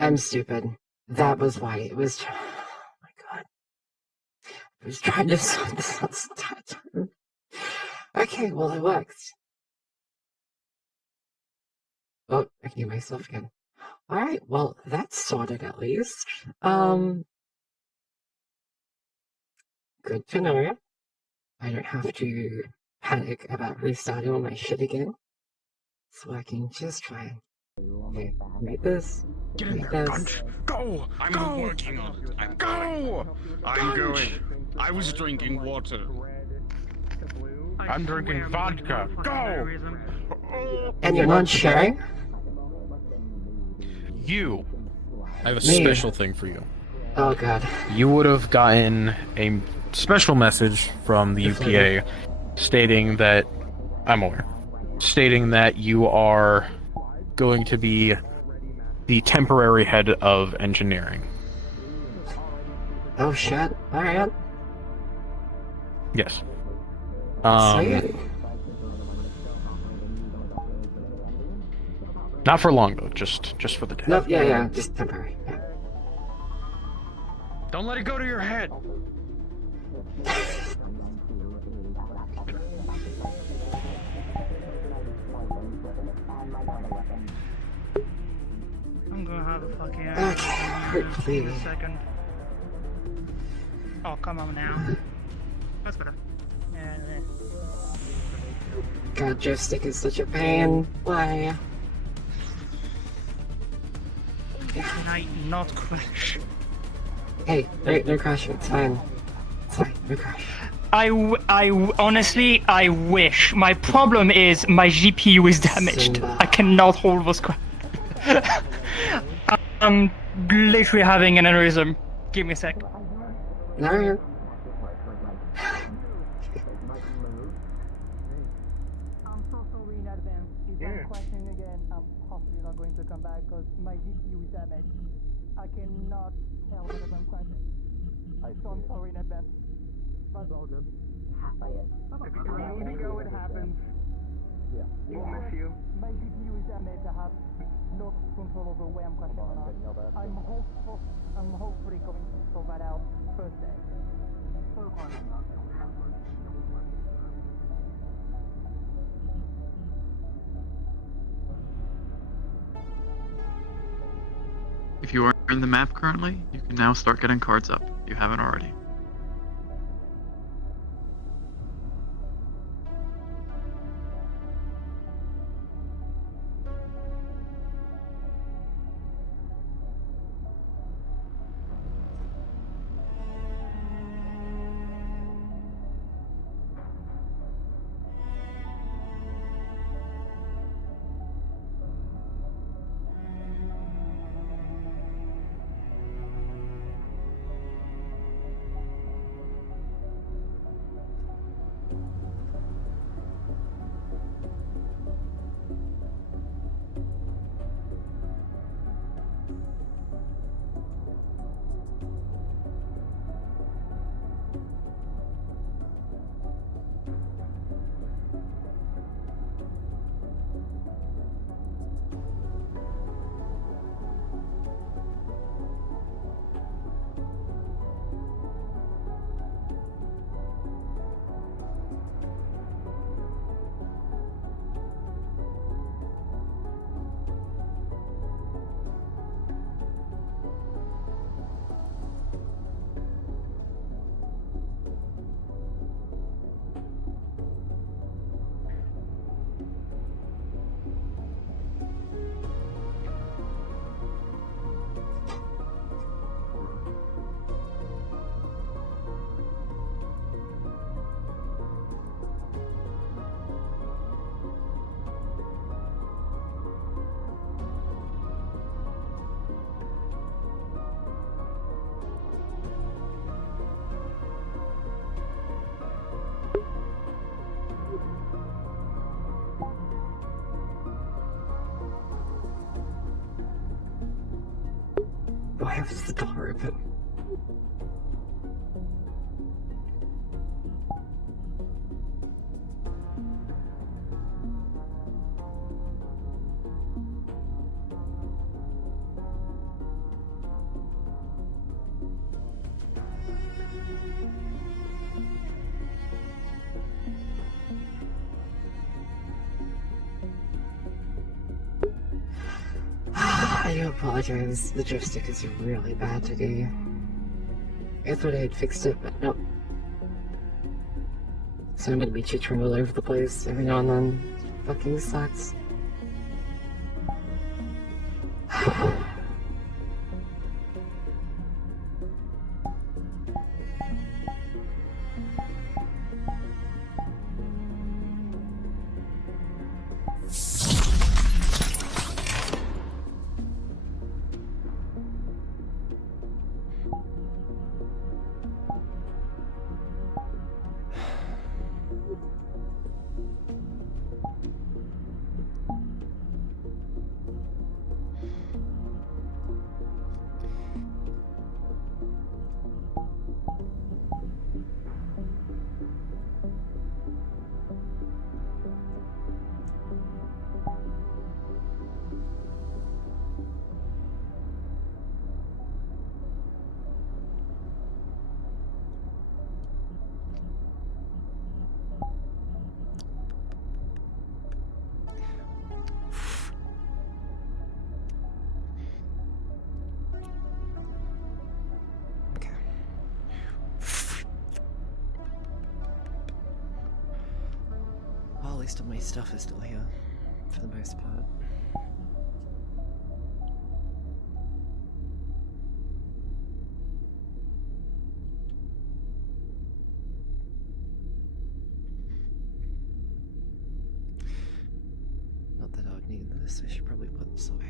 I'm stupid. That was why. It was... Oh my god. I was trying to sort this out some time. Okay, well, it worked. Oh, I can hear myself again. Alright, well, that's sorted at least. Good to know. I don't have to panic about restarting all my shit again. It's working just fine. Okay, make this. Get in there, Gunch! Go! I'm working on it. I'm going. I'm going. I was drinking water. I'm drinking vodka. Go! And you're not sharing? You. I have a special thing for you. Oh god. You would have gotten a special message from the UPA stating that I'm aware, stating that you are going to be the temporary head of engineering. Oh shit. Alright. Yes. Sweet. Not for long though, just for the day. Nope, yeah, just temporary. Yeah. Don't let it go to your head. I'm gonna have a fucking Okay, please. a second. Oh, come on now. That's better. Yeah. God, joystick is such a pain. Why? Can I not crash? Hey, no crashing. It's fine. It's fine. No crash. Honestly, I wish. My problem is my GPU is damaged. Simba. I cannot hold those I'm literally having an aneurysm. Give me a sec. No. I'm so sorry in advance. If I'm crashing again, I'm possibly not going to come back because my GPU is damaged. I cannot tell whether I'm crashing. So I'm sorry in advance. But it's all good. If you need to go, it happens. Yeah. We'll miss you. My GPU is damaged. I have no control over where I'm crashing or not. I'm hopefully going to sort that out first day. If you are in the map currently, you can now start getting cards up, if you haven't already. Why was the door open? I do apologize. The joystick is really bad today. I thought I had fixed it, but nope. So I'm gonna be chittering all over the place every now and then. Fucking sucks. Well, at least all my stuff is still here, for the most part. Not that I would need this, I should probably put this away.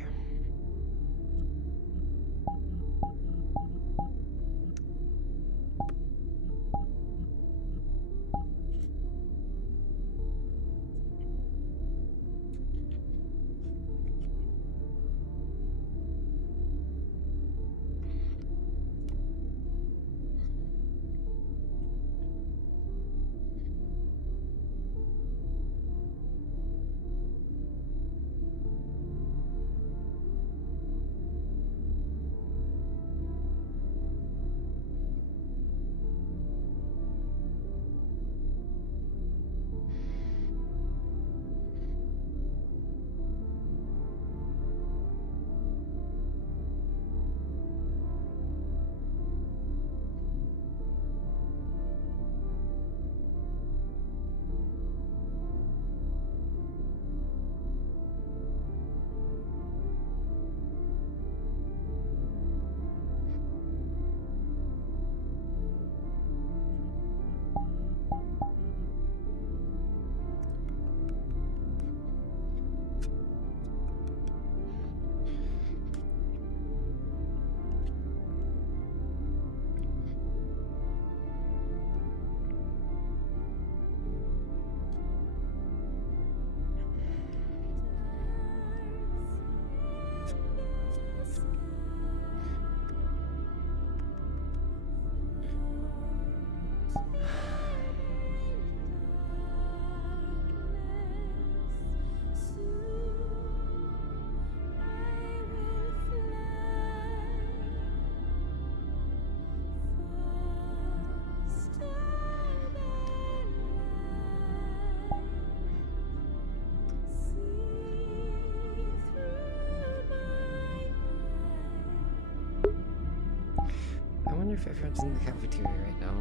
I wonder if everyone's in the cafeteria right now.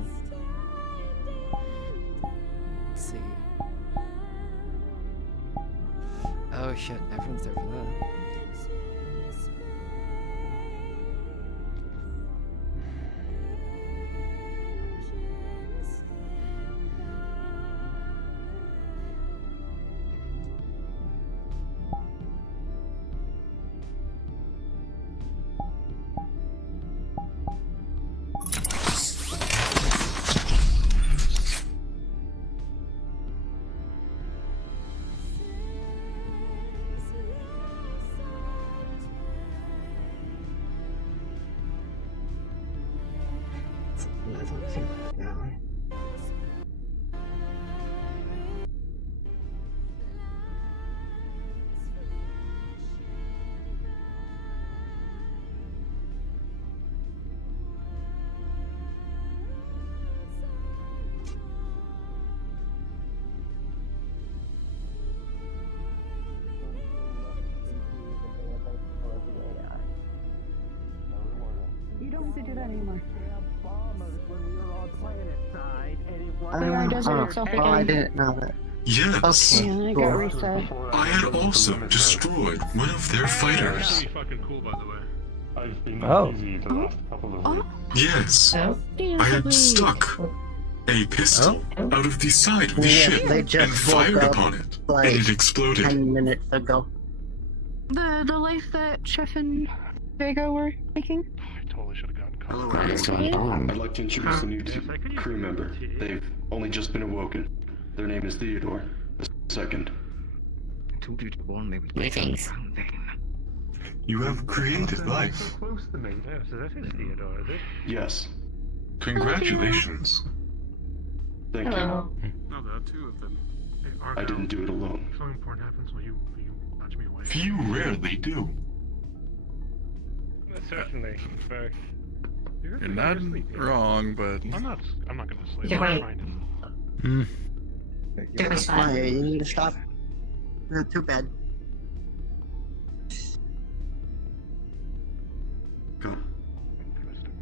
Let's see. Oh shit, everyone's there for that. going to do that anymore. Oh, doesn't itself well, I again. didn't know that. Yes, Yeah, I got reset. I had also destroyed one of their fighters. Fucking cool, by the way. I've been Oh. busy the last couple of weeks. Yes, Damn, I had wait. stuck a pistol out of the side of the Yeah, ship they and just woke fired up, upon it, like, and it exploded. 10 minutes ago. The life that Chef and Vega were making? I totally should have gotten caught. Hello, Alex. I'd like to introduce a new crew member. They've only just been awoken. Their name is Theodore II. Greetings. You have created life. Close to me. Yeah, so that is Theodore, is it? Yes. Congratulations. Thank you. No, there are two of them. Hey, Argo, I didn't do it alone. if something important happens, will you nudge me away? Few rarely do. Certainly, but... You're not wrong, but I'm not gonna sleep. Yeah, I'm right. trying to... Why, you need to stop. Too bad. Go. Interesting.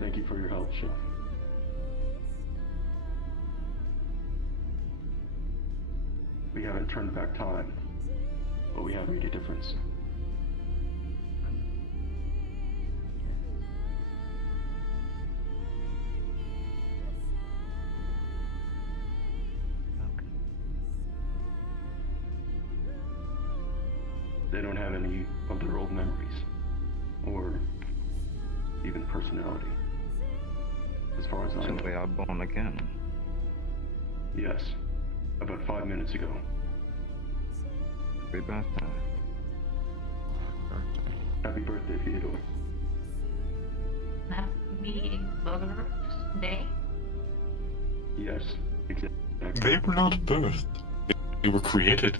Thank you for your help, Chef. We haven't turned back time, but we have made a difference. They don't have any of their old memories, or even personality, as far as I know. So they are born again. Yes, about 5 minutes ago. Happy birthday. Happy birthday, Theodore. That be Mother's Day? Yes, exactly. They were not birthed. They were created.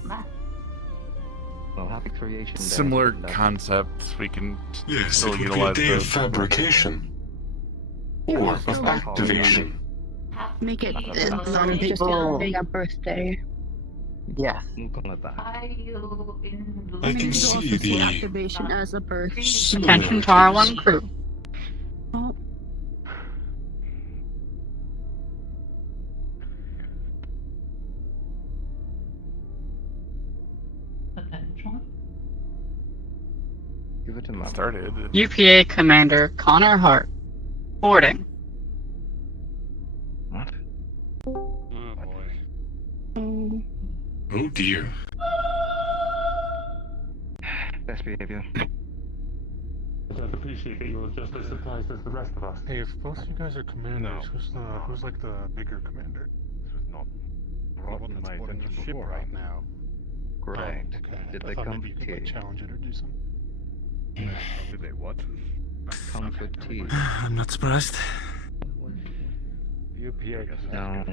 Well, happy creation day. similar concepts. We can Yes, still it would be a utilize day of those. fabrication. Or of activation. Make it Some just people- a birthday. Yes. We'll call it that. Are you in I can see the activation as a birth. Attention to R1 crew. Oh, Attention. Give it to Mother. Started. UPA Commander Connor Hart. Boarding. What? Oh boy. mm, Oh dear. Best behavior. I'd appreciate that you were just as surprised as the rest of us. Hey, if both you guys are commanders, who's like the bigger commander? This was not brought in my ship right now. Correct. Oh, okay. Did I they thought come maybe you for could like tea? challenge it or do something. Did they what? Come for tea. I'm not surprised. UPA. No.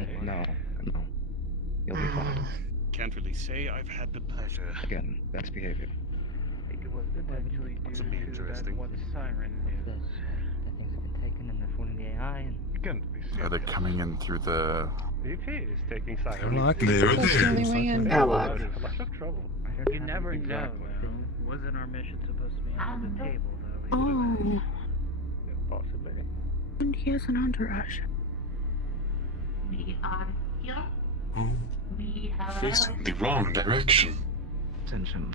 You'll be fine. Can't really say I've had the pleasure. Again, best behavior. What's be interesting? Siren is. The things have been taken and they're phoning the AI and. Can't be seen. Are they coming in through the? The UPA is taking siren. Airlock? There, that's the there. only way in. Airlock. A lot of trouble. You never know, Exactly. though. Wasn't our mission supposed to be under the table, though? Oh, Yeah, possibly. and he has an entourage. We are here. Oh, We have... facing the wrong direction. Attention.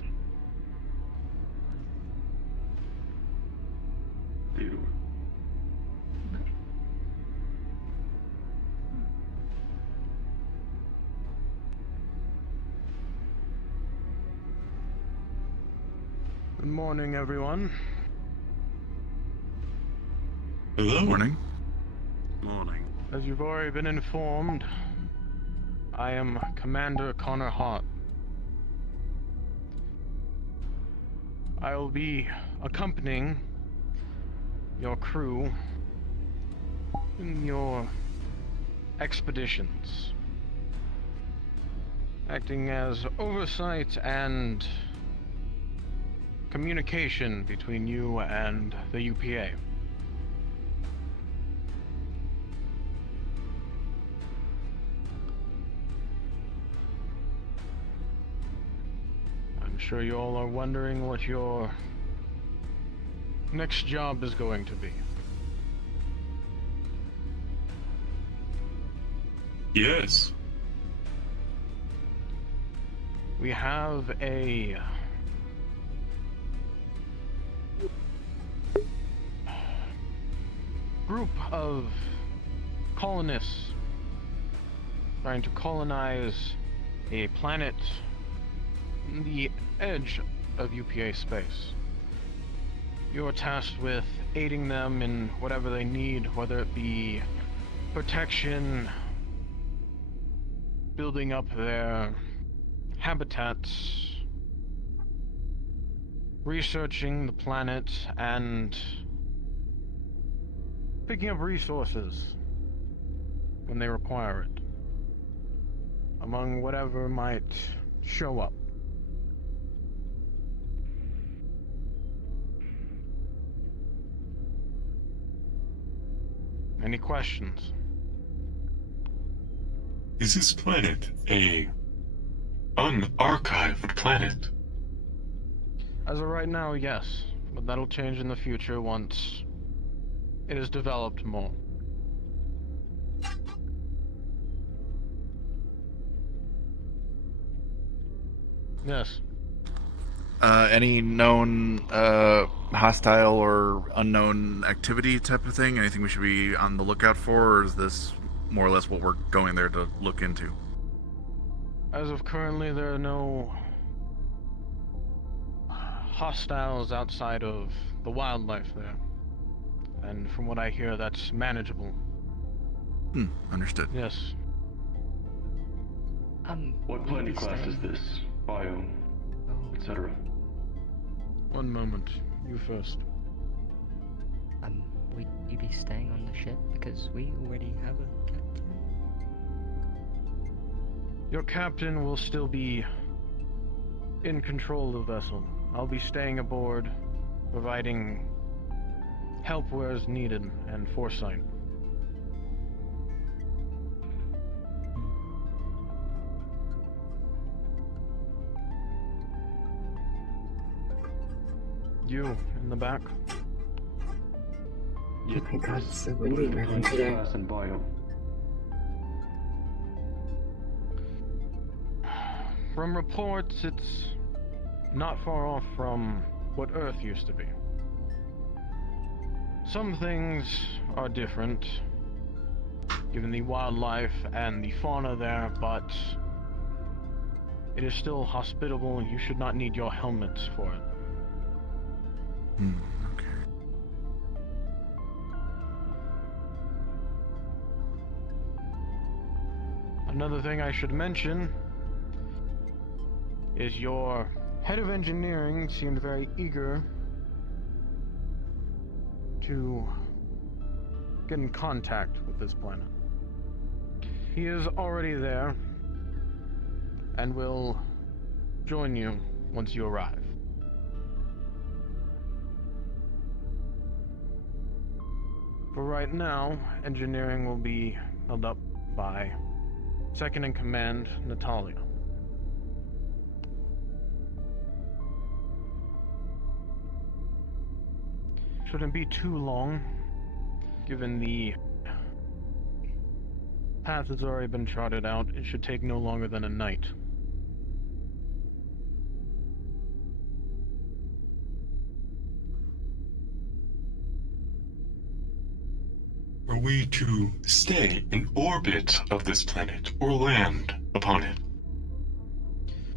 Theodore. Good morning, everyone. Hello? Morning. Morning. As you've already been informed, I am Commander Connor Hart. I will be accompanying your crew in your expeditions, acting as oversight and communication between you and the UPA. sure you all are wondering what your next job is going to be. Yes. We have a group of colonists trying to colonize a planet on the edge of UPA space. You're tasked with aiding them in whatever they need, whether it be protection, building up their habitats, researching the planet, and picking up resources when they require it, among whatever might show up. Any questions? Is this planet a unarchived planet? As of right now, yes, but that'll change in the future once it is developed more. Yes. Any known hostile or unknown activity type of thing? Anything we should be on the lookout for, or is this more or less what we're going there to look into? As of currently, there are no hostiles outside of the wildlife there. And from what I hear, that's manageable. Understood. Yes. What planet class is this? Bio, etc. One moment. You first. Will you be staying on the ship? Because we already have a captain. Your captain will still be in control of the vessel. I'll be staying aboard, providing help where is needed and foresight. You, in the back. Oh my god, it's so windy in my room today. Class and bio. From reports, it's not far off from what Earth used to be. Some things are different, given the wildlife and the fauna there, but it is still hospitable and you should not need your helmets for it. Okay. Another thing I should mention is your head of engineering seemed very eager to get in contact with this planet. He is already there and will join you once you arrive. For right now, engineering will be held up by Second in Command, Natalya. Shouldn't be too long, given the path has already been charted out. It should take no longer than a night. Are we to stay in orbit of this planet or land upon it?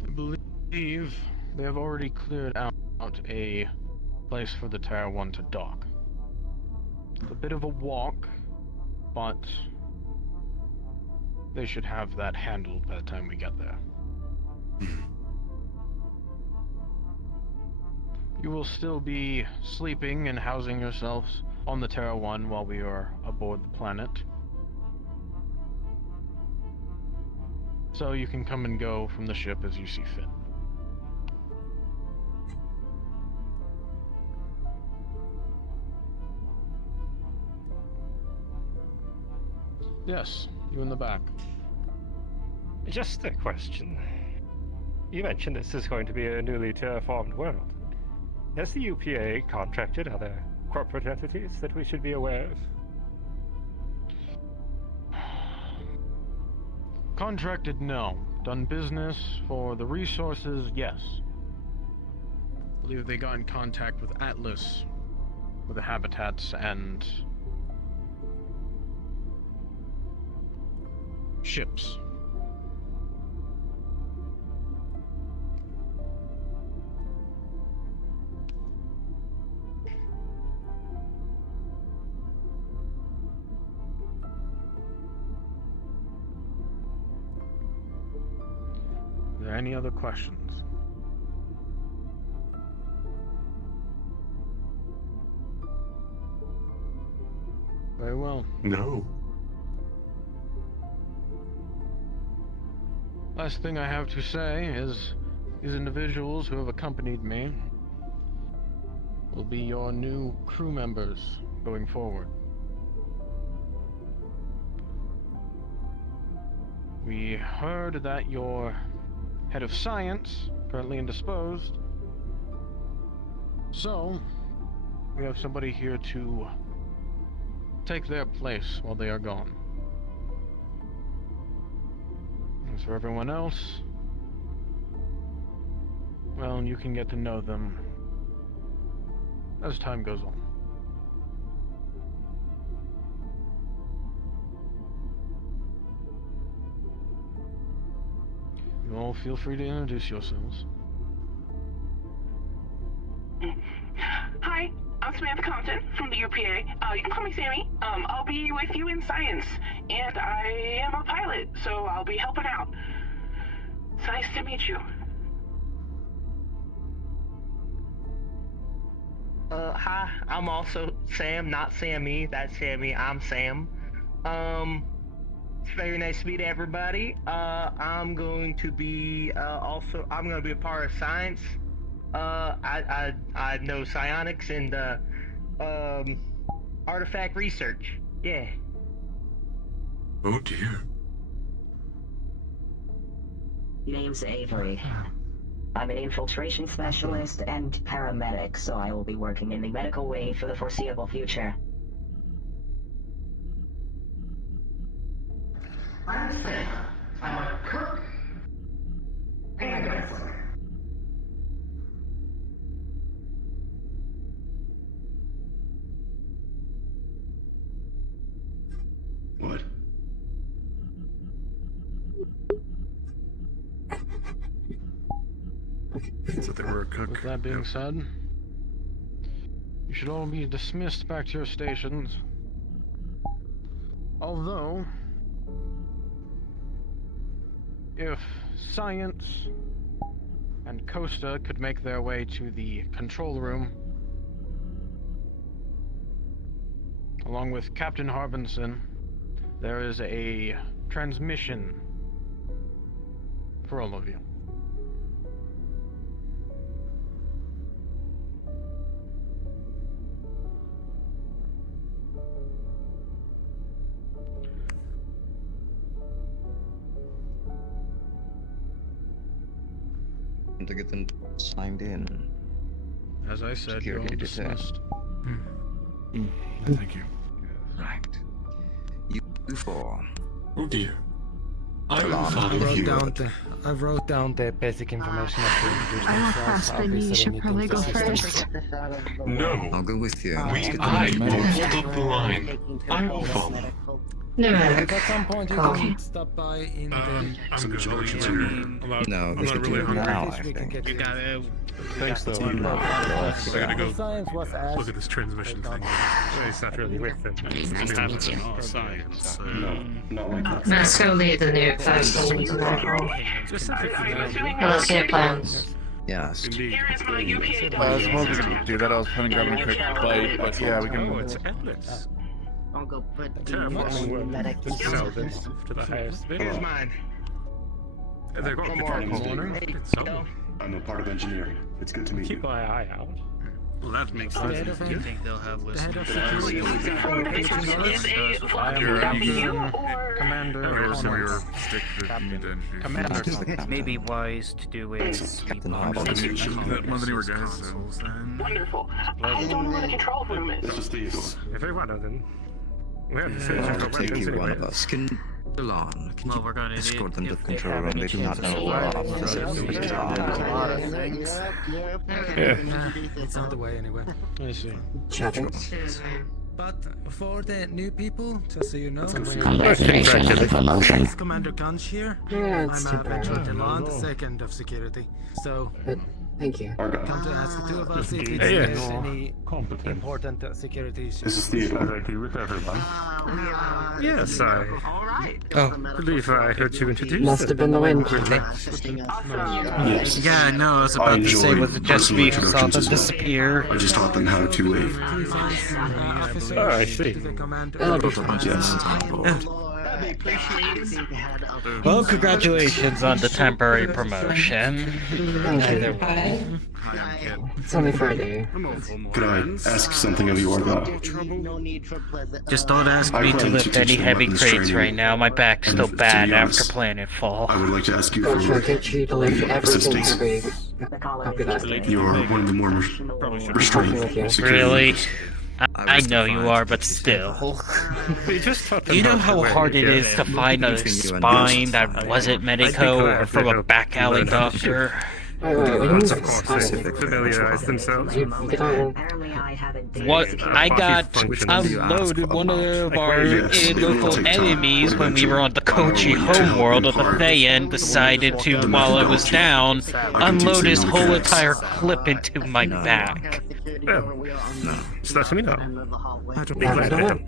I believe they have already cleared out a place for the Terra 1 to dock. It's a bit of a walk, but they should have that handled by the time we get there. You will still be sleeping and housing yourselves on the Terra 1 while we are aboard the planet. So you can come and go from the ship as you see fit. Yes, you in the back. Just a question. You mentioned this is going to be a newly terraformed world. Has the UPA contracted other corporate entities that we should be aware of? Contracted, no. Done business for the resources, yes. I believe they got in contact with Atlas, with the habitats and ships. Are there any other questions? Very well. No. Last thing I have to say is these individuals who have accompanied me will be your new crew members going forward. We heard that your head of science currently indisposed, so we have somebody here to take their place while they are gone. As for everyone else, well, you can get to know them as time goes on. You all feel free to introduce yourselves. Hi, I'm Samantha Compton from the UPA. You can call me Sammy. I'll be with you in science, and I am a pilot, so I'll be helping out. It's nice to meet you. Hi, I'm also Sam, not Sammy. That's Sammy, I'm Sam. It's very nice to meet everybody. I'm going to be I'm going to be a part of science. I know psionics and artifact research. Yeah. Oh dear. Name's Avery. I'm an infiltration specialist and paramedic, so I will be working in the medical wing for the foreseeable future. I'm Sam. I'm a cook and a gunslinger. What? So they were a cook. With that being said, you should all be dismissed back to your stations. Although, if Science and Costa could make their way to the control room, along with Captain Harbinson, there is a transmission for all of you. To get them signed in. As I said, you're all Security dismissed. Thank you. Right. You four. Oh dear. I wrote down the basic information of the introduced I have themselves. husband, you should probably go first. No. I'll go with you. I will hold up the line. I will follow. No. At some point you Okay. can stop by in the... I'm good. No, this would do it now, I think. Thanks, though. The science was asked... Look at this transmission thing. It's not really with them. It's just happening in science. Not like that. Let's go lead the new first into the Just something for let's get plans. Yes. Here is my UPA I was supposed to do that. I was planning on grabbing a quick bite, but yeah, we can. Oh, it's endless. I'll go put Terraforming world. medic. Sell this to the highest bidder. Here's mine. They're going Good to morning, the Steve. corner. Hey, It's go. I'm a part of engineering. It's good to meet Keep you. my eye out. Well, that makes sense. Do you think they'll have listened to Maybe wise to do a Wonderful. I don't know where the control room is. It's just the eagle. If they want to, then we have to search for weapons One anyway. of us can along. Can Well, we're gonna escort them to the if they control have room? any They do not chance know to what work. officer Yeah. It's on the way anyway. I see. Chatting. But for the new people, just so you know, Congratulations on the promotion. It's Commander Gunch here. Yeah, it's I'm temporary. Benjamin Delon, second of security. So, Thank you. come to ask the two of us if Yeah, there's yeah. any Competent. important security issues. This is the eagle. I agree with everyone. Yes, I believe I heard you introduce. Must have been the wind. Yes. Yeah, no, I was I about to say, enjoy was it just me who saw personal them disappear? I just taught them how to wave. Oh, I see. That'll be fine. Yes. Well, congratulations on the temporary promotion. Thank you. It's only Friday. Could I ask something of you, Argot? Just don't ask I me to plan lift to any teach them heavy weapons crates training, right now. My back's and still to be bad honest, after Planetfall. I would like to ask you I'll try to for get you to lift everything heavy. Copy that. you're one of the more restrained security. Really? guards. I know you are, but still. We just taught them Do you know how how to hard it wave, is to find a spine that wasn't I'd be Medico glad or from to a help back alley learn how to doctor? Wait, what do you mean Of by course, spine? they familiarize themselves. You don't... What I got functions. unloaded one of our Yes, it will local take time. enemies But when we were on the Kochi eventually, I will homeworld of the impart Thayan decided to, the while I was down, can unload teach his them whole mechanics. entire clip into my back. Well, just let me know. I'd be Not glad at to all. help.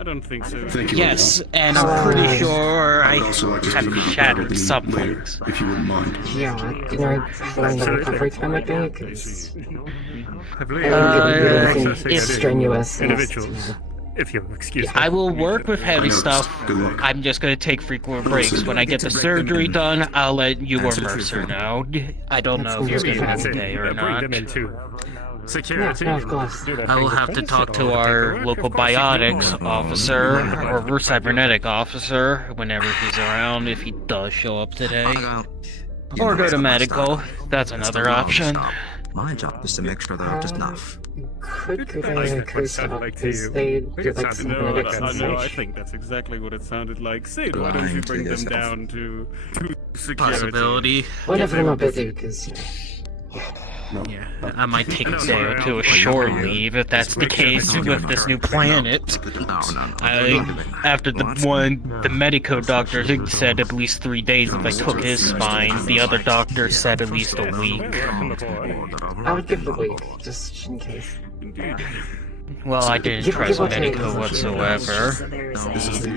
I don't think so. Thank you. Yes, Argot. and I'm pretty sure I I would also like to have speak about shattered that some later, things. if you wouldn't mind. Yeah, can I explain the recovery time might be? 'Cause I believe I don't think Uh, anything if- strenuous. individuals. If you'll excuse me. I will work with heavy I know. stuff. Good luck. I'm just gonna take frequent breaks. When I get the surgery done, I'll let you or Mercer know. I don't know if you're That's getting it fine. today or Bring not. them in too. Security. Yeah, of course. Do that I will finger have to thing, talk so to I'll take our a look. local Of course you biotics do. officer or cybernetic officer whenever he's around if he does show up today. Or go to medical. That's another option. My job is to make sure they're up to snuff. Could I I think what increase sounded that? like to Because you. they I think do it like sounded cybernetics and No, I such. think that's exactly what it sounded like. Sid, why don't you Lying to bring them yourself. down to security? Possibility. Whenever they're not busy, because, Yeah, I might take a No, day or no, two no. of shore leave if that's the case with this new planet. After the Medico doctor said at least 3 days if I took his spine, the other doctor said at least a week. I would give it a week, just in case. Well, I didn't Give- trust give or take. Medico whatsoever. This is the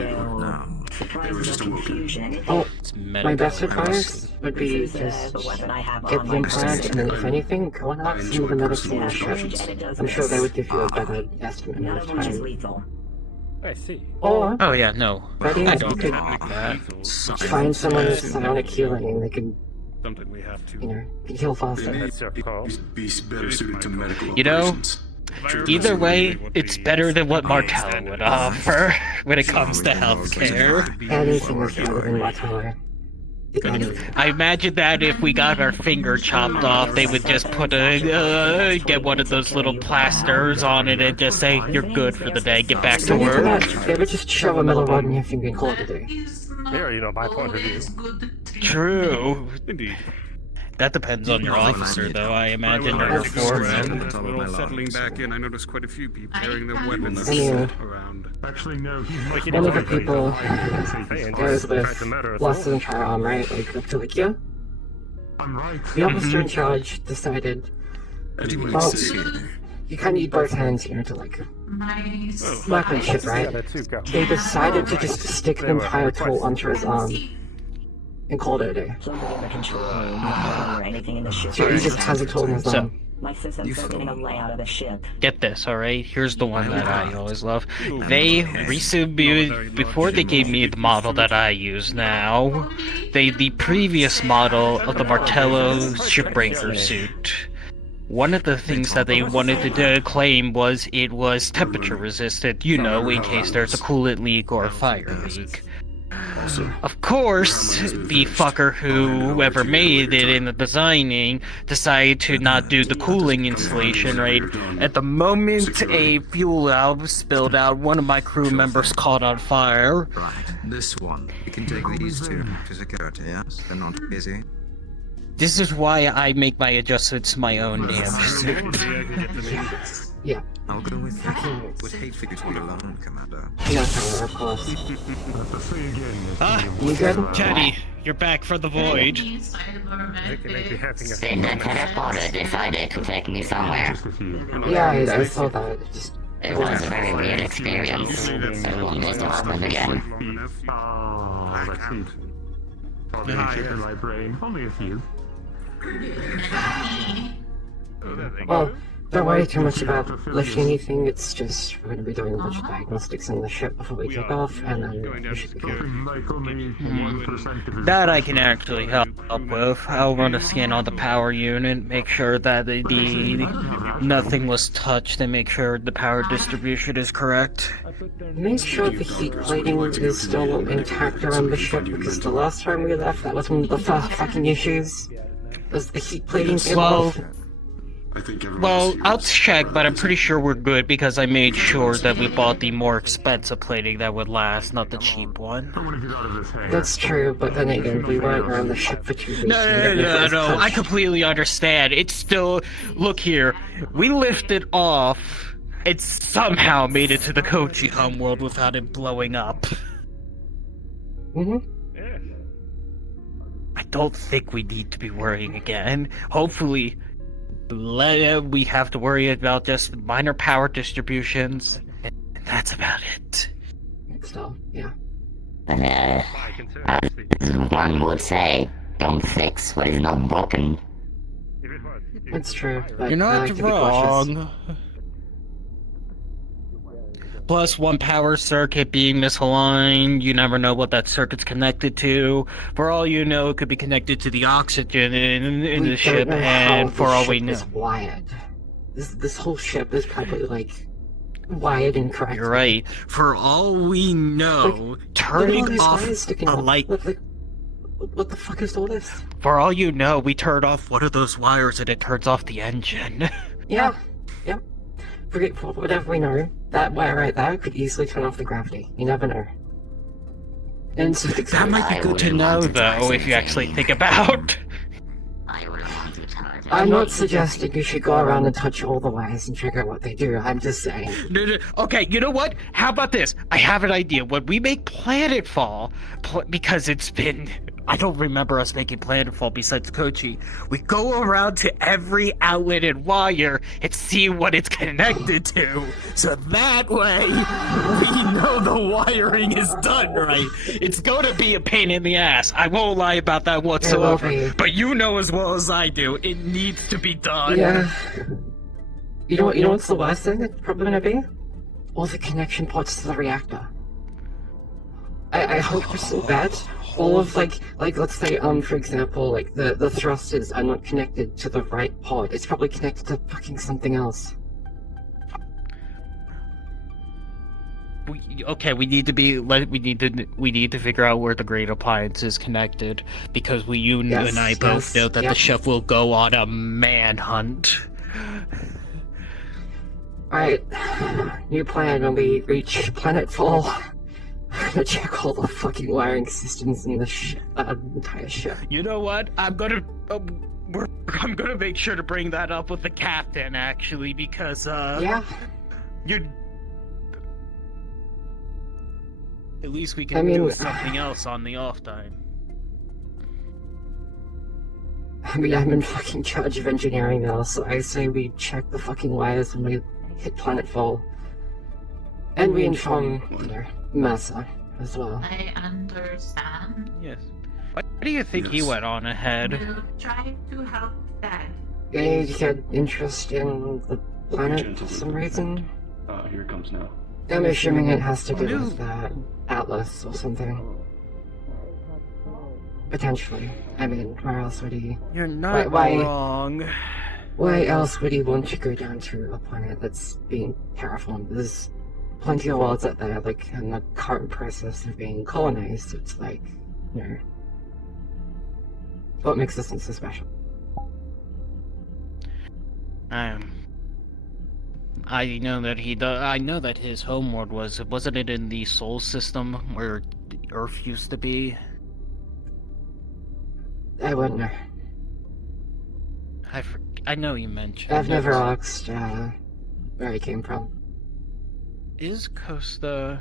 They were just awoken. Oh, It's my Medico. best advice would be just get the implant, and then if anything, go and ask some of the medics on the ship. I'm sure they would give you a better estimate of time. I see. Or, Oh yeah, no. Ready? I You don't could like that. find someone with psionic healing, and they could, Something we have to. you know, heal faster. That's your call. Be better suited to medical You know, operations. either way, it's better than what Martella would offer when it comes to healthcare. Anything is better than Natalya. I imagine that if we got our finger chopped off, they would just put get one of those little plasters on it and just say, "You're good for the day. Get back to Don't even work." that. They would just shove a metal rod in your finger and call it a day. Yeah, you know my point of view. True. Indeed. That depends on your officer, though. I imagine Well, or your as we were foreman. all settling back in, I noticed quite a few people carrying their weapons Yeah. around. Actually, no. Like you One of the didn't people say goes with less than firearm, right? Like up to Likia. I'm right. The officer in charge decided, well, you kind of need both hands here to like weaponship, right? They decided to just stick an entire tool onto his arm and called it a day. So he just has a tool in his arm. My system's getting a layout of the ship. Get this, alright? Here's the one that I always love. They recently, before they gave me the model that I use now, the previous model of the Martello shipbreaker suit One of the things that they wanted to claim was it was temperature resistant, you know, in case there's a coolant leak or a fire leak. Of course, the fucker whoever made it in the designing decided to not do the cooling installation, right? At the moment a fuel valve spilled out, one of my crew members caught on fire. Right, this one. You can take these two to security, yes? They're not busy. This is why I make my adjustments my own damn suit. Yeah. I'll go with you. Would hate for you to be alone, Commander. Yes, of course. You good? Teddy, you're back for the void. The teleporter decided to take me somewhere. Yeah, I saw that. It was a very weird experience. It will never happen again. My brain, only a few. Well, don't worry too much about lifting anything, it's just we're going to be doing a bunch of diagnostics on the ship before we take off, and then we should be good. That I can actually help with. I'll run a scan on the power unit, make sure that nothing was touched, and make sure the power distribution is correct. Make sure the heat plating is still intact around the ship, because the last time we left, that was one of the fucking issues. Was the heat plating Well, I'll check, but I'm pretty sure we're good because I made sure that we bought the more expensive plating that would last, not the cheap one. That's true, but then again, we weren't around the ship for 2 weeks. No, I completely understand. It's still... Look here, we lifted off, it somehow made it to the Kochi homeworld without it blowing up. I don't think we need to be worrying again. Hopefully... we have to worry about just minor power distributions, and that's about it. Still, yeah. As one would say, don't fix what is not broken. That's true, but you're not wrong. Plus, one power circuit being misaligned, you never know what that circuit's connected to. For all you know, it could be connected to the oxygen in the ship, and for all we know... wired. This whole ship is probably, like, wired incorrectly. You're right. For all we know, turning off a light... What the fuck is all this? For all you know, we turned off one of those wires and it turns off the engine. Yeah. Forget whatever we know. That wire right there could easily turn off the gravity. You never know. And so that might be good to know, though, if you actually think about. I'm not suggesting you should go around and touch all the wires and check out what they do. I'm just saying. No. Okay, you know what? How about this? I have an idea. When we make Planetfall, because it's been... I don't remember us making Planetfall besides Kochi. We go around to every outlet and wire and see what it's connected to. So that way, we know the wiring is done right. It's gonna be a pain in the ass. I won't lie about that whatsoever. But you know as well as I do, it needs to be done. Yeah. You know what's the worst thing it's probably gonna be? All the connection ports to the reactor. I hope so bad. All of like let's say for example, like the thrusters are not connected to the right port. It's probably connected to fucking something else. We need to figure out where the great appliance is connected, because you and I both know that the chef will go on a manhunt. Alright, new plan when we reach Planetfall. I'm gonna check all the fucking wiring systems in the entire ship. You know what? I'm gonna make sure to bring that up with the captain, actually, because yeah. At least we can do something else on the off time. I mean, I'm in fucking charge of engineering now, so I say we check the fucking wires when we hit Planetfall. And we inform, Massa as well. I understand. Yes. Why do you think he went on ahead? We'll try to help Dad. He had interest in the planet for some reason. Here it comes now. I'm assuming it has to do with Atlas or something. Potentially. I mean, where else would he... You're not wrong. Why else would you want to go down to a planet that's being terraformed? There's plenty of worlds out there, like, in the current process of being colonized. It's like, you know, what makes this one so special? I know that I know that his homeworld wasn't it in the Sol system where Earth used to be? I wouldn't know. I know you mentioned. I've never asked where he came from. Was Costa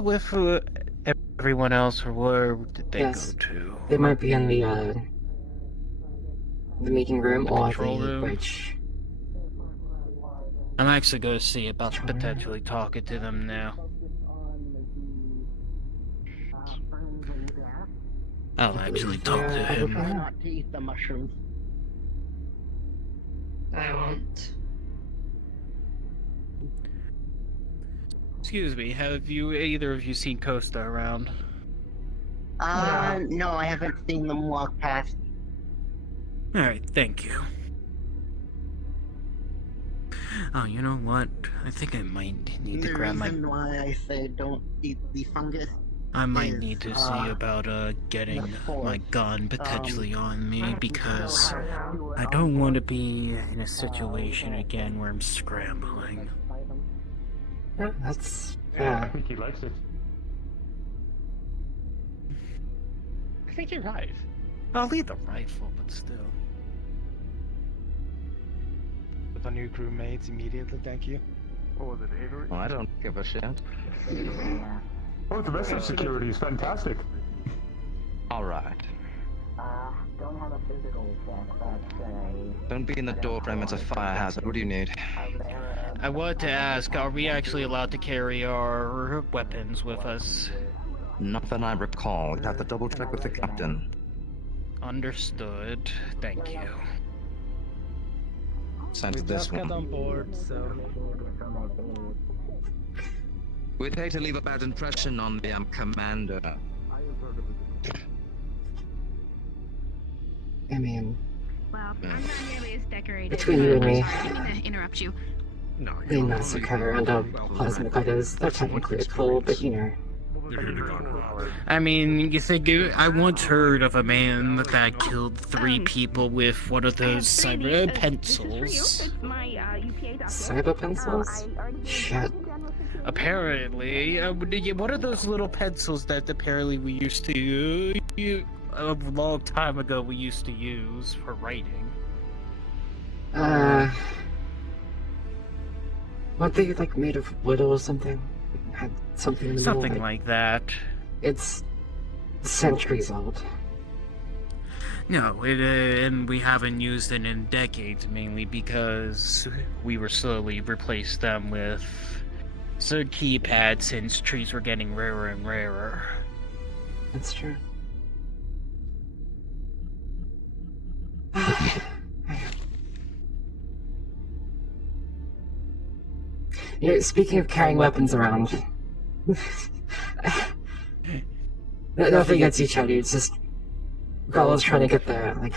with everyone else, or where did they go to? They might be in the meeting room or control the room? bridge. I'm actually going to see about potentially talking to them now. I'll actually talk to him. Not to eat the mushrooms. I won't. Excuse me, have either of you seen Costa around? No, I haven't seen them walk past. Alright, thank you. Oh, you know what? I think I might need to grab my... The reason why I say don't eat the fungus. I might need to see about getting my gun potentially on me, because I don't want to be in a situation again where I'm scrambling. That's... I think he likes it. I think you're right. I'll leave the rifle, but still. With our new crewmates immediately, thank you. What was it, Avery? Well, I don't give a shit. Oh, the rest of security is fantastic. Alright. Don't have a physical check, but Don't be in the doorframe, it's a fire hazard. What do you need? I wanted to ask, are we actually allowed to carry our weapons with us? Not that I recall. You'd have to double check with the captain. Understood. Thank you. Send this one. on board, so... We'd hate to leave a bad impression on the commander. I mean... Well, I'm not nearly as decorated. Between you and me, I didn't mean to interrupt you. No, the massacre around our plasma cutters, they're technically a tool, but you know... I mean, you think I once heard of a man that killed 3 people with one of those cyber pencils. Cyber pencils? Shit. Apparently, what are those little pencils that apparently we used to a long time ago we used to use for writing? Weren't they like made of wood or something? Had something in the middle of Something it? like that. It's centuries old. No, and we haven't used it in decades, mainly because we were slowly replaced them with certain keypads since trees were getting rarer and rarer. That's true. You know, speaking of carrying weapons around, nothing against each other. It's just girls trying to get their like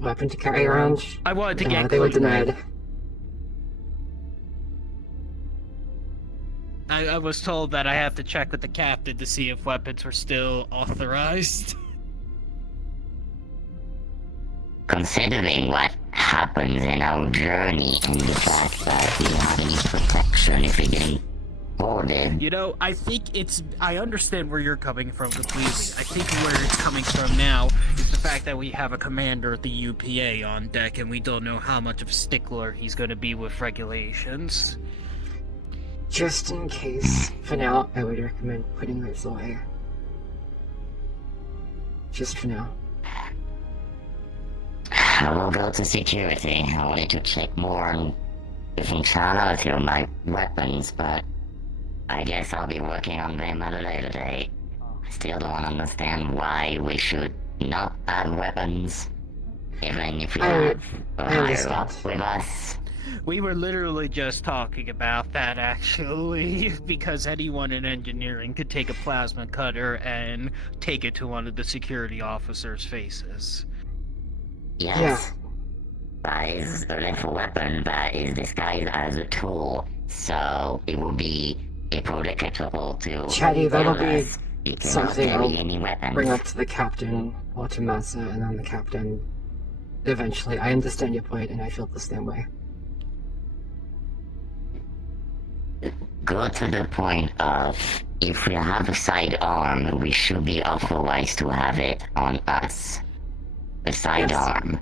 weapon to carry around. I wanted to get. They were denied. I was told that I have to check with the captain to see if weapons were still authorized. Considering what happens in our journey and the fact that we have any protection if we get boarded. You know, I think I understand where you're coming from completely. I think where it's coming from now is the fact that we have a commander at the UPA on deck and we don't know how much of a stickler he's going to be with regulations. Just in case, for now, I would recommend putting those away. Just for now. I will go to security. I wanted to check more on the functionality of my weapons, but I guess I'll be working on them at a later date. I still don't understand why we should not have weapons, even if we have a higher up with us. We were literally just talking about that, actually, because anyone in engineering could take a plasma cutter and take it to one of the security officers' faces. Yes. buys a lethal weapon that is disguised as a tool, so it will be applicable to Chatty, that'll tell be us you cannot something carry I'll any weapons. bring up to the captain or to Massa, and then the captain eventually. I understand your point, and I feel the same way. Go to the point of, if we have a sidearm, we should be authorized to have it on us. The sidearm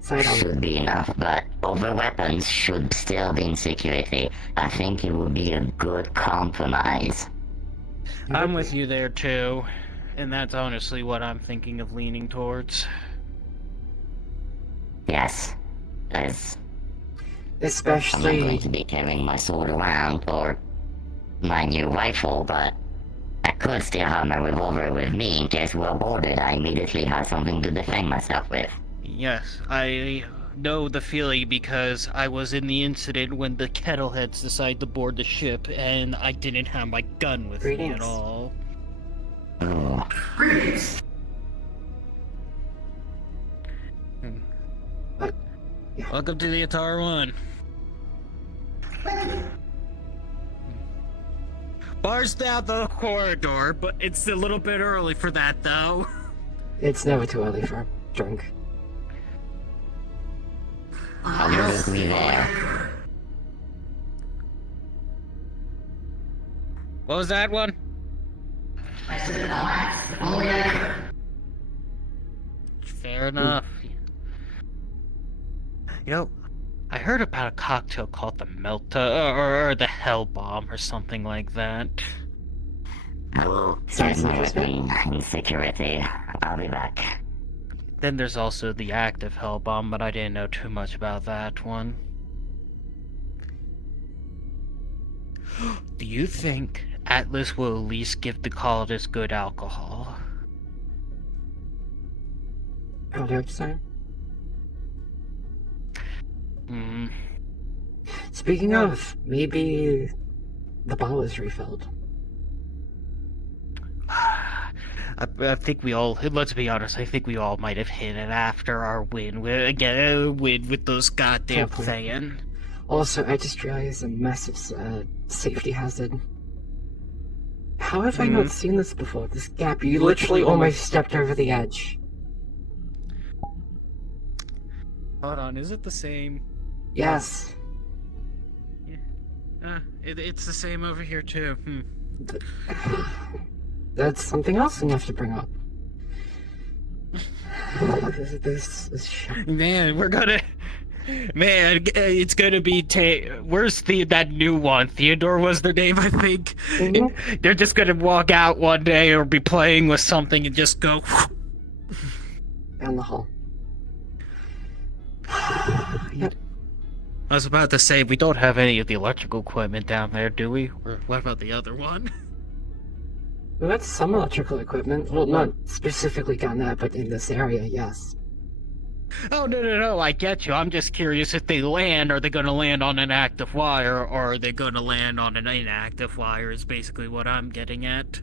should be enough, but other weapons should still be in security. I think it would be a good compromise. I'm with you there too, and that's honestly what I'm thinking of leaning towards. Yes, as especially I'm not going to be carrying my sword around or my new rifle, but I could still have my revolver with me in case we're boarded. I immediately have something to defend myself with. Yes, I know the feeling because I was in the incident when the Kettleheads decided to board the ship, and I didn't have my gun with me at all. Oh. Greetings. Welcome to the Atar 1. Bar's down the corridor, but it's a little bit early for that, though. It's never too early for a drink. I'll meet me there. What was that one? I said only I could. Fair enough. You know, I heard about a cocktail called the or the Hell Bomb or something like that. I will get my weapon in security. I'll be back. Then there's also the active Hell Bomb, but I didn't know too much about that one. Do you think Atlas will at least give the colonists good alcohol? How do you say? Speaking of, maybe the bottle is refilled. I think we all, let's be honest, I think we all might have hit it after our win with those goddamn Thayan. Also, I just realized a massive safety hazard. How have I not seen this before? This gap, you literally almost stepped over the edge. Hold on, is it the same? Yes. It's the same over here too. That's something else we have to bring up. This is Man, we're gonna... Man, it's gonna be where's that new one? Theodore was their name, I think. They're just gonna walk out one day or be playing with something and just go... down the hall. Yep. I was about to say, we don't have any of the electrical equipment down there, do we? Or what about the other one? Well, that's some electrical equipment. Well, not specifically down there, but in this area, yes. Oh, no, I get you. I'm just curious, if they land, are they gonna land on an active wire, or are they gonna land on an inactive wire, is basically what I'm getting at.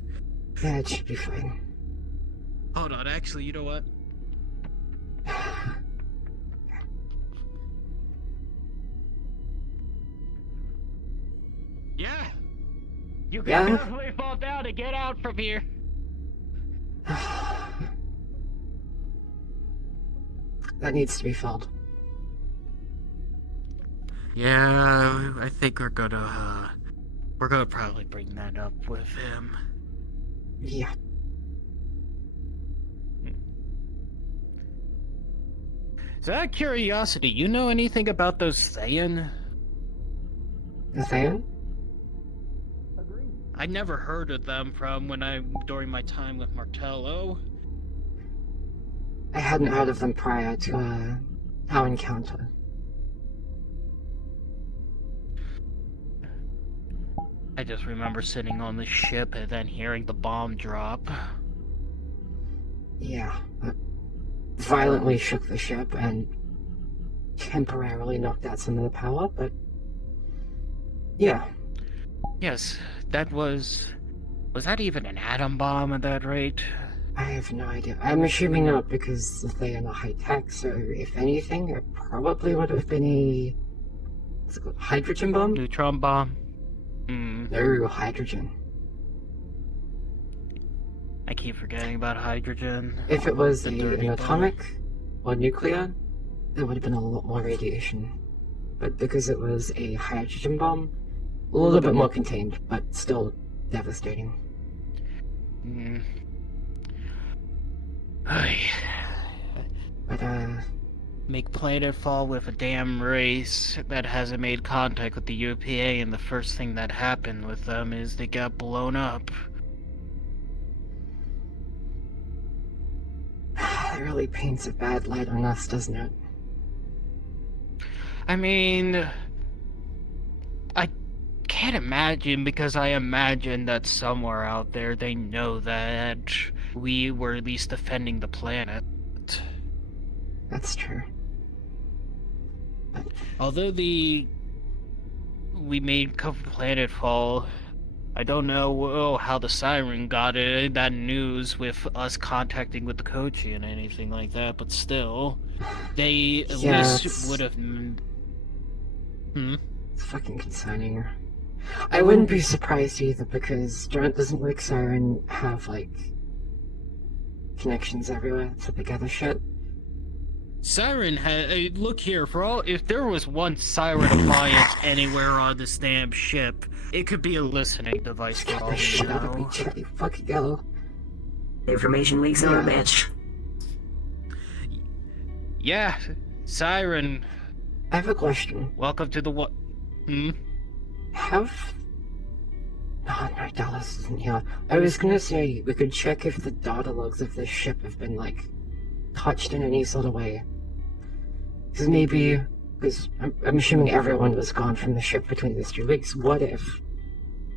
Yeah, it should be fine. Hold on, actually, you know what? Yeah! You can definitely fall down and get out from here! That needs to be filled. Yeah, I think we're gonna probably bring that up with him. Yeah. So out of curiosity, you know anything about those Thayan? The Thayan? I never heard of them during my time with Martello. I hadn't heard of them prior to our encounter. I just remember sitting on the ship and then hearing the bomb drop. Yeah. Violently shook the ship and temporarily knocked out some of the power, but yeah. Yes, that was that even an atom bomb at that rate? I have no idea. I'm assuming not because they are not high tech, so if anything, it probably would have been a what's it called? Hydrogen bomb? Neutron bomb. No, hydrogen. I keep forgetting about hydrogen. If it was an bomb. atomic or nuclear, there would have been a lot more radiation. But because it was a hydrogen bomb, a little bit more contained, but still devastating. But, make planetfall with a damn race that hasn't made contact with the UPA, and the first thing that happened with them is they got blown up. It really paints a bad light on us, doesn't it? I mean, I can't imagine, because I imagine that somewhere out there they know that we were at least defending the planet. That's true. Although we made planetfall, I don't know how the Siren got it, that news with us contacting with the Kochi and anything like that, but still, they at least would have... It's fucking concerning. I wouldn't be surprised either, because doesn't like Siren have, like, connections everywhere to the other shit? Siren had... look here, for all... if there was one Siren appliance anywhere on this damn ship, it could be a listening device for all we know. Fucking yellow. Information leaks are a bitch. Yeah, Siren. I have a question. Welcome to the what? No, Dallas isn't here. I was gonna say, we could check if the data logs of this ship have been, like, touched in any sort of way. Because maybe, because I'm assuming everyone was gone from the ship between these 2 weeks. What if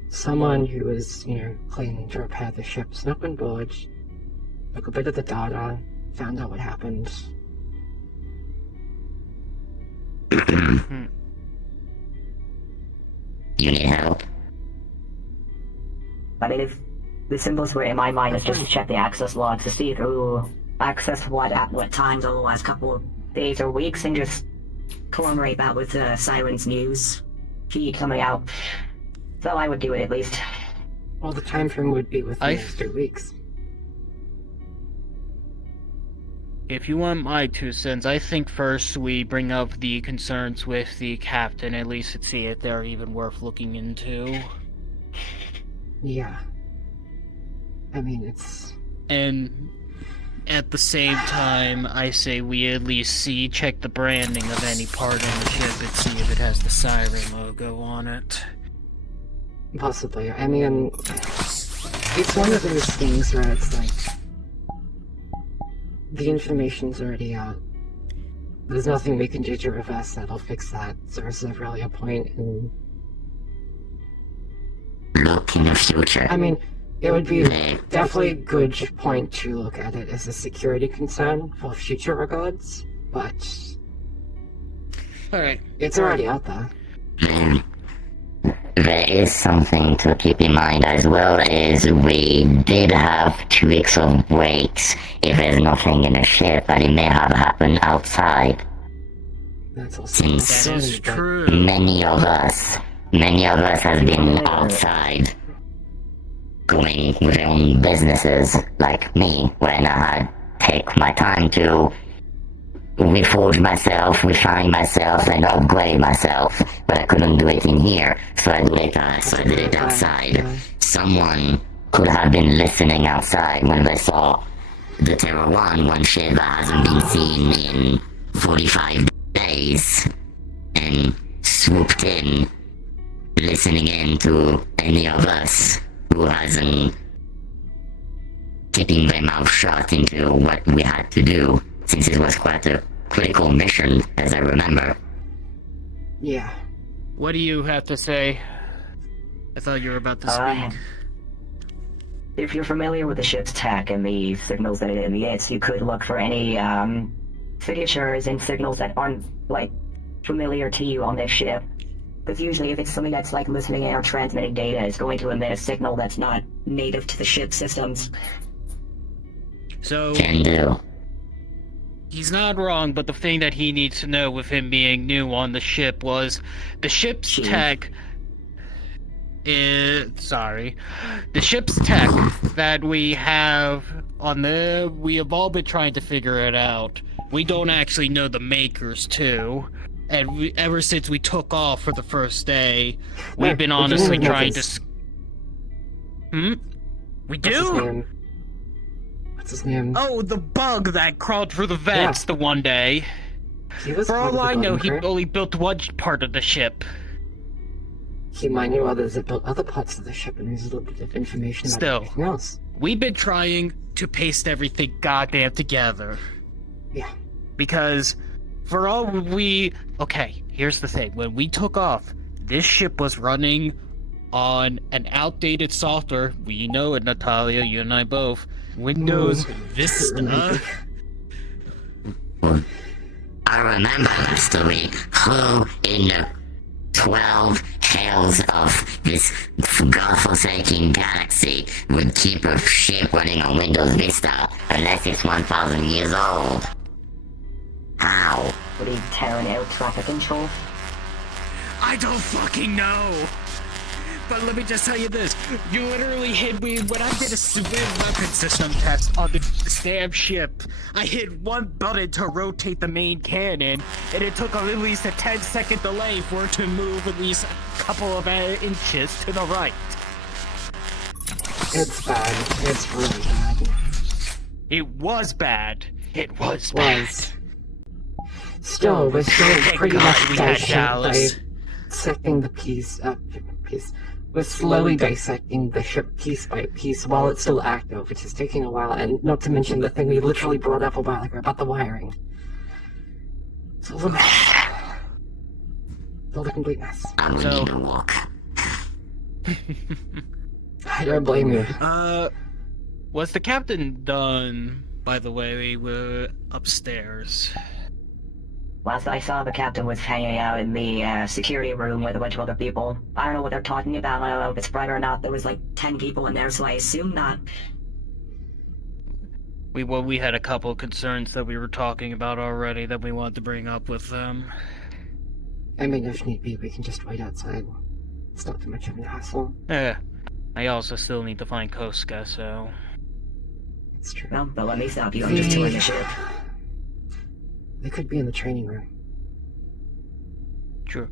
someone who was, claiming to repair the ship snuck on board, took a bit of the data, found out what happened? You need help? I mean, if the simplest way in my mind is just to check the access logs to see who accessed what at what times over the last couple of days or weeks, and just collaborate that with Siren's news feed coming out. So I would do it at least. Well, the time frame would be within the next 2 weeks. If you want my 2 cents, I think first we bring up the concerns with the captain, at least to see if they're even worth looking into. Yeah. I mean, it's... And at the same time, I say we at least check the branding of any part in the ship and see if it has the Siren logo on it. Possibly. I mean, it's one of those things where it's like, the information's already out. There's nothing we can do to reverse that or fix that, so is there really a point in... Look in the future. I mean, it would be definitely a good point to look at it as a security concern for future regards, but... Alright. It's already out there. There is something to keep in mind as well, is we did have 2 weeks of breaks. If there's nothing in the ship, and it may have happened outside. That's also Since many of us have been outside, going with their own businesses, like me, when I had take my time to reforge myself, refine myself, and upgrade myself, but I couldn't do it in here, so I did it outside. Someone could have been listening outside when they saw the Terror 1 ship that hasn't been seen in 45 days, and swooped in, listening in to any of us who hasn't keeping their mouth shut into what we had to do, since it was quite a critical mission, as I remember. Yeah. What do you have to say? I thought you were about to speak. If you're familiar with the ship's tech and the signals that it emits, you could look for any signatures and signals that aren't, like, familiar to you on this ship. Because usually if it's something that's, like, listening in or transmitting data, it's going to emit a signal that's not native to the ship systems. So Can do. he's not wrong, but the thing that he needs to know with him being new on the ship was the ship's tech. The ship's tech that we have we have all been trying to figure it out. We don't actually know the makers too, and ever since we took off for the first day, we've been honestly trying to. We do. What's his name? Oh, the bug that crawled through the vents the one day. For all I know, he only built one part of the ship. He might know others that built other parts of the ship, and there's a little bit of information about everything else. We've been trying to paste everything goddamn together. Yeah. Because for all okay, here's the thing. When we took off, this ship was running on an outdated software. We know it, Natalya, you and I both. Windows Vista. I remember the story. Who in the 12 hells of this godforsaken galaxy would keep a ship running on Windows Vista unless it's 1,000 years old? How? Would he tearing out traffic control? I don't fucking know. But let me just tell you this. You literally hit me when I did a civilian weapon system test on the damn ship. I hit one button to rotate the main cannon, and it took at least a 10-second delay for it to move at least a couple of inches to the right. It's bad. It's really bad. It was bad. It was bad. Still, we're still pretty much we had dissecting the piece. We're slowly dissecting the ship piece by piece while it's still active, which is taking a while, and not to mention the thing we literally brought up a while ago about the wiring. It's all a mess. It's all a complete mess. I don't blame you. Was the captain done, by the way? We were upstairs. Last I saw, the captain was hanging out in the security room with a bunch of other people. I don't know what they're talking about. I don't know if it's private or not. There was like 10 people in there, so I assume not. We had a couple of concerns that we were talking about already that we wanted to bring up with them. I mean, if need be, we can just wait outside. It's not too much of a hassle. Yeah. I also still need to find Koska, so... It's true. Well, but let me stop you. I'm just touring the ship. They could be in the training room. True.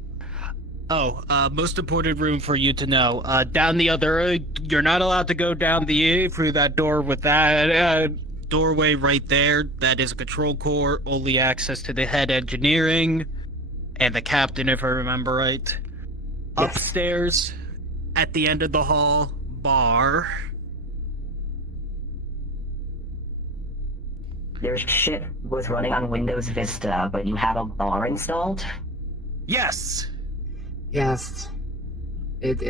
Oh, most important room for you to know. Down the other... you're not allowed to go down through that door with that, doorway right there. That is a control core. Only access to the head engineering. And the captain, if I remember right. Yes. Upstairs, at the end of the hall, bar. Your ship was running on Windows Vista, but you have a bar installed? Yes! Yes. It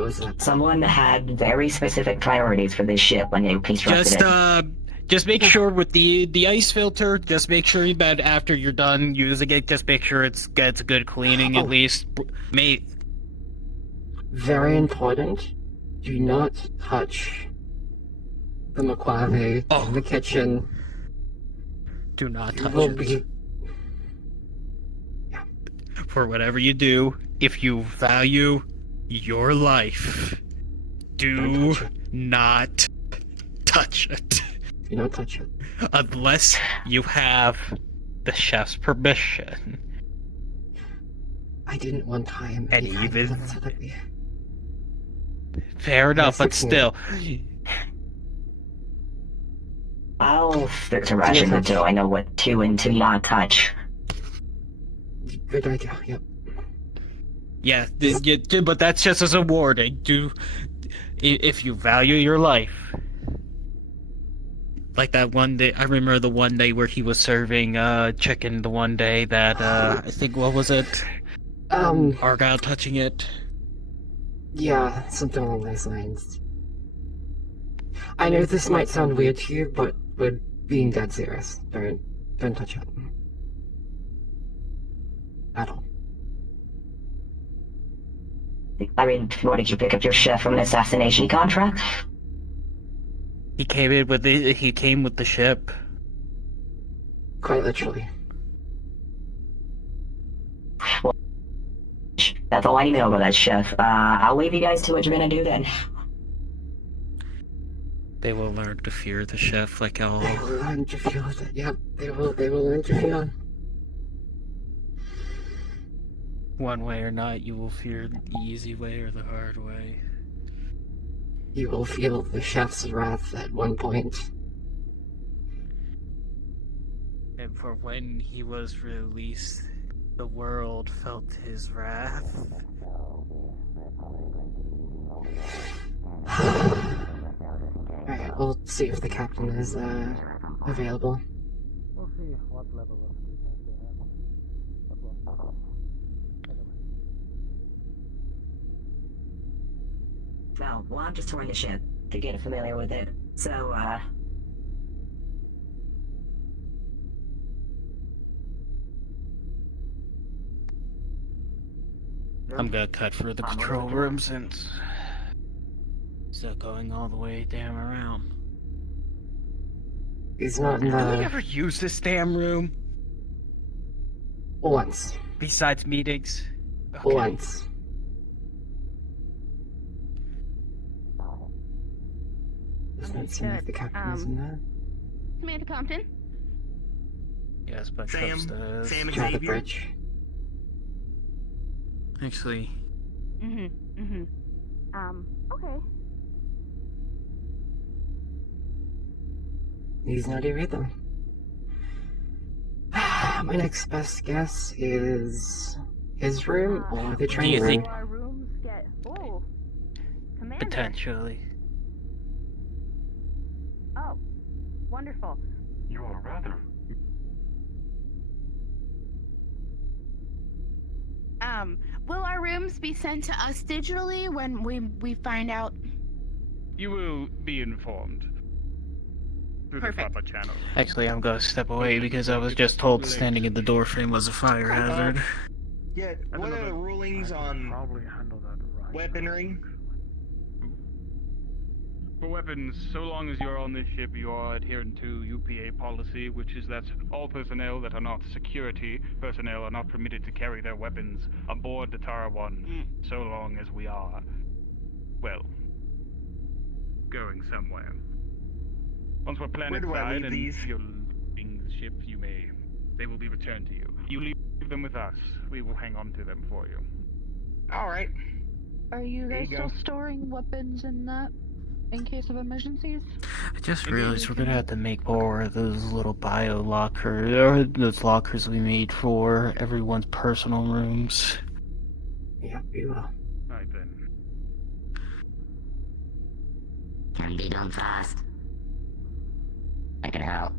was a... Someone had very specific priorities for this ship when they constructed it. Just make sure with the ice filter, just make sure that after you're done using it, just make sure it gets good cleaning at least. Very important. Do not touch the McQuave in the kitchen. Do not touch it. Yeah. For whatever you do, if you value your life, do not touch it. Do not touch it. Unless you have the chef's permission. I didn't one time. And even... Fair enough, but still... I'll stick to ration the dough. I know what to and to not touch. Good idea, yep. Yeah, but that's just as a warning. If you value your life. Like that one day, I remember the one day where he was serving chicken the one day that, I think, what was it? Argyle touching it? Yeah, something along those lines. I know this might sound weird to you, but we're being dead serious. Don't touch it. At all. I mean, what did you pick up your chef from an assassination contract? He came with the ship. Quite literally. Well, that's all I know about that, Chef. I'll leave you guys to what you're gonna do then. They will learn to fear the chef like all. They will learn to fear that. Yep, they will learn to fear. One way or not, you will fear the easy way or the hard way. You will feel the chef's wrath at one point. And for when he was released, the world felt his wrath. Alright, we'll see if the captain is available. We'll see what level of defense they have. Well, I'm just touring the ship to get familiar with it. So, I'm gonna cut for the control room since still going all the way damn around. He's not in Have we the... ever used this damn room? Once. Besides meetings? Okay. Once. Doesn't seem like the captain is in there. Samantha Compton? Yes, but Sam Try the Xavier. bridge. Actually, Okay. He's not here either. My next best guess is his room or the training room. Our rooms get full. Commander. potentially. Oh, wonderful. You are rather. Will our rooms be sent to us digitally when we find out? You will be informed through the proper channel. Actually, I'm gonna step away because I was just told standing in the doorframe was a fire hazard. Yeah, what are the rulings on weaponry? For weapons, so long as you're on this ship, you are adherent to UPA policy, which is that all personnel that are not security personnel are not permitted to carry their weapons aboard the Tara 1, so long as we are, well, going somewhere. Once we're planet do I side leave and these? you're leaving the ship, they will be returned to you. You leave them with us. We will hang on to them for you. Alright. Are you There guys you still go. storing weapons in that? In case of emergencies? I just realized we're gonna have to make more of those little bio lockers, or those lockers we made for everyone's personal rooms. Yeah, we will. Right then. Can be done fast. I can help.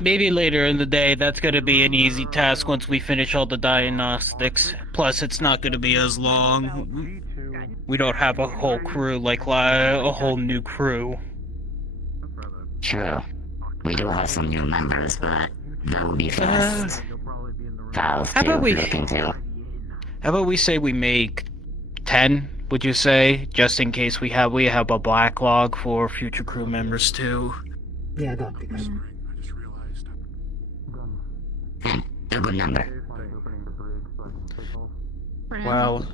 Maybe later in the day, that's gonna be an easy task once we finish all the diagnostics. Plus, it's not gonna be as long. We don't have a whole crew, like a whole new crew. True. We do have some new members, but that will be fast. Files How to about we- look into. How about we say we make 10? Would you say, just in case we have a backlog for future crew members too? Yeah, that'd be good. A good number. Well,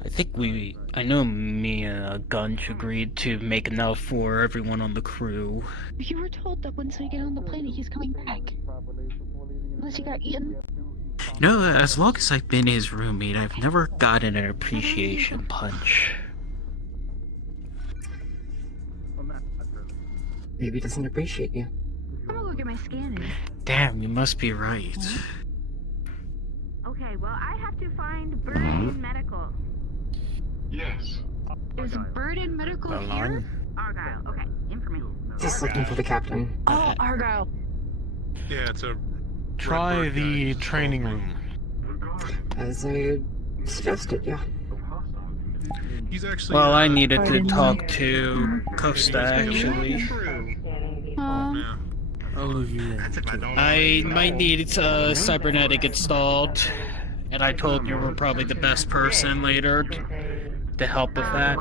I know me and Gunch agreed to make enough for everyone on the crew. You were told that once we get on the planet, he's coming back. Unless he got eaten. You know, as long as I've been his roommate, I've never gotten an appreciation punch. Maybe he doesn't appreciate you. I'm gonna go get my scanner. Damn, you must be right. Okay, well, I have to find Bird Medical. Yes. Is Bird Medical Hold here? on. Argyle. Okay, information. Just looking for the captain. Oh, Argyle. Yeah, it's a. Try the training room. As I suggested, yeah. He's actually. Well, I needed to talk to Costa, actually. All of you. I might need cybernetic installed, and I told you were probably the best person later to help with that.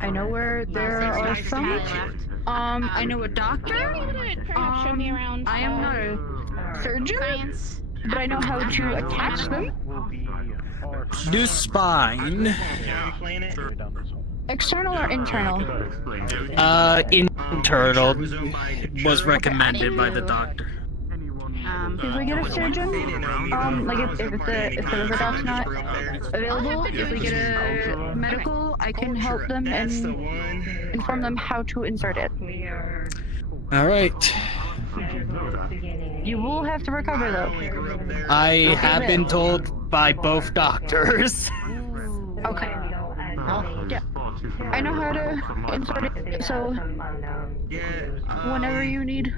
I know where there are some. I know a doctor. Perhaps show me around. I am not a surgeon, but I know how to attach them. Do spine. External or internal? Internal was recommended by the doctor. If we get a surgeon, like if the liver doc's not available, if we get a medical, I can help them and inform them how to insert it. All right. You will have to recover though. I have been told by both doctors. Okay. Yeah. I know how to insert it, so whenever you need.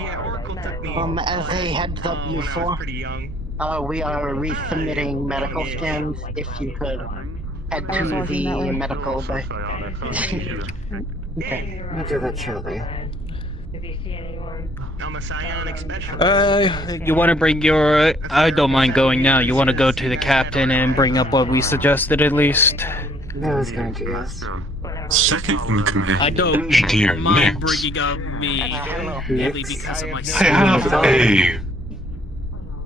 As a heads up, you four, we are resubmitting medical scans. If you could head to the medical bay. Okay. I'll do that shortly. I'm a psionic specialist. You want to bring your... I don't mind going now. You want to go to the captain and bring up what we suggested at least? That was going to, yes. Second in command, I don't Engineer mind Nix. bringing up me, only because of my... I have a...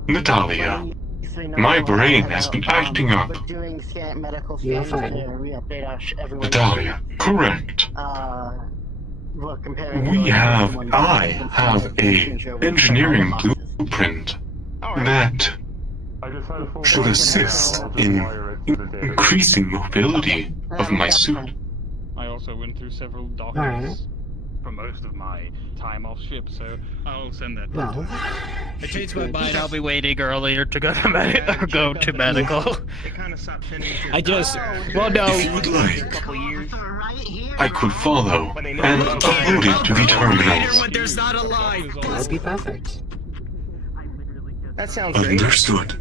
Natalya. My brain has been acting up. Yeah, fine. Natalya, correct. I have a engineering blueprint that should assist in increasing mobility of my suit. I also went through several doctors for most of my time off ship, so I'll send that. Well, I changed my mind. I'll be waiting earlier to go to go to medical. I just... Well, no. If you would like, I could follow and upload it to the terminals. When there's not a line. that'd be perfect. That sounds great. Understood.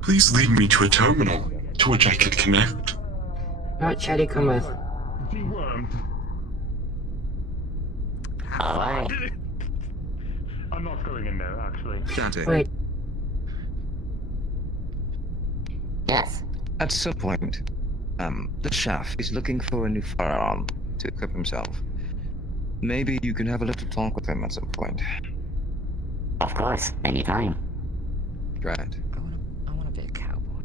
Please lead me to a terminal to which I could connect. Alright, Chatty, come with. Alright. I'm not going in there, actually. Chatty. Wait. Yes. At some point, the chef is looking for a new firearm to equip himself. Maybe you can have a little talk with him at some point. Of course, anytime. Right. I wanna be a cowboy.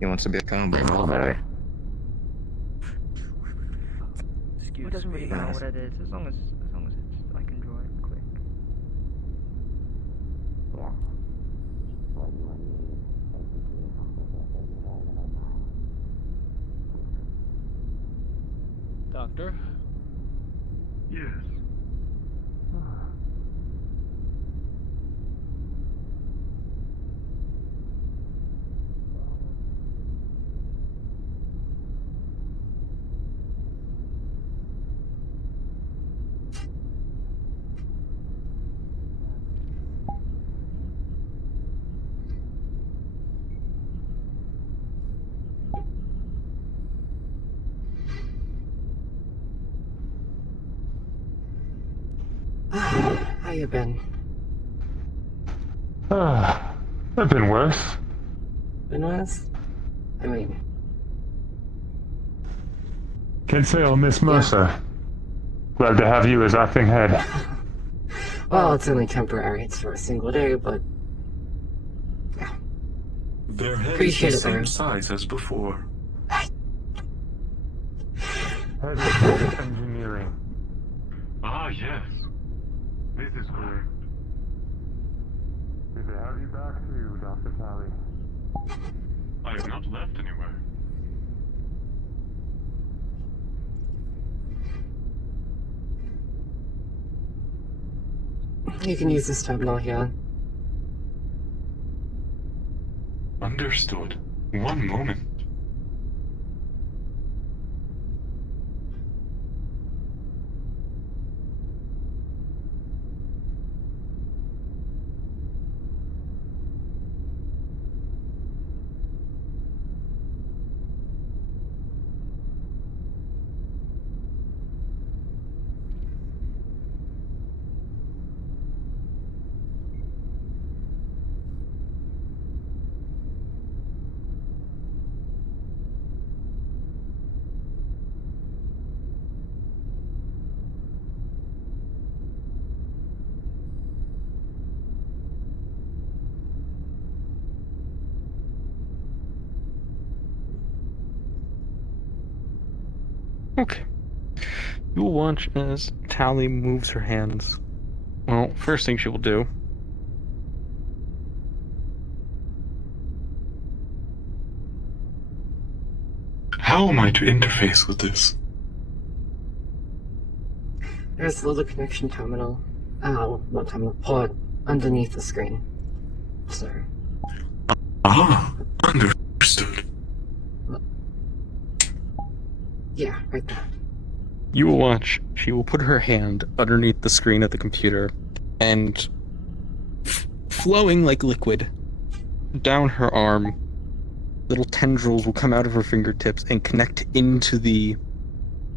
He wants to be a cowboy. Revolver. It doesn't really matter what it is, as long as it's, I can draw it quick. Doctor? Yes. How you been? I've been worse. Been worse? I mean... Can't say I'll miss Mercer. Glad to have you as acting head. Well, it's only temporary. It's for a single day, but... Their head is Appreciate the it, same Aaron. size as before. Head of engineering. Ah, yes. This is correct. Good to have you back too, Dr. Tally. I have not left anywhere. You can use this terminal here. Understood. One moment. Okay. You will watch as Tally moves her hands. Well, first thing she will do. How am I to interface with this? There's a little connection terminal. Not terminal, port underneath the screen. Sir. Ah, understood. Yeah, right there. You will watch. She will put her hand underneath the screen of the computer, and flowing like liquid down her arm, little tendrils will come out of her fingertips and connect into the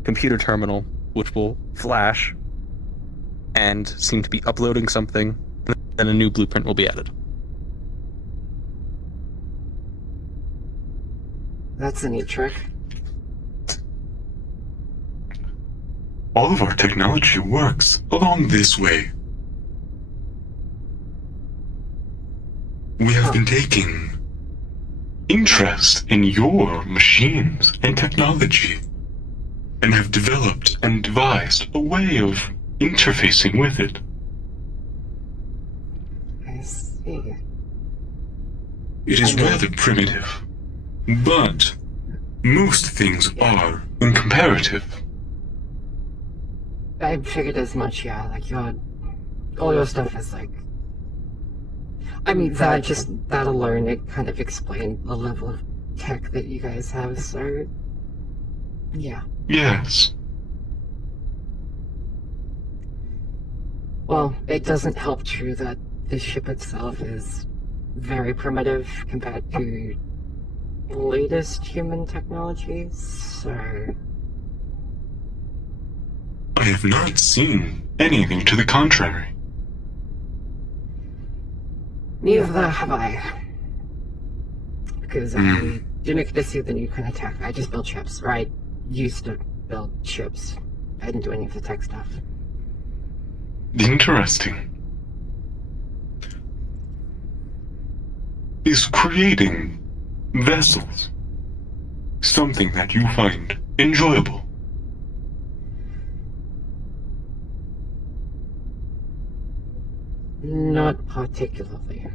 computer terminal, which will flash and seem to be uploading something, and then a new blueprint will be added. That's a neat trick. All of our technology works along this way. We have been taking interest in your machines and technology, and have developed and devised a way of interfacing with it. I see. It is rather primitive, but most things are in comparative. I figured as much, yeah. Like, all your stuff is like... I mean, that alone, it kind of explained the level of tech that you guys have, so... Yeah. Yes. Well, it doesn't help too that the ship itself is very primitive compared to latest human technology, so... I have not seen anything to the contrary. Neither have I. Because I didn't get to see the new kind of tech. I just built chips, or I used to build chips. I didn't do any of the tech stuff. Interesting. Is creating vessels something that you find enjoyable? Not particularly.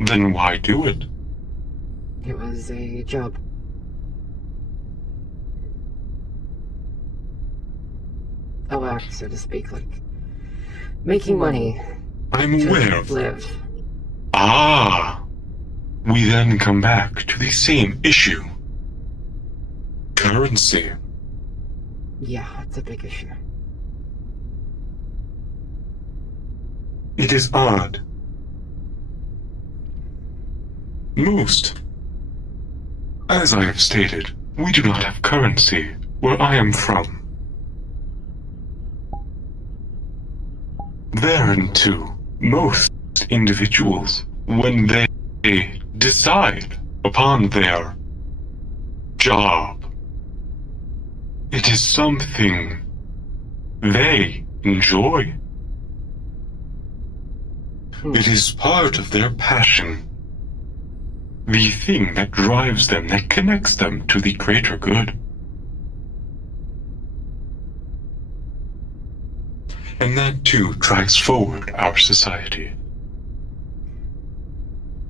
Then why do it? It was a job. A work, so to speak, like making money. I'm aware of live. Ah! We then come back to the same issue. Currency. Yeah, it's a big issue. It is odd. Most. As I have stated, we do not have currency where I am from. Thereunto, most individuals, when they decide upon their job, it is something they enjoy. It is part of their passion. The thing that drives them, that connects them to the greater good. And that too drives forward our society.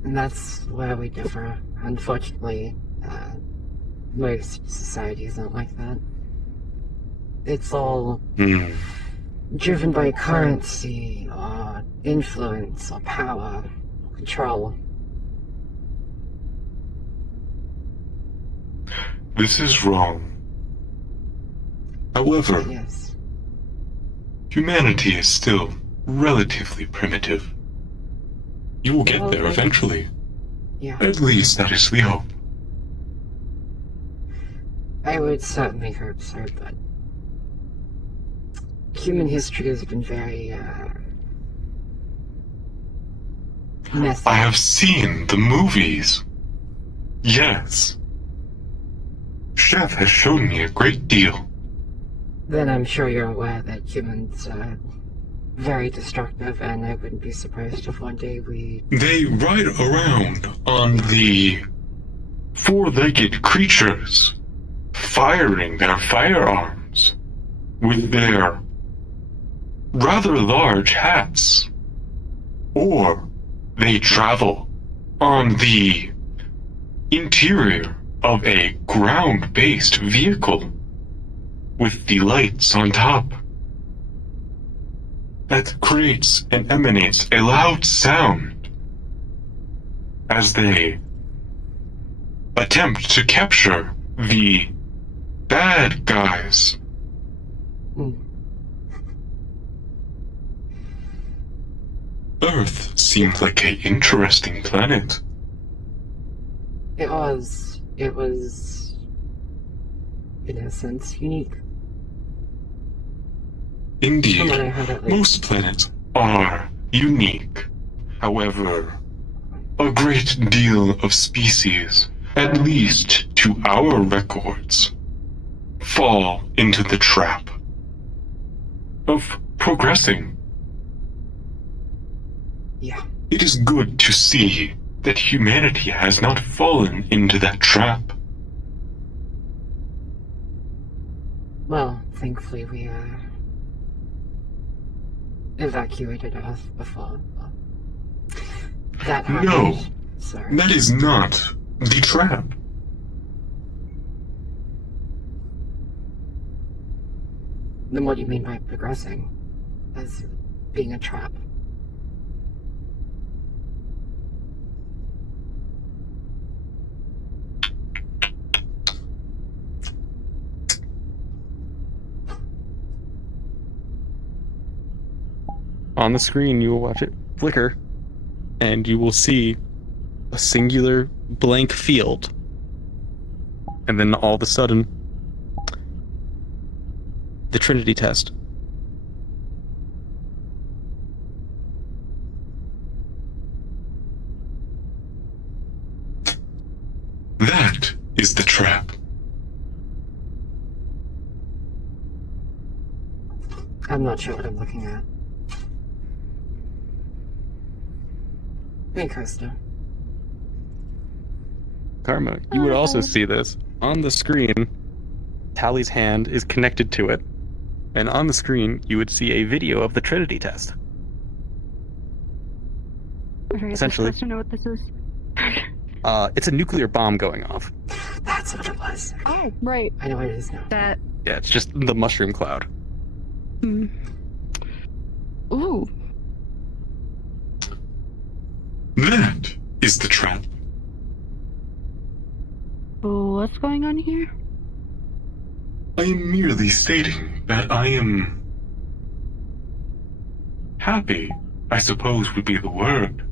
And that's where we differ. Unfortunately, most societies aren't like that. It's all driven by currency, or influence, or power, or control. This is wrong. However, yes. Humanity is still relatively primitive. You will get there eventually. Yeah. At least that is the hope. I would certainly hope so, but human history has been very, messy. I have seen the movies. Yes. Chef has shown me a great deal. Then I'm sure you're aware that humans are very destructive, and I wouldn't be surprised if one day They ride around on the four-legged creatures firing their firearms with their rather large hats. Or they travel on the interior of a ground-based vehicle with the lights on top that creates and emanates a loud sound as they attempt to capture the bad guys. Earth seemed like an interesting planet. It was, in a sense, unique. Indeed, From what I heard at least. most planets are unique. However, a great deal of species, at least to our records, fall into the trap of progressing. Yeah. It is good to see that humanity has not fallen into that trap. Well, thankfully we evacuated Earth before. That happened. No, Sorry. that is not the trap. Then what do you mean by progressing? As being a trap? On the screen, you will watch it flicker, and you will see a singular blank field. And then all of a sudden, the Trinity test. That is the trap. I'm not sure what I'm looking at. Hey, Krista. Karma, you would also see this. On the screen, Tally's hand is connected to it. And on the screen, you would see a video of the Trinity test. Okay, Essentially. to know what this is. It's a nuclear bomb going off. That's what it was. Oh, right. I know what it is now. That. Yeah, it's just the mushroom cloud. Ooh. That is the trap. What's going on here? I am merely stating that I am happy, I suppose would be the word,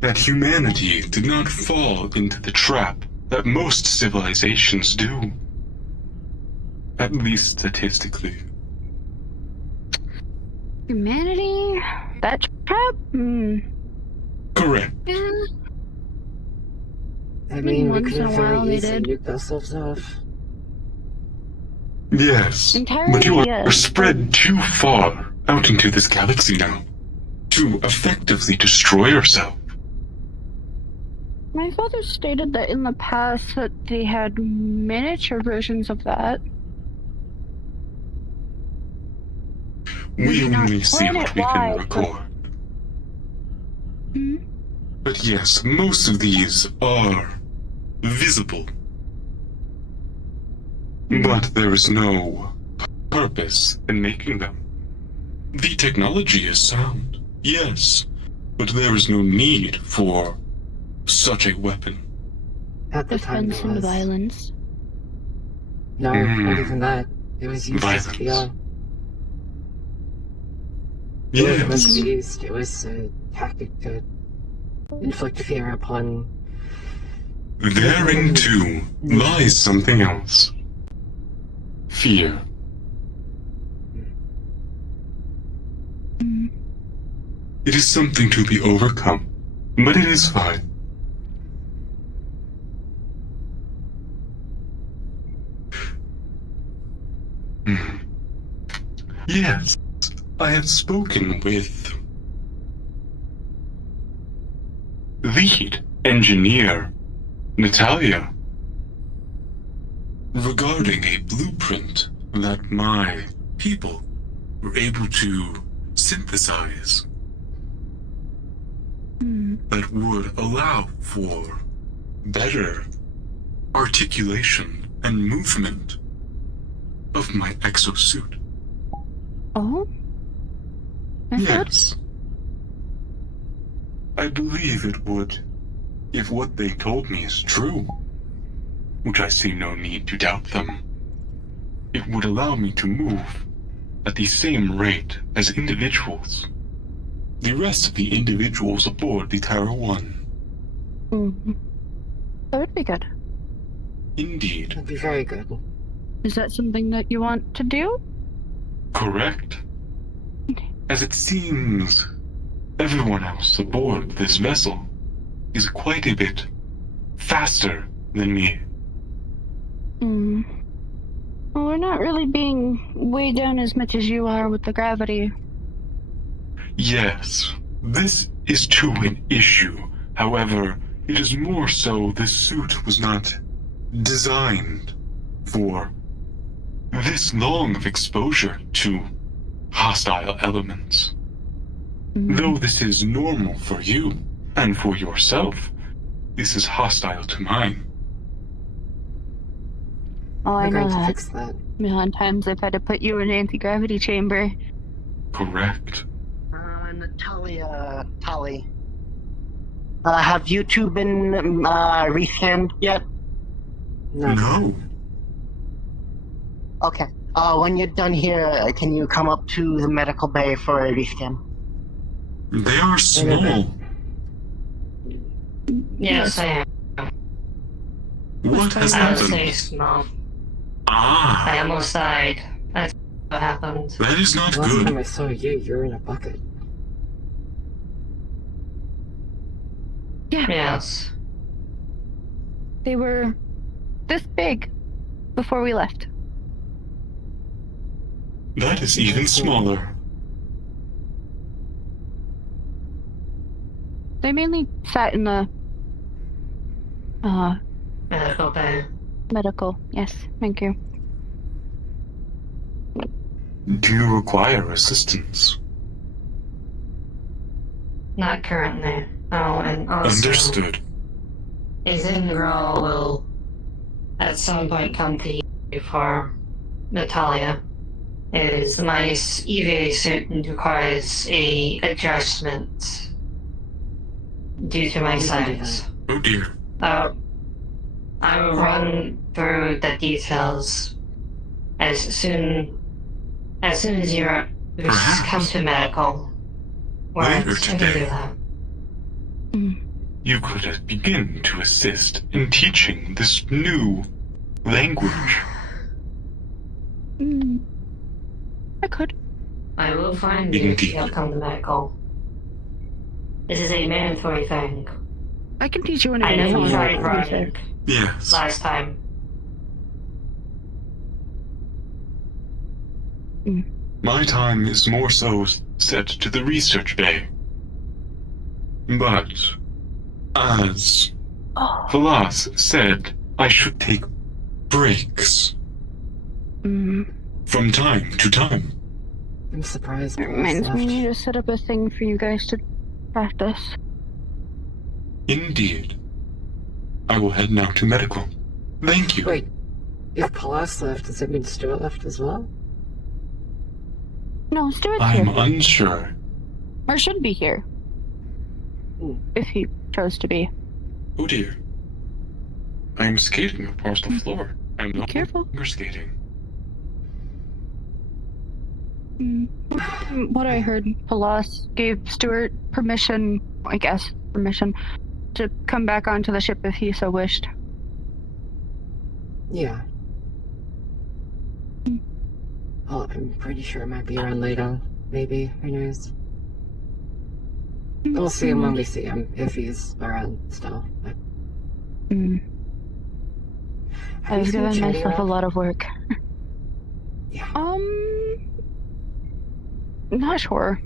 that humanity did not fall into the trap that most civilizations do. At least statistically. Humanity? That trap? Correct. Yeah. I mean, we once could in a have while very they easily did. nuked ourselves off. Yes, Entirely, but you are yes. spread too far out into this galaxy now to effectively destroy yourself. My father stated that in the past that they had miniature versions of that. We Not only see what we can planet-wide, record. But yes, most of these are visible. But there is no purpose in making them. The technology is sound, yes, but there is no need for such a weapon. At the time, Defense it and was. violence. No, not even that. It was used as Violence. PR. It wasn't meant to Yes, be used. It was a tactic to inflict fear upon. therein too lies something else. Fear. It is something to be overcome, but it is fine. Yes, I have spoken with lead engineer Natalya. regarding a blueprint that my people were able to synthesize that would allow for better articulation and movement of my exosuit. Oh? Yes. I believe it would, if what they told me is true, which I see no need to doubt them, it would allow me to move at the same rate as individuals. The rest of the individuals aboard the Terra 1. That would be good. Indeed. That'd be very good. Is that something that you want to do? Correct. As it seems, everyone else aboard this vessel is quite a bit faster than me. Well, we're not really being weighed down as much as you are with the gravity. Yes, this is too an issue. However, it is more so this suit was not designed for this long of exposure to hostile elements. Though this is normal for you and for yourself, this is hostile to mine. Oh, I know that. Fix that. A million times I've had to put you in an anti-gravity chamber. Correct. Natalya, Tali. Have you two been rescanned yet? No. Okay. When you're done here, can you come up to the medical bay for a rescan? They are small. Yes, I am. What has I would happened? say small. Ah. I almost died. That's what happened. That is not Last good. time I saw you, you were in a bucket. Yeah. Yes. They were this big before we left. That is even smaller. They mainly sat in the Medical bay. medical. Yes, thank you. Do you require assistance? Not currently. Oh, and also... Understood. Izengro will at some point come to you for Natalya. My EVA suit requires a adjustment due to my size. Oh dear. I will run through the details as soon as you're come to medical. Later I can do today. that. You could begin to assist in teaching this new language. I could. I will find you if Indeed. you come to medical. This is a mandatory thing. I can teach you when I know you want, tried to be running fair. Yes. last time. My time is more so set to the research bay. But, as Valas said, I should take breaks from time to time. I'm surprised. It reminds me, we need to set up a thing for you guys to practice. Indeed. I will head now to medical. Thank you. Wait, if Palas left, does that mean Stuart left as well? No, Stuart's I'm here. unsure. Or should be here. If he chose to be. Oh dear. I am skating across the floor. I'm no longer skating. What I heard, Palas gave Stuart permission, I guess, to come back onto the ship if he so wished. Yeah. Oh, I'm pretty sure it might be around later. Maybe. Who knows? We'll see him when we see him, if he's around still. But... I was giving Chatty myself a around? lot of work. Yeah. Not sure.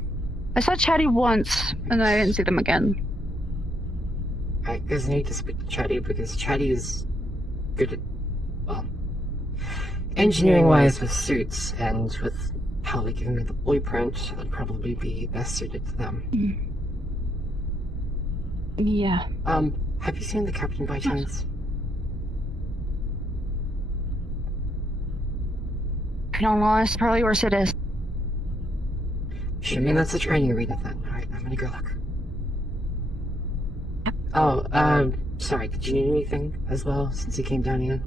I saw Chatty once, and then I didn't see them again. I guess I need to speak to Chatty because Chatty is good at, well, engineering-wise with suits and with how they're giving me the blueprint, I'd probably be best suited to them. Yeah. Have you seen the captain by chance? I don't know, it's probably worse it is. Should mean that's a training arena then. Alright, I'm gonna go look. Oh, sorry, did you need anything as well since you came down here?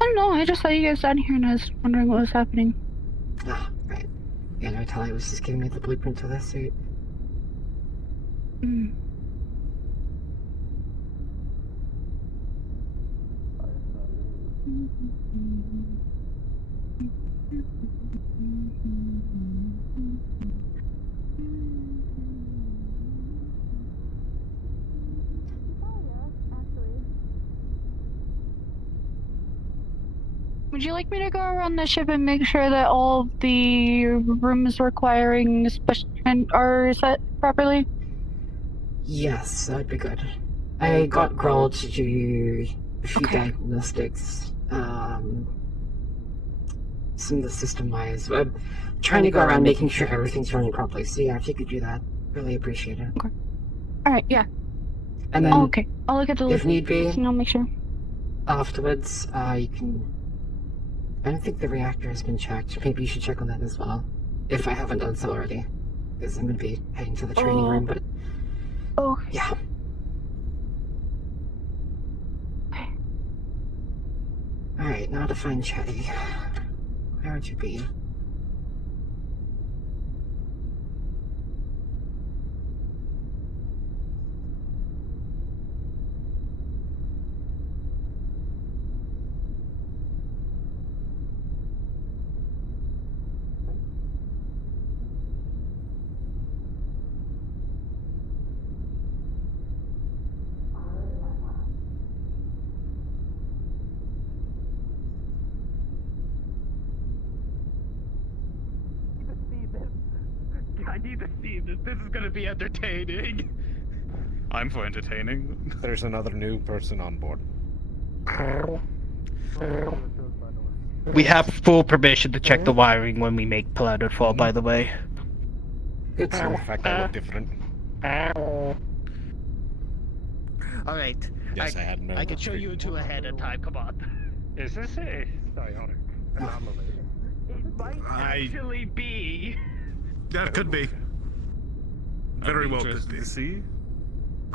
I don't know, I just saw you guys down here and I was wondering what was happening. Ah, right. Yeah, Natalya was just giving me the blueprint to that suit. Would you like me to go around the ship and make sure that all the rooms requiring special are set properly? Yes, that'd be good. I got Grohl to do a few diagnostics, some of the system-wise. I'm trying to go around making sure everything's running properly, so yeah, if you could do that, really appreciate it. Okay. Alright, yeah. And then, okay. I'll look at the if need be, and I'll make sure. Afterwards, you can... I don't think the reactor has been checked. Maybe you should check on that as well, if I haven't done so already. Because I'm going to be heading to the training room, but... Oh. Yeah. Alright, now to find Chatty. Where would you be? I need to see this. This is gonna be entertaining. I'm for entertaining. There's another new person on board. We have full permission to check the wiring when we make Planetfall, by the way. Good In fact, I look different. Alright. Yes, I had no. I can show you two ahead of time, come on. Is this a psionic anomaly? It might actually be. That could be. Very well could be. See?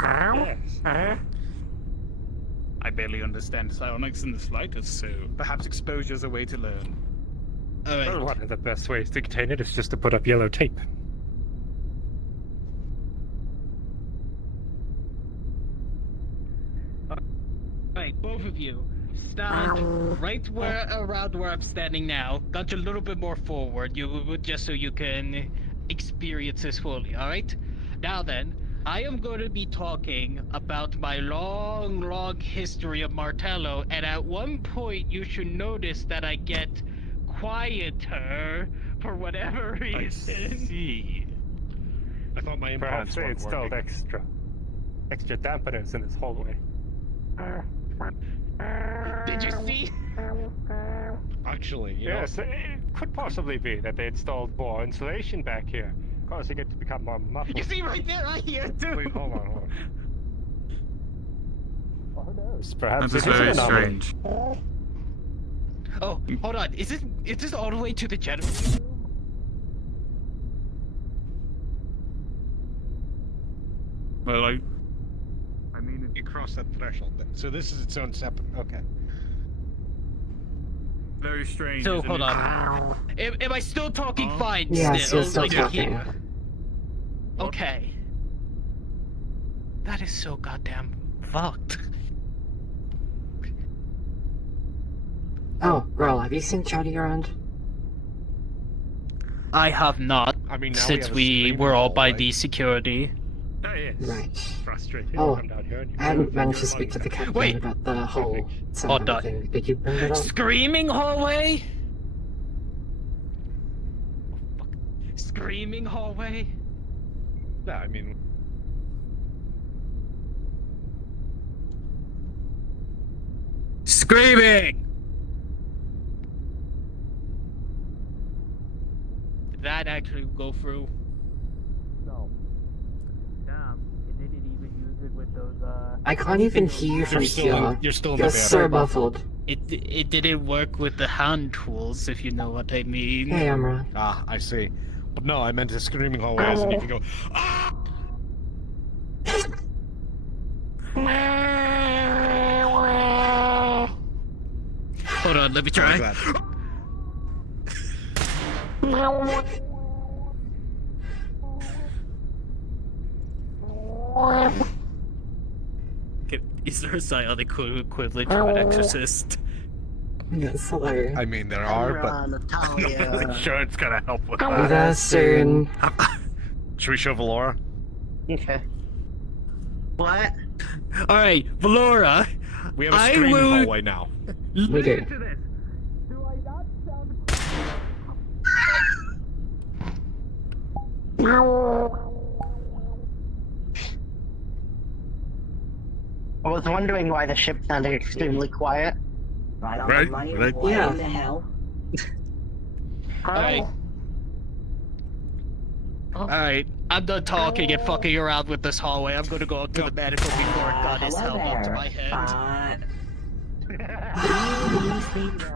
Yes. I barely understand psionics in the slightest, so perhaps exposure's a way to learn. Well, one of the best ways to contain it is just to put up yellow tape. Alright, both of you, stand right around where I'm standing now. Got you a little bit more forward, just so you can experience this fully, alright? Now then, I am going to be talking about my long history of Martello, and at one point you should notice that I get quieter for whatever reason. I see. I thought my implants weren't installed extra dampeners in this hallway. Did you see? Actually, yes, it could possibly be that they installed more insulation back here, causing it to become more muffled. You see right there, I hear it too. Wait, hold on. Perhaps That is it is very an anomaly. strange. Oh, hold on. Is this all the way to the generator? Well, I mean, you cross that threshold. So this is its own separate. Okay. very strange. So isn't hold it? on. Am I still talking fine? Yes, still? you're still Like, talking. here? Okay. That is so goddamn fucked. Oh, girl, have you seen Chatty around? I have not, I mean, now since have a we screen were all by wall, the security. That is Right. frustrating. Oh, I'm down here and you I haven't managed to you're speak to the captain Wait. about the whole Oh, sound done. thing. Did you bring it up? Screaming hallway? Screaming hallway? Yeah, I mean, Screaming! that actually go through? No. It didn't even use it with those, I can't even hear you from here. You're still in You're the so van. muffled. It didn't work with the hand tools, if you know what I mean. Hey, Amra. Ah, I see. But no, I meant a screaming hallways, and you can go. Ah! Hold on, let me try. Is there a psionic equivalent to an exorcist? That's hilarious. I mean, there are, but Natalya. I'm not really sure it's gonna help with Be that. there soon. Should we show Valora? Okay. What? Alright, Valora. We have a screaming hallway now. We do. I was wondering why the ship sounded extremely quiet. Right on Right, the money. right. What Yeah. in the hell? Alright, I'm done talking and fucking around with this hallway. I'm gonna go up to the medical before it got his Hello helmet up to there. my head. Do you speak?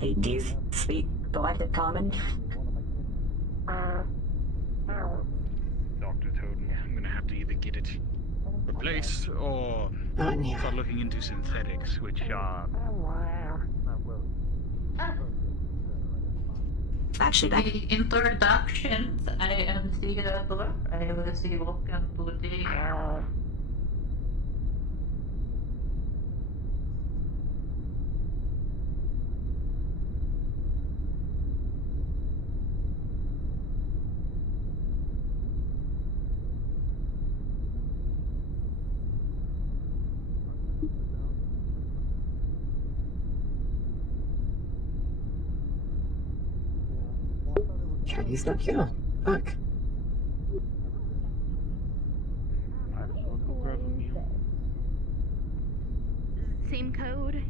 Hey, do you speak Galactic Common? Doctor told me I'm gonna have to either get it replaced or start looking into synthetics, which are. Actually, the introductions, I am Theodore. I was the welcome to the. Chinese not here. Fuck. Same code.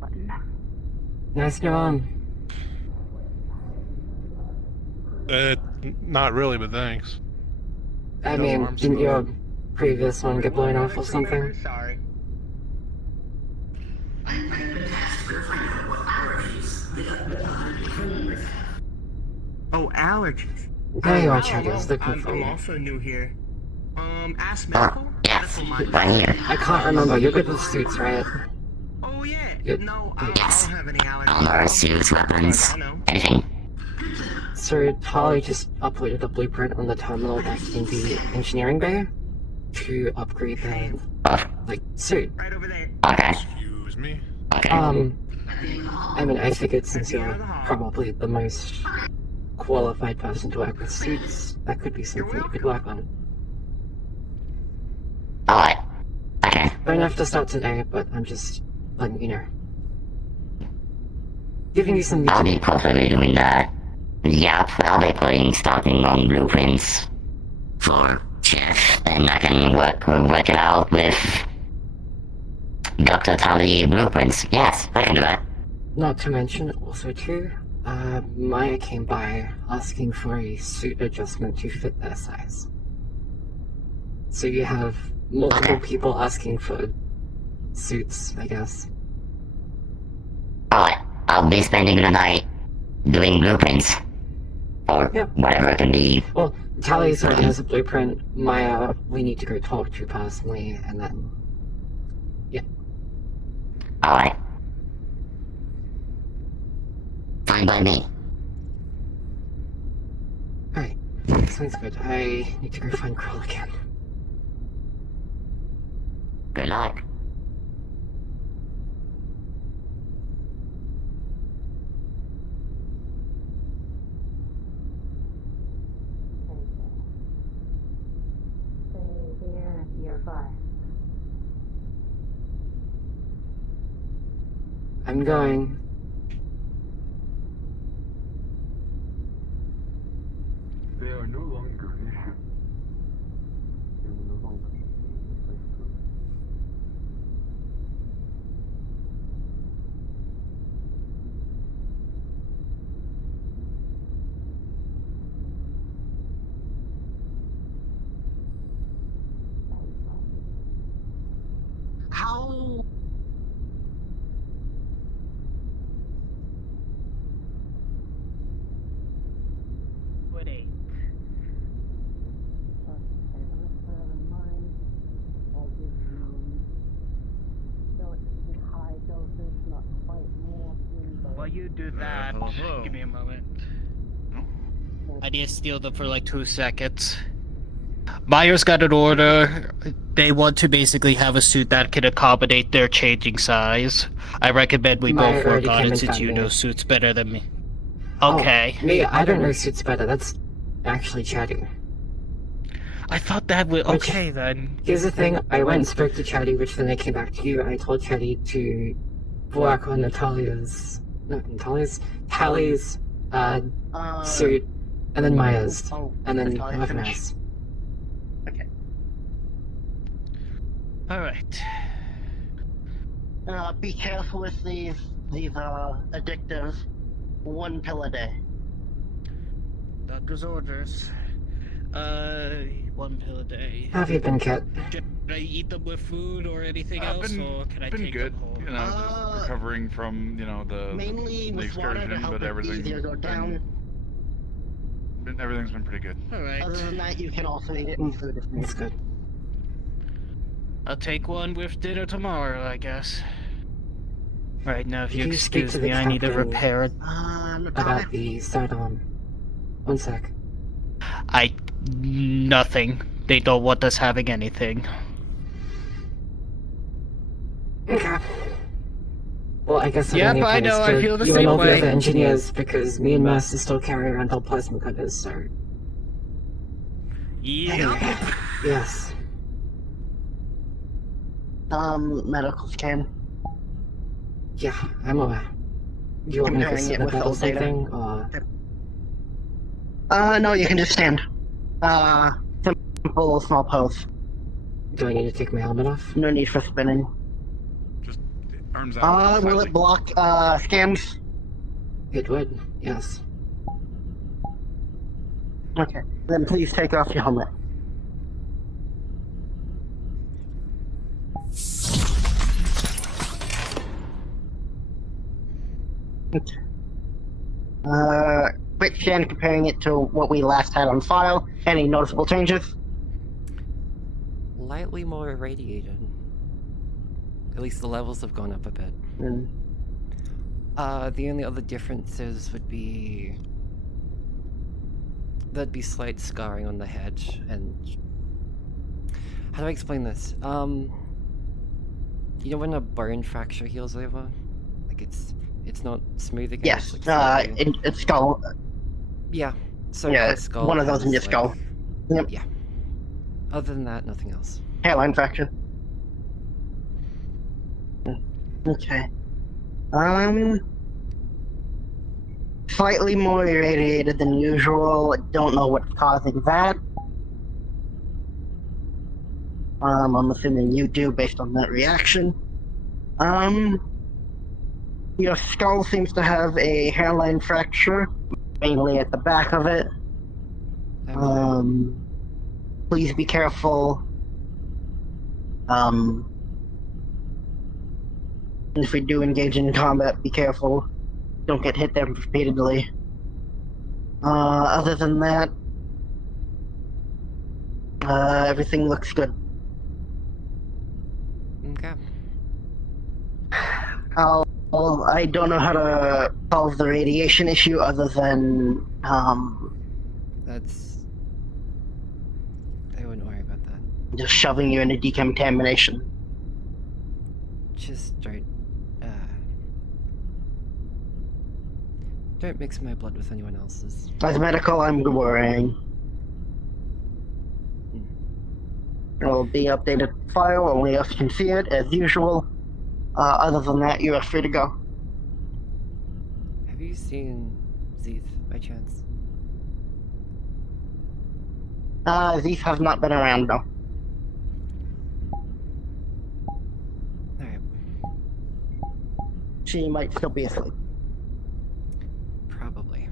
Button. Nice job. Not really, but thanks. I mean, didn't your previous one get blown off or something? Sorry. Oh, allergies. There you are, Chad. I was looking for I'm you. also new here. Ask medical? Yes, Medical right here. I can't remember. You're good with suits, right? Oh yeah. Yep. No, I Yes. don't have any allergies. Armor, suits, weapons, anything. So Tali just uploaded a blueprint on the terminal back in the engineering bay to upgrade the suit. Right over there. Okay. Excuse me. Okay. I mean, I figured since you're probably the most qualified person to work with suits, that could be something you could work on. Alright. Okay. Don't have to start today, but I'm just letting you know. Giving you some. I'll be possibly doing that. Yep, I'll be starting on blueprints for Jeff, and I can work it out with Dr. Tully blueprints. Yes, I can do that. Not to mention, also too, Maya came by asking for a suit adjustment to fit their size. So you have multiple people asking for suits, I guess. Alright, I'll be spending the night doing blueprints. Or whatever it can be. Well, Tali already has a blueprint. Maya, we need to go talk to personally, and then. Yeah. Alright. Fine by me. Alright, sounds good. I need to go find Kroll again. Good luck. Year 5. I'm going. They are no longer an issue. They will no longer be replaced. while you do that, hello. give me a moment. I need to steal them for like 2 seconds. Myers got an order. They want to basically have a suit that can accommodate their changing size. I recommend we Meyer both already work on came it and since found you me. know suits better than me. Oh, Okay. me, I don't know suits better. That's actually Chatty. I thought that would. Which, Okay then. Here's the thing. I went and spoke to Chatty, which then I came back to you. I told Chatty to work on Tally's suit, and then Maya's, and then whoever else. Okay. Alright. Be careful with these addictives. 1 pill a day. Doctor's orders. 1 pill a day. How have you been, Kit? Should I eat them with food or anything else, or can I take good. them home? You know, just recovering from the Mainly the with water to excursion, help but it easier go down. Everything's been pretty good. Alright. Other than that, you can also eat it in food if needed. That's good. I'll take one with dinner tomorrow, I guess. Right now, if you Did you speak excuse to the me, I need to captain repair it. about the sidearm? 1 sec. Nothing. They don't want us having anything. Okay. Well, I guess Yep, I know, I feel the you same and all way. the other engineers, because me and Mercer still carry around our plasma cutters, so... Yeah. Anyway, yes. Medical scan. Yeah, I'm aware. Do you want me to Comparing sit it in a with bed or old data. something, or... No, you can just stand. Simple, small pose. Do I need to take my helmet off? No need for spinning. Arms out. Will it block, scans? It would, yes. Okay, then please take off your helmet. Okay. Quick scan comparing it to what we last had on file. Any noticeable changes? Lightly more irradiated. At least the levels have gone up a bit. The only other differences would be... There'd be slight scarring on the head, and... How do I explain this? You know when a bone fracture heals over? Like it's not smooth again? Yes, it's like it's skull. Yeah, so Yeah, her skull one of those in your has, skull. Yep. Yeah. Other than that, nothing else. Hairline fracture. Okay. Slightly more irradiated than usual. Don't know what's causing that. I'm assuming you do based on that reaction. Your skull seems to have a hairline fracture, mainly at the back of it. Please be careful. If we do engage in combat, be careful. Don't get hit there repeatedly. Other than that, everything looks good. Okay. I don't know how to solve the radiation issue other than, That's... I wouldn't worry about that. just shoving you into decontamination. Just don't mix my blood with anyone else's. As medical, I'm worrying. It will be updated file, only us can see it, as usual. Other than that, you are free to go. Have you seen Zeeth by chance? These have not been around, no. Alright. She might still be asleep. Probably.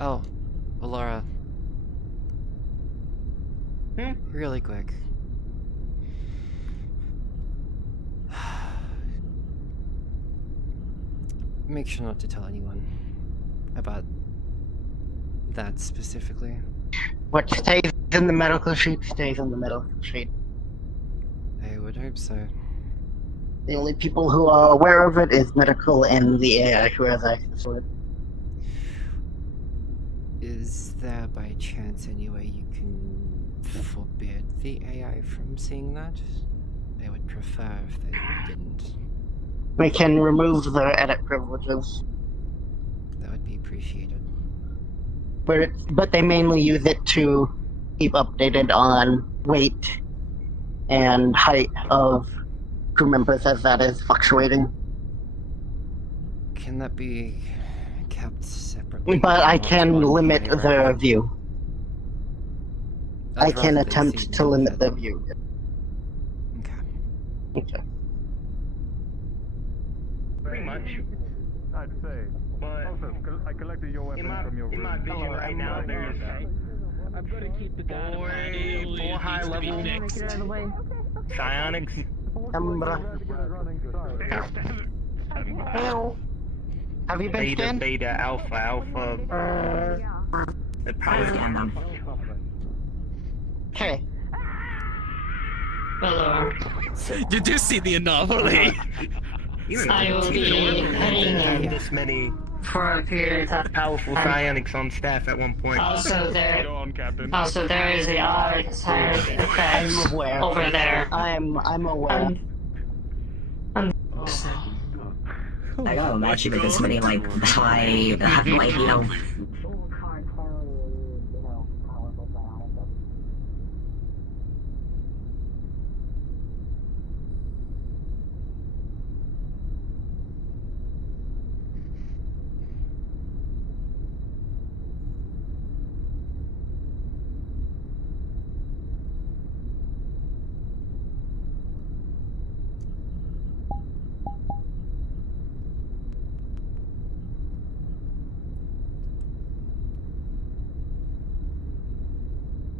Oh, well, Laura. Really quick. Make sure not to tell anyone about that specifically. What stays in the medical sheet stays in the medical sheet. I would hope so. The only people who are aware of it is medical and the AI who has access to it. Is there by chance any way you can forbid the AI from seeing that? I would prefer if they didn't. We can remove their edit privileges. That would be appreciated. But they mainly use it to keep updated on weight and height of crew members as that is fluctuating. Can that be kept separately? But I not can on limit the their record? view. I I'd can rather they attempt see to none of limit it. their view. Okay. Okay. Pretty much. I'd say. But Also, I collected your weapon from your room. in my vision right now, there's I'm gonna keep the guy. four high level psionics. Hello. Have you been Beta, scanned? beta, alpha. The power. Okay. Hello. You do see the anomaly. I will be heading this many for a period of powerful psionics on staff at one point. Also there. Go on, Captain. Also, there is the odd side effect I'm aware. over there. I'm aware. I gotta imagine with this many, like, high, like, you know...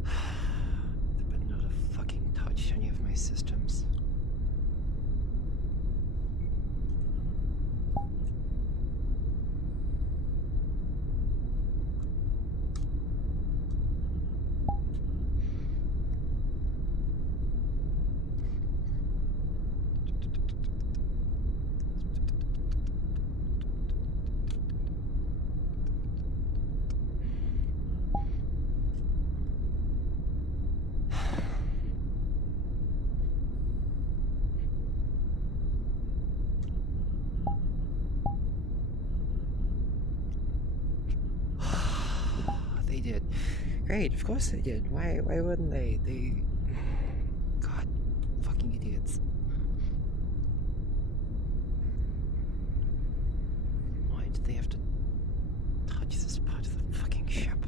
But not a fucking touch any of my systems. They did. Great, of course they did. Why wouldn't they? God, fucking idiots. Why did they have to touch this part of the fucking ship?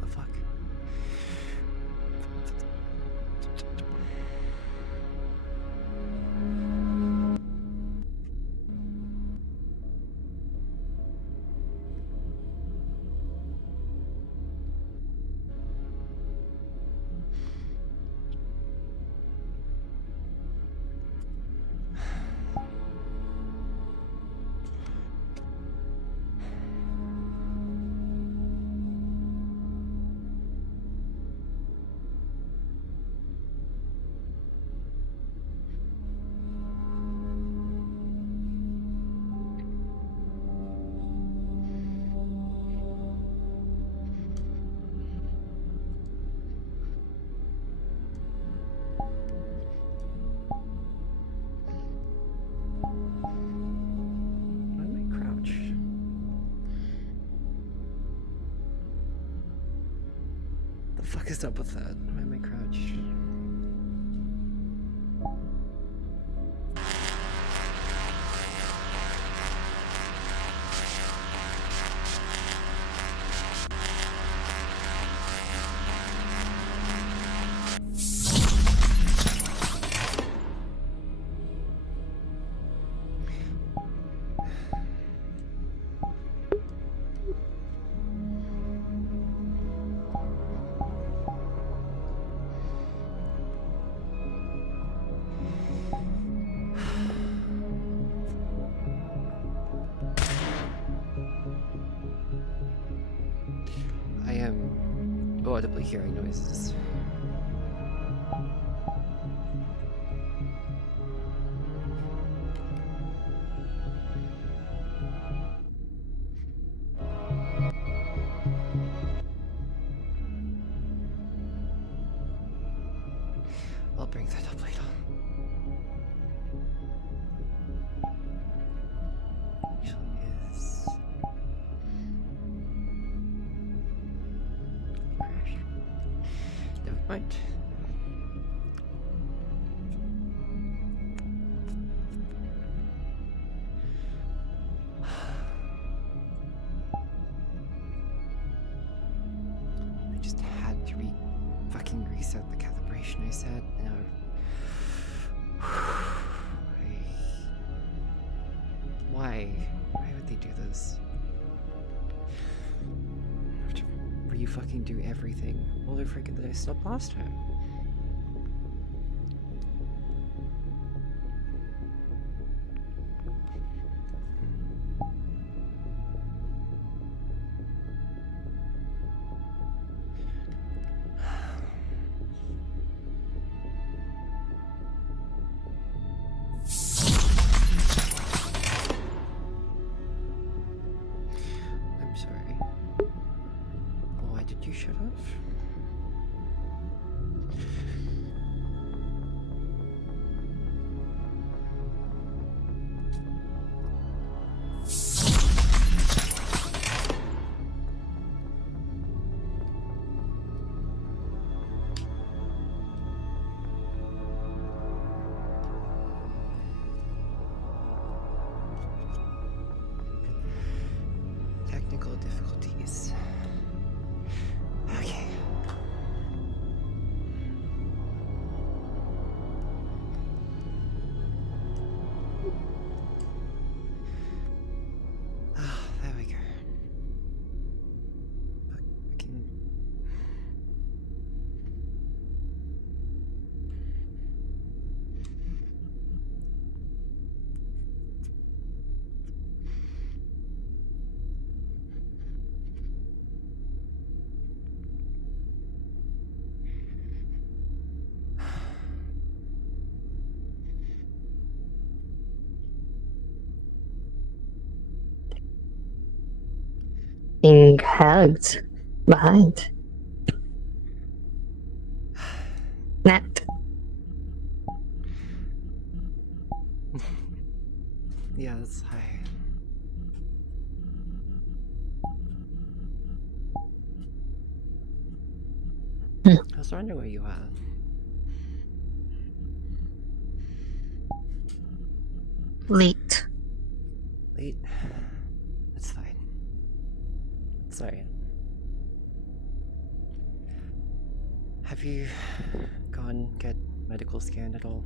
The fuck? Why am I crouched? The fuck is up with that? Why am I crouched? audibly hearing noises. I'll bring that up later. Is... Never mind. I just had to fucking reset the calibration I set, and Why would they do this? Where you fucking do everything all over again that I stopped last time. I'm sorry. Why did you shut off? Technical difficulties. Okay. Ah, there we go. Fucking... Being hugged behind. Nat. Yeah, that's high. I was wondering where you are. Late. Late? That's fine. Sorry. Have you gone get medical scan at all?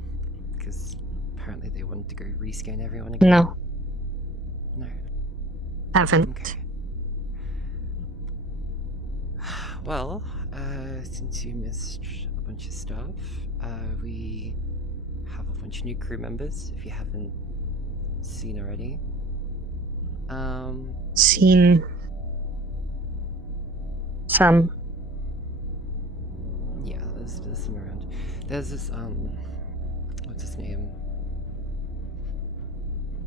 Because apparently they wanted to go rescan everyone again. No. No. Haven't. Okay. Well, since you missed a bunch of stuff, we have a bunch of new crew members, if you haven't seen already. Seen some. Yeah, there's some around. There's this, what's his name?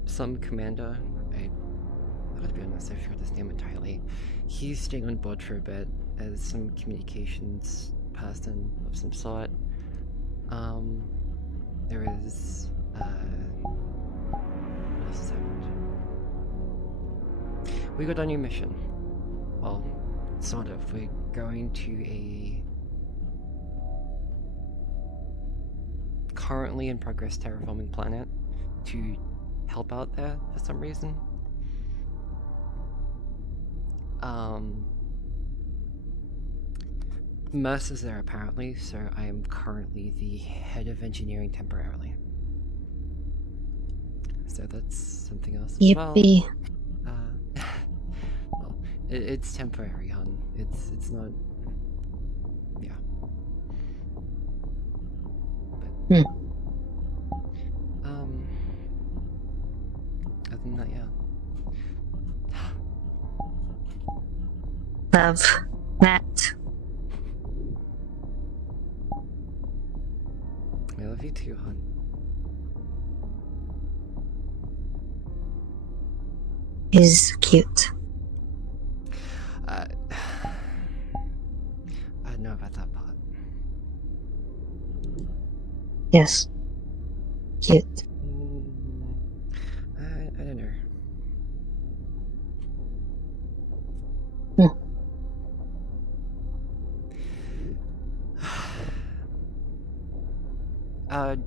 Some commander. To be honest, I forgot his name entirely. He's staying on board for a bit as some communications person of some sort. There is, what else has happened? We got a new mission. Well, sort of. We're going to a currently in progress terraforming planet to help out there for some reason. Mercer's there apparently, so I am currently the head of engineering temporarily. So that's something else as well. Yippee. Well, it's temporary, hon. It's not. Yeah. But, other than that, yeah. Love that. Love you too, hon. He's cute. I know about that part. Yes. Cute. I don't know.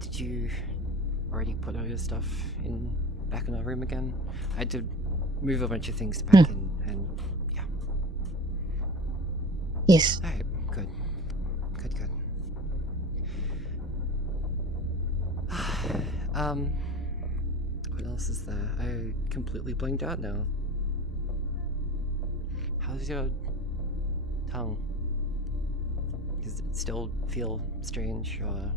Did you already put all your stuff back in our room again? I had to move a bunch of things back in, and yeah. Yes. Alright, good. Good. What else is there? I completely blanked out now. How's your tongue? Does it still feel strange, or...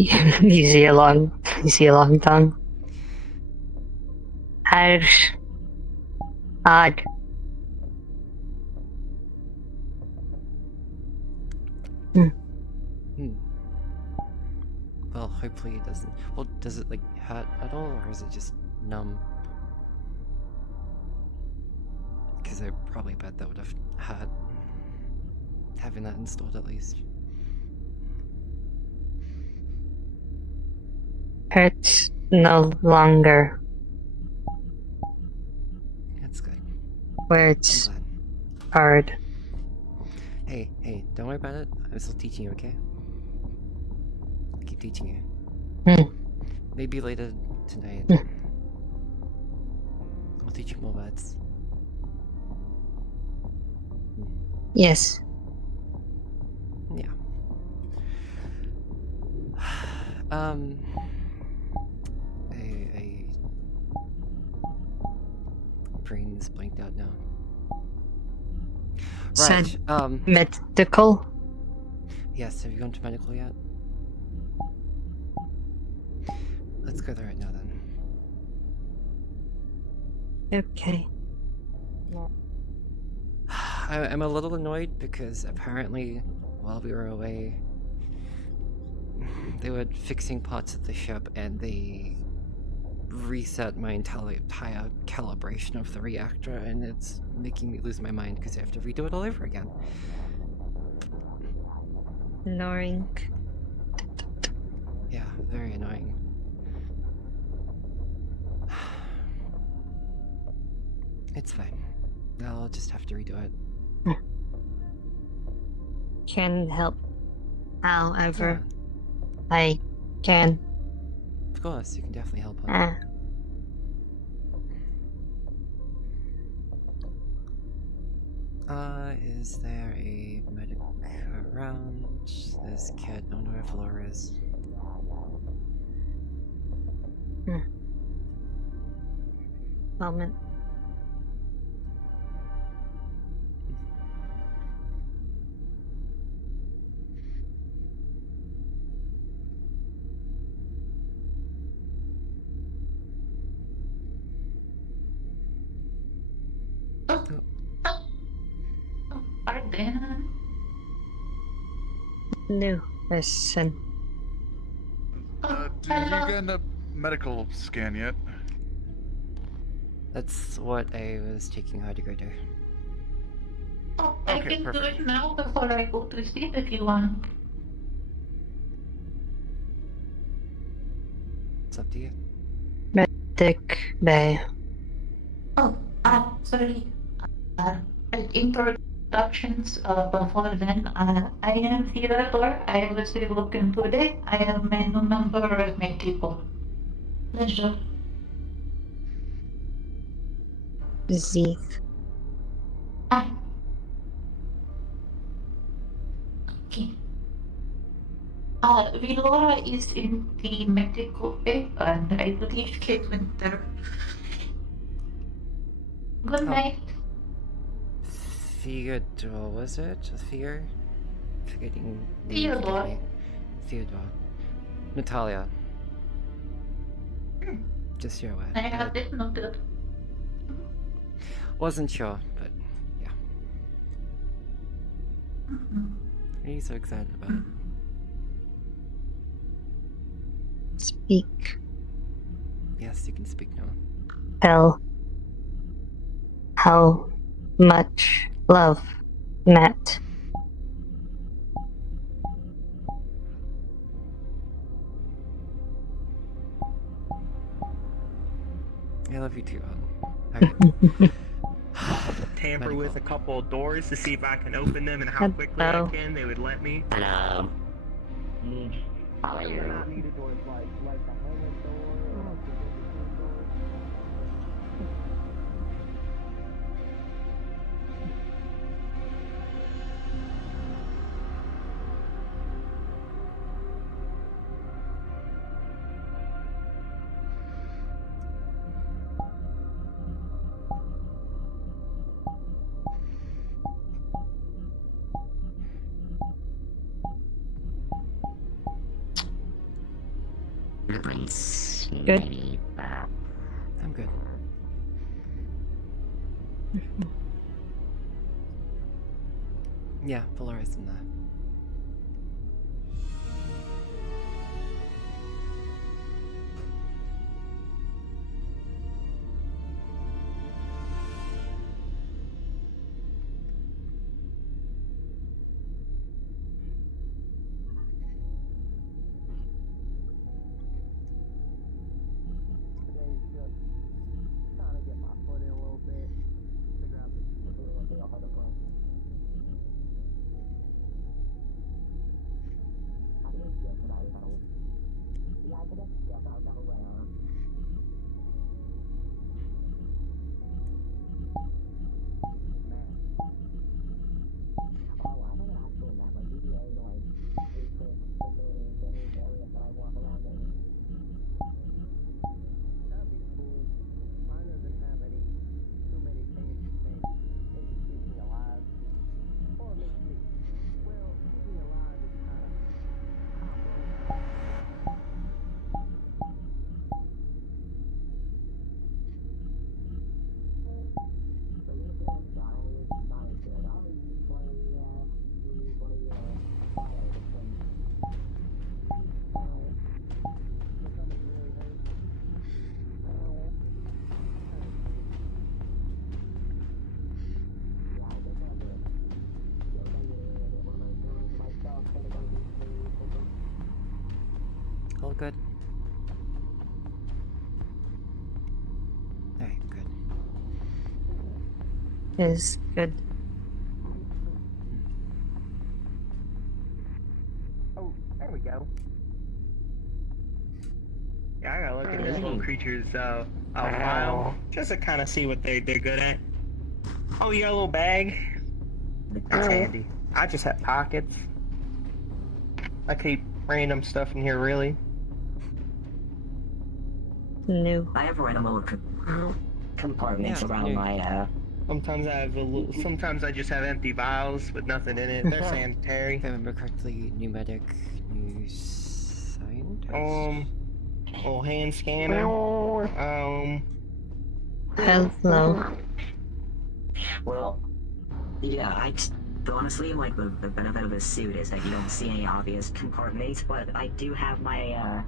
You see a long tongue. Harsh. Odd. Well, hopefully it doesn't. Well, does it like hurt at all, or is it just numb? Because I probably bet that would have hurt. Having that installed at least. Hurts no longer. That's good. Where it's hard. Hey, don't worry about it. I'm still teaching you, okay? I'll keep teaching you. Maybe later tonight. I'll teach you more words. Yes. Yeah. Brain's blanked out now. Right. Said medical. Yes. Have you gone to medical yet? Let's go there right now then. Okay. I'm a little annoyed because apparently, while we were away, they were fixing parts of the ship and they reset my entire calibration of the reactor, and it's making me lose my mind because I have to redo it all over again. Annoying. Yeah, very annoying. It's fine. I'll just have to redo it. Can help however I can. Of course, you can definitely help out. Is there a medic around? This kid, I don't know where Flora is. Moment. Pardon? New person. Did you get a medical scan yet? That's what I was taking her to go do. Oh, I can do it now before I go to sleep if you want. It's up to you. Medic bay. Oh, sorry. Introductions before then. I am Theodore. I was working today. I am a new member of my people. Pleasure. Zeke. Okay. Vilora is in the medical bay, and I believe Kate went there. Good night. Theodore, was it? Theo? Forgetting. Theodore. Theodore. Natalya. Just your way. I have it noted. Wasn't sure, but yeah. What are you so excited about? Speak. Yes, you can speak now. Tell how much love Matt. I love you too, Alright. Tamper with a couple of doors to see if I can open them and how quickly I can. They would let me. Hello. How are you? Good. I'm good. Yeah, Polaris in there. Today's just trying to get my foot in a little bit, figure out what the other plan. That'd be cool. Mine doesn't have any too many fancy things. It just keeps me alive. Or makes me, well, keep me alive is kind of All good? Alright, good. Is good. Oh, there we go. Yeah, I gotta look at this little creature's file just to kind of see what they're good at. Oh, you got a little bag? That's handy. I just have pockets. I keep random stuff in here, really. New. I have random little compartments around my. Sometimes I have sometimes I just have empty vials with nothing in it. They're sanitary. If I remember correctly, new medic, new scientist. Little hand scanner. Hello. Well, yeah, honestly, like, the benefit of this suit is that you don't see any obvious compartments, but I do have my,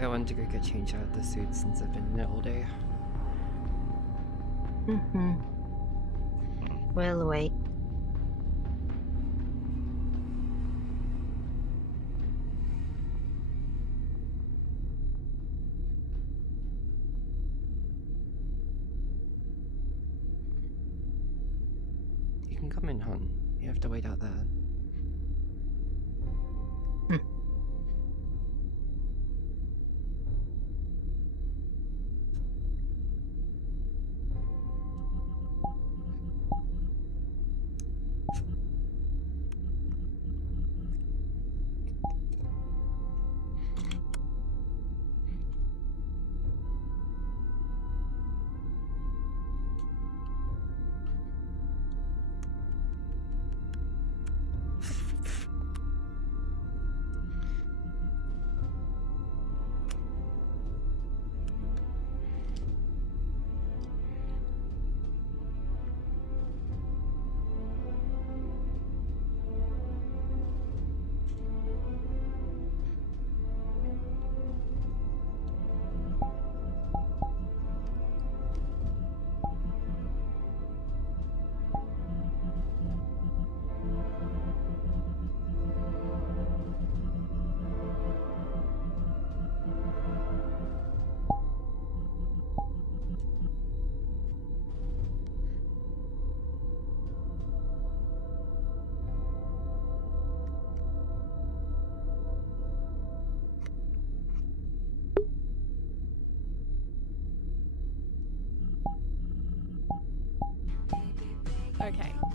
I wanted to go get changed out of the suit since I've been in it all day. We'll wait. You can come in, hon. You have to wait out there.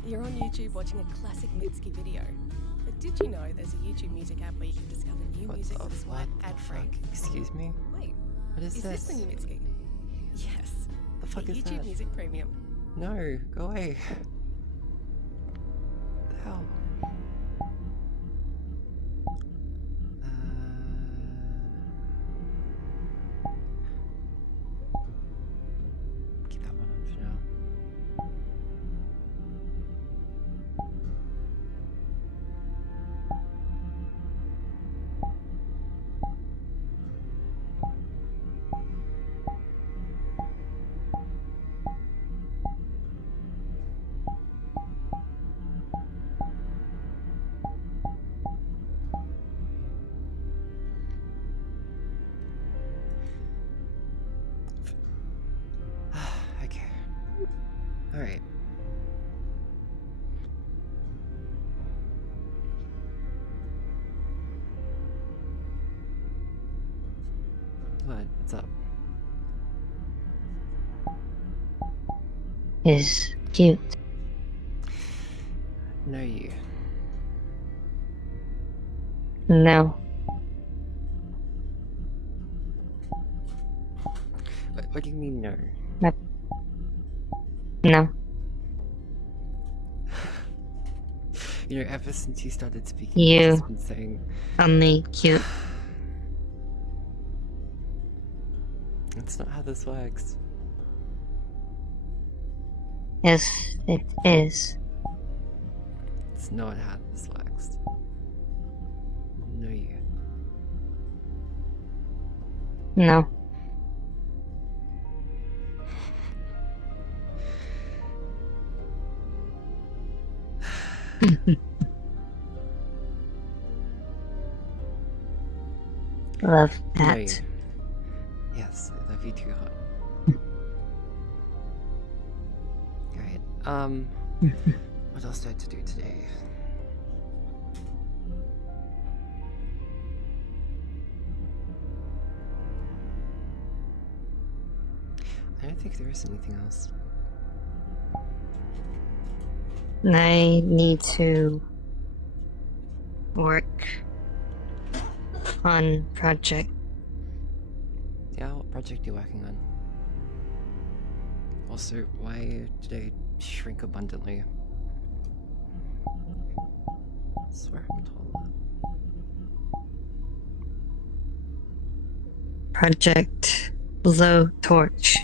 You're on YouTube watching a classic Mitski video. But did you know there's a YouTube music app where you can discover new music with a swipe ad-free? Excuse me? Wait, What is is this? this the new Mitski? Yes. The fuck is YouTube that? Music Premium. No, go away. What the hell? Keep that one on for now. Okay. Alright. What? What's up? Is cute. No, you. No. What do you mean, no? No. You know, ever since you started speaking, I've You. just been saying, Only cute. that's not how this works. Yes, it is. It's not how this works. No, you. No. Love No, that. you. Yes, I love you too, hot. Alright, what else do I have to do today? I don't think there is anything else. I need to work on project. Yeah, what project are you working on? Also, why did I shrink abundantly? I swear I'm told that. Project Blow Torch.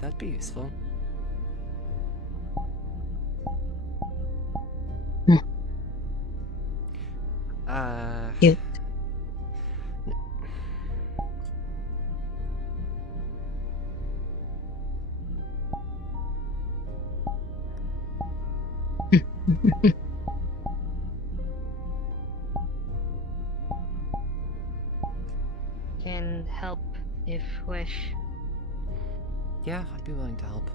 That'd be useful. Cute. Can help if wish. Yeah, I'd be willing to help.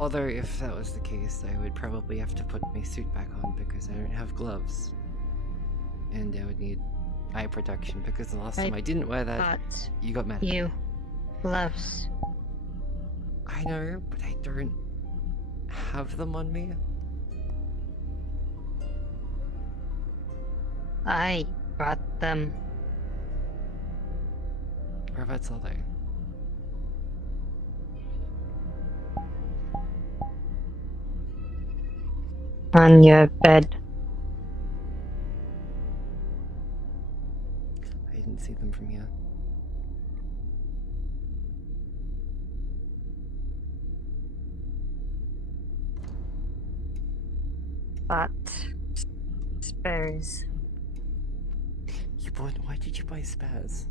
Although, if that was the case, I would probably have to put my suit back on because I don't have gloves. And I would need eye protection because the last time I didn't wear that, But you got mad at me. you gloves. I know, but I don't have them on me. I brought them. Whereabouts are they? On your bed. I didn't see them from here. But spares. You bought? Why did you buy spares?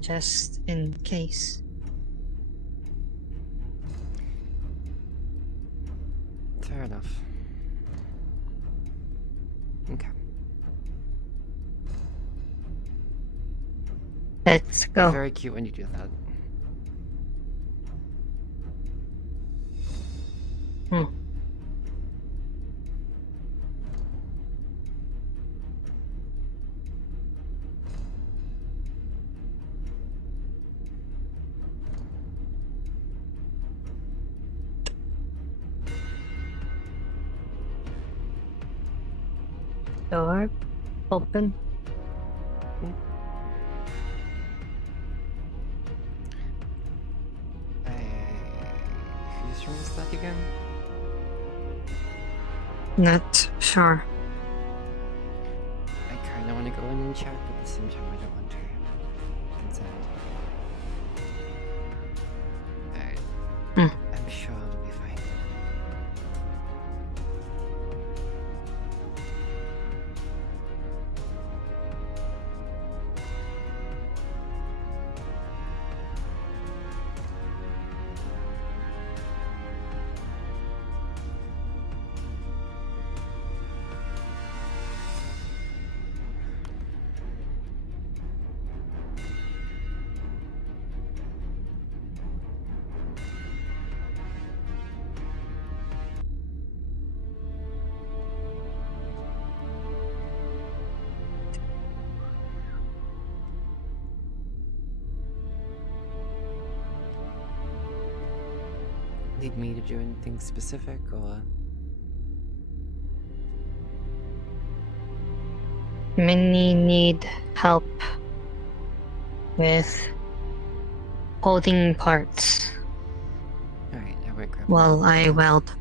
Just in case. Fair enough. Okay. Let's go. You're very cute when you do that. Hmm. door open. Whose room is that again? Not sure. I kinda wanna go in and check, but at the same time I don't want to consent. Alright. I'm sure it'll be fine. Need me to do anything specific, or...? Many need help with holding parts Alright, I won't grab while I weld.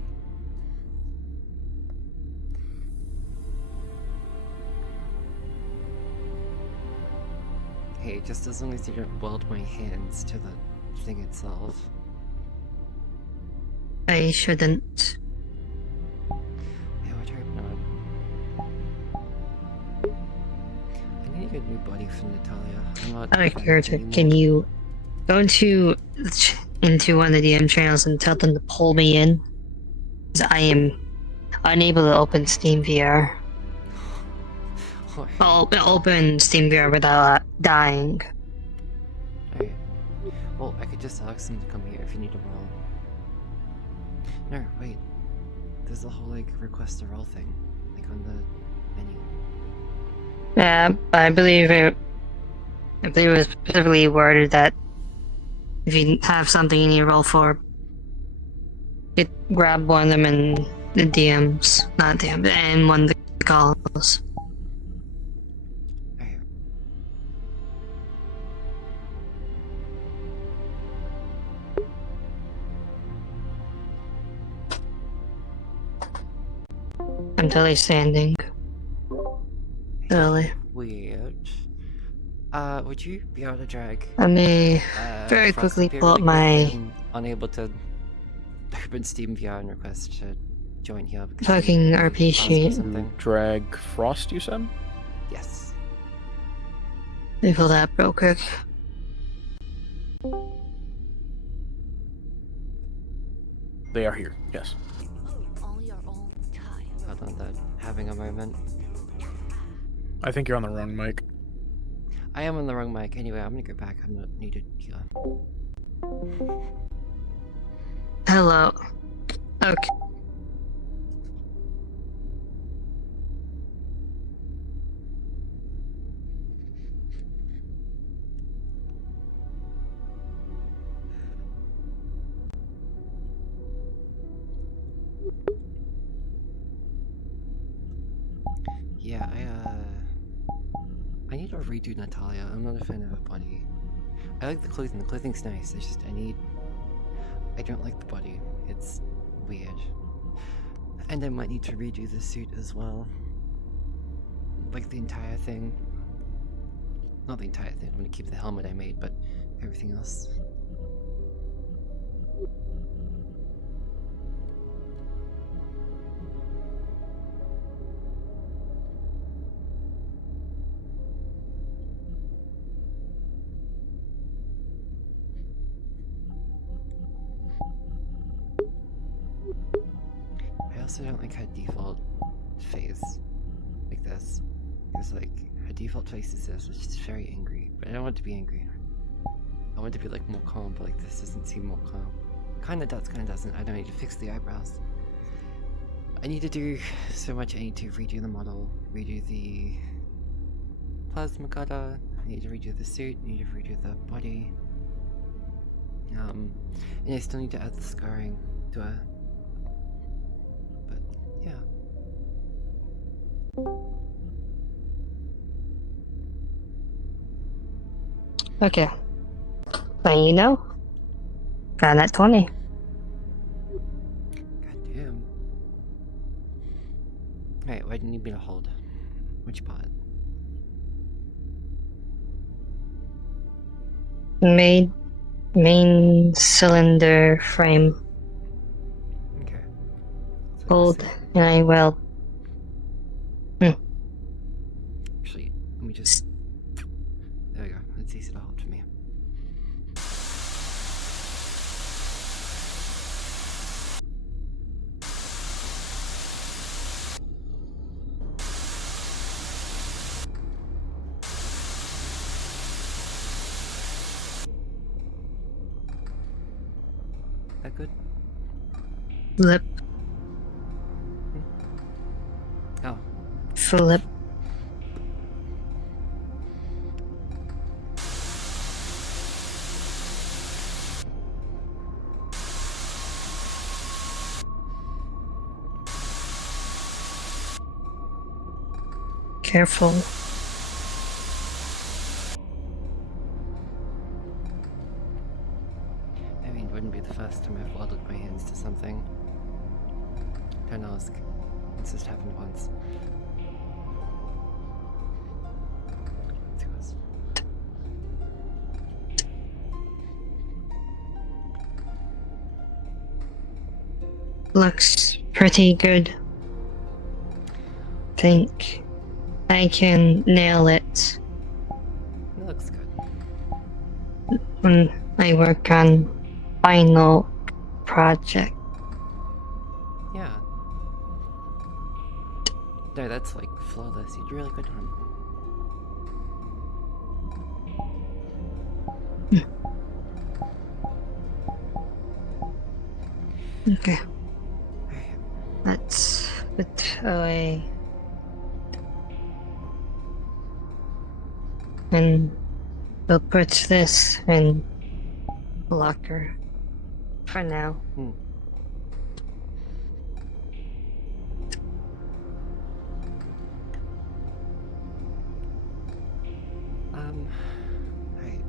Hey, just as long as you don't weld my hands to the thing itself. I shouldn't. I would hope not. I need a new body from Natalya. I'm not... Out of character, can you go into one of the DM channels and tell them to pull me in? Because I am unable to open Steam VR. I'll open Steam VR without dying. Alright. Well, I could just ask them to come here if you need a roll. No, wait. There's a whole, like, request a roll thing. Like, on the menu. Yeah, but I believe it was specifically worded that if you have something you need to roll for, you grab one of them in the DMs. Not DMs, and one of the calls. I'm totally standing. Totally. Weird. Would you be able to drag... Let me very Frost quickly up here pull up really quick? my I'm unable to open Steam VR and request to join here because fucking RP paused or sheet. something. Drag Frost, you said? Yes. Let me pull that up real quick. They are here, yes. Hold on, that. Having a moment. I think you're on the wrong mic. I am on the wrong mic. Anyway, I'm gonna go back. I'm not needed here. Hello. Okay. Yeah, I need to redo Natalya. I'm not a fan of her body. I like the clothing. The clothing's nice. It's just I don't like the body. It's weird. And I might need to redo the suit as well. Like the entire thing. Not the entire thing. I'm gonna keep the helmet I made, but everything else. I also don't like her default face like this. Because like her default face is this, which is very angry. But I don't want it to be angry. I want it to be like more calm, but like this doesn't seem more calm. Kinda does, kinda doesn't. I don't need to fix the eyebrows. I need to do so much. I need to redo the model, redo the plasma cutter, I need to redo the suit, I need to redo the body. And I still need to add the scarring to her. But yeah. Okay. Then you know. Got that 20. Damn. Alright, why do you need me to hold? Which pod? Main cylinder frame. Okay. Hold, and I will. Actually, let me just. There we go. It's easy to hold for me. That good? Flip. Oh. Flip. Careful. I mean, it wouldn't be the first time I've welded my hands to something. Don't ask. It's just happened once. Looks pretty good. Think I can nail it It looks good. when I work on final project. Yeah. No, that's like flawless. You did really good one. Okay. Let's put away. And we'll put this in locker for now. Right.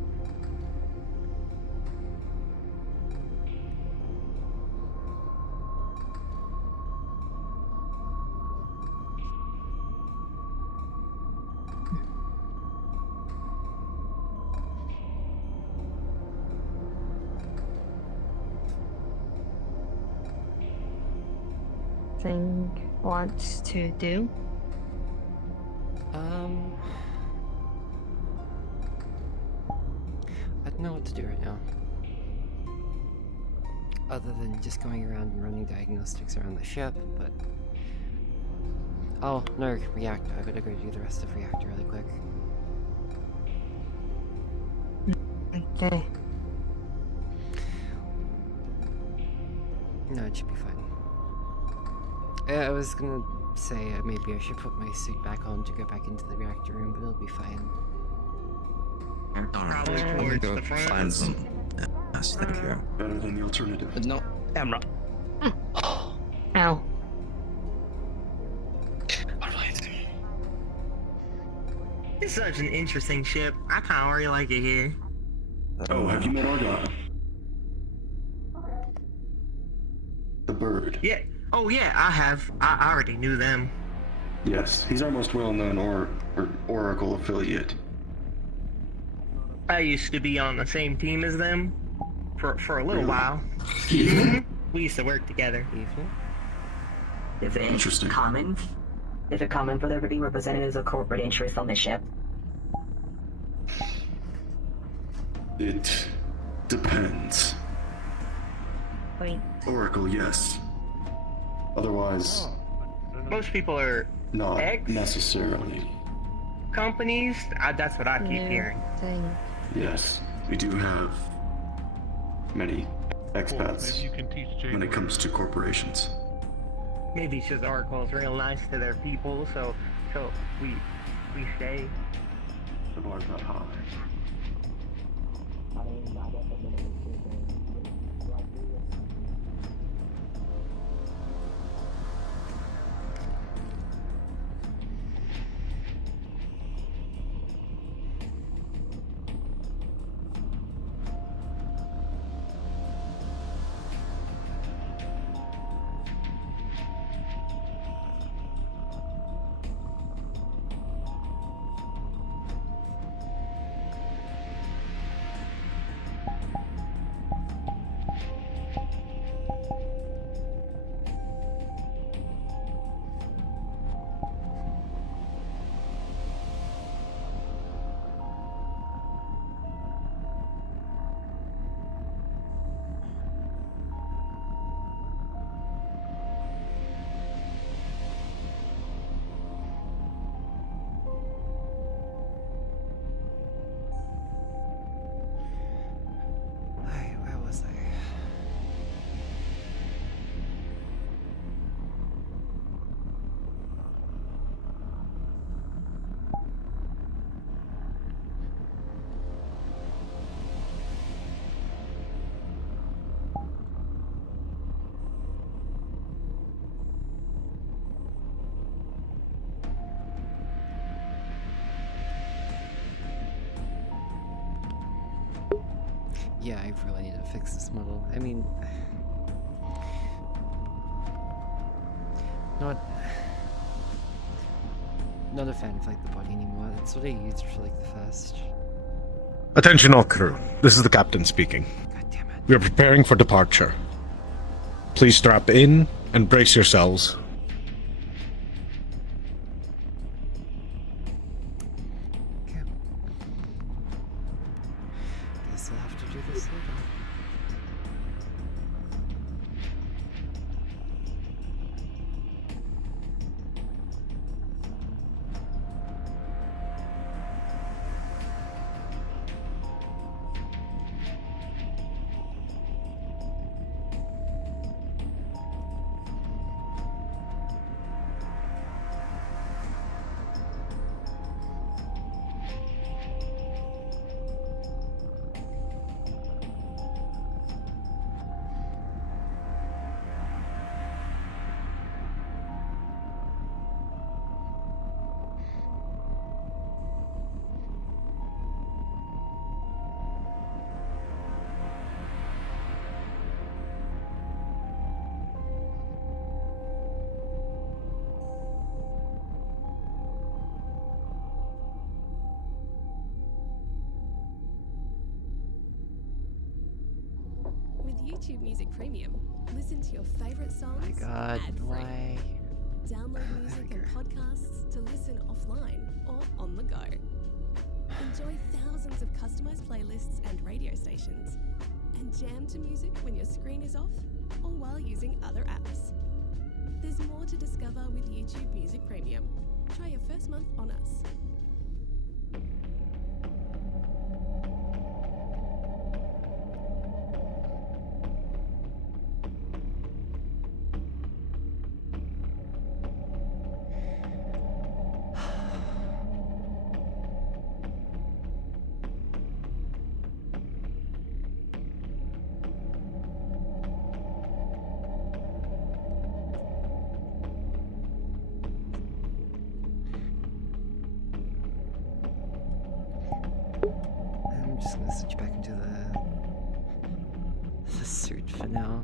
Thing wants to do. I don't know what to do right now. Other than just going around and running diagnostics around the ship, but... Oh, no, reactor. I gotta go do the rest of reactor really quick. Okay. No, it should be fine. I was gonna say maybe I should put my suit back on to go back into the reactor room, but it'll be fine. Probably towards the front. Find some. Yes, thank you. Better than the alternative. No, camera. Ow. It's such an interesting ship. I kind of really like it here. Oh, have you met our guy? The bird. Yeah. Oh yeah, I have. I already knew them. Yes, he's our most well-known Oracle affiliate. I used to be on the same team as them for a little Really? while. Yeah. We used to work together. Is it common? Is it common for there to be representatives of corporate interests on the ship? It depends. Wait. Oracle, yes. Otherwise, Most people are not ex necessarily. companies. That's what I keep hearing. Yes, we do have many expats when it comes to corporations. Maybe it's just Oracle's real nice to their people, so we stay. The bar's not high. Yeah, I really need to fix this model. I mean, not a fan of like the body anymore. That's what I used for like the first. Attention all crew. This is the captain speaking. We are preparing for departure. Please strap in and brace yourselves. Guess I'll have to do this later. With YouTube Music Premium, listen to your favorite songs. My God, ad-free. why? Download music and podcasts to listen offline or on the go. Enjoy thousands of customized playlists and radio stations, and jam to music when your screen is off or while using other apps. There's more to discover with YouTube Music Premium. Try your first month on us. I'm just gonna switch back into the suit for now.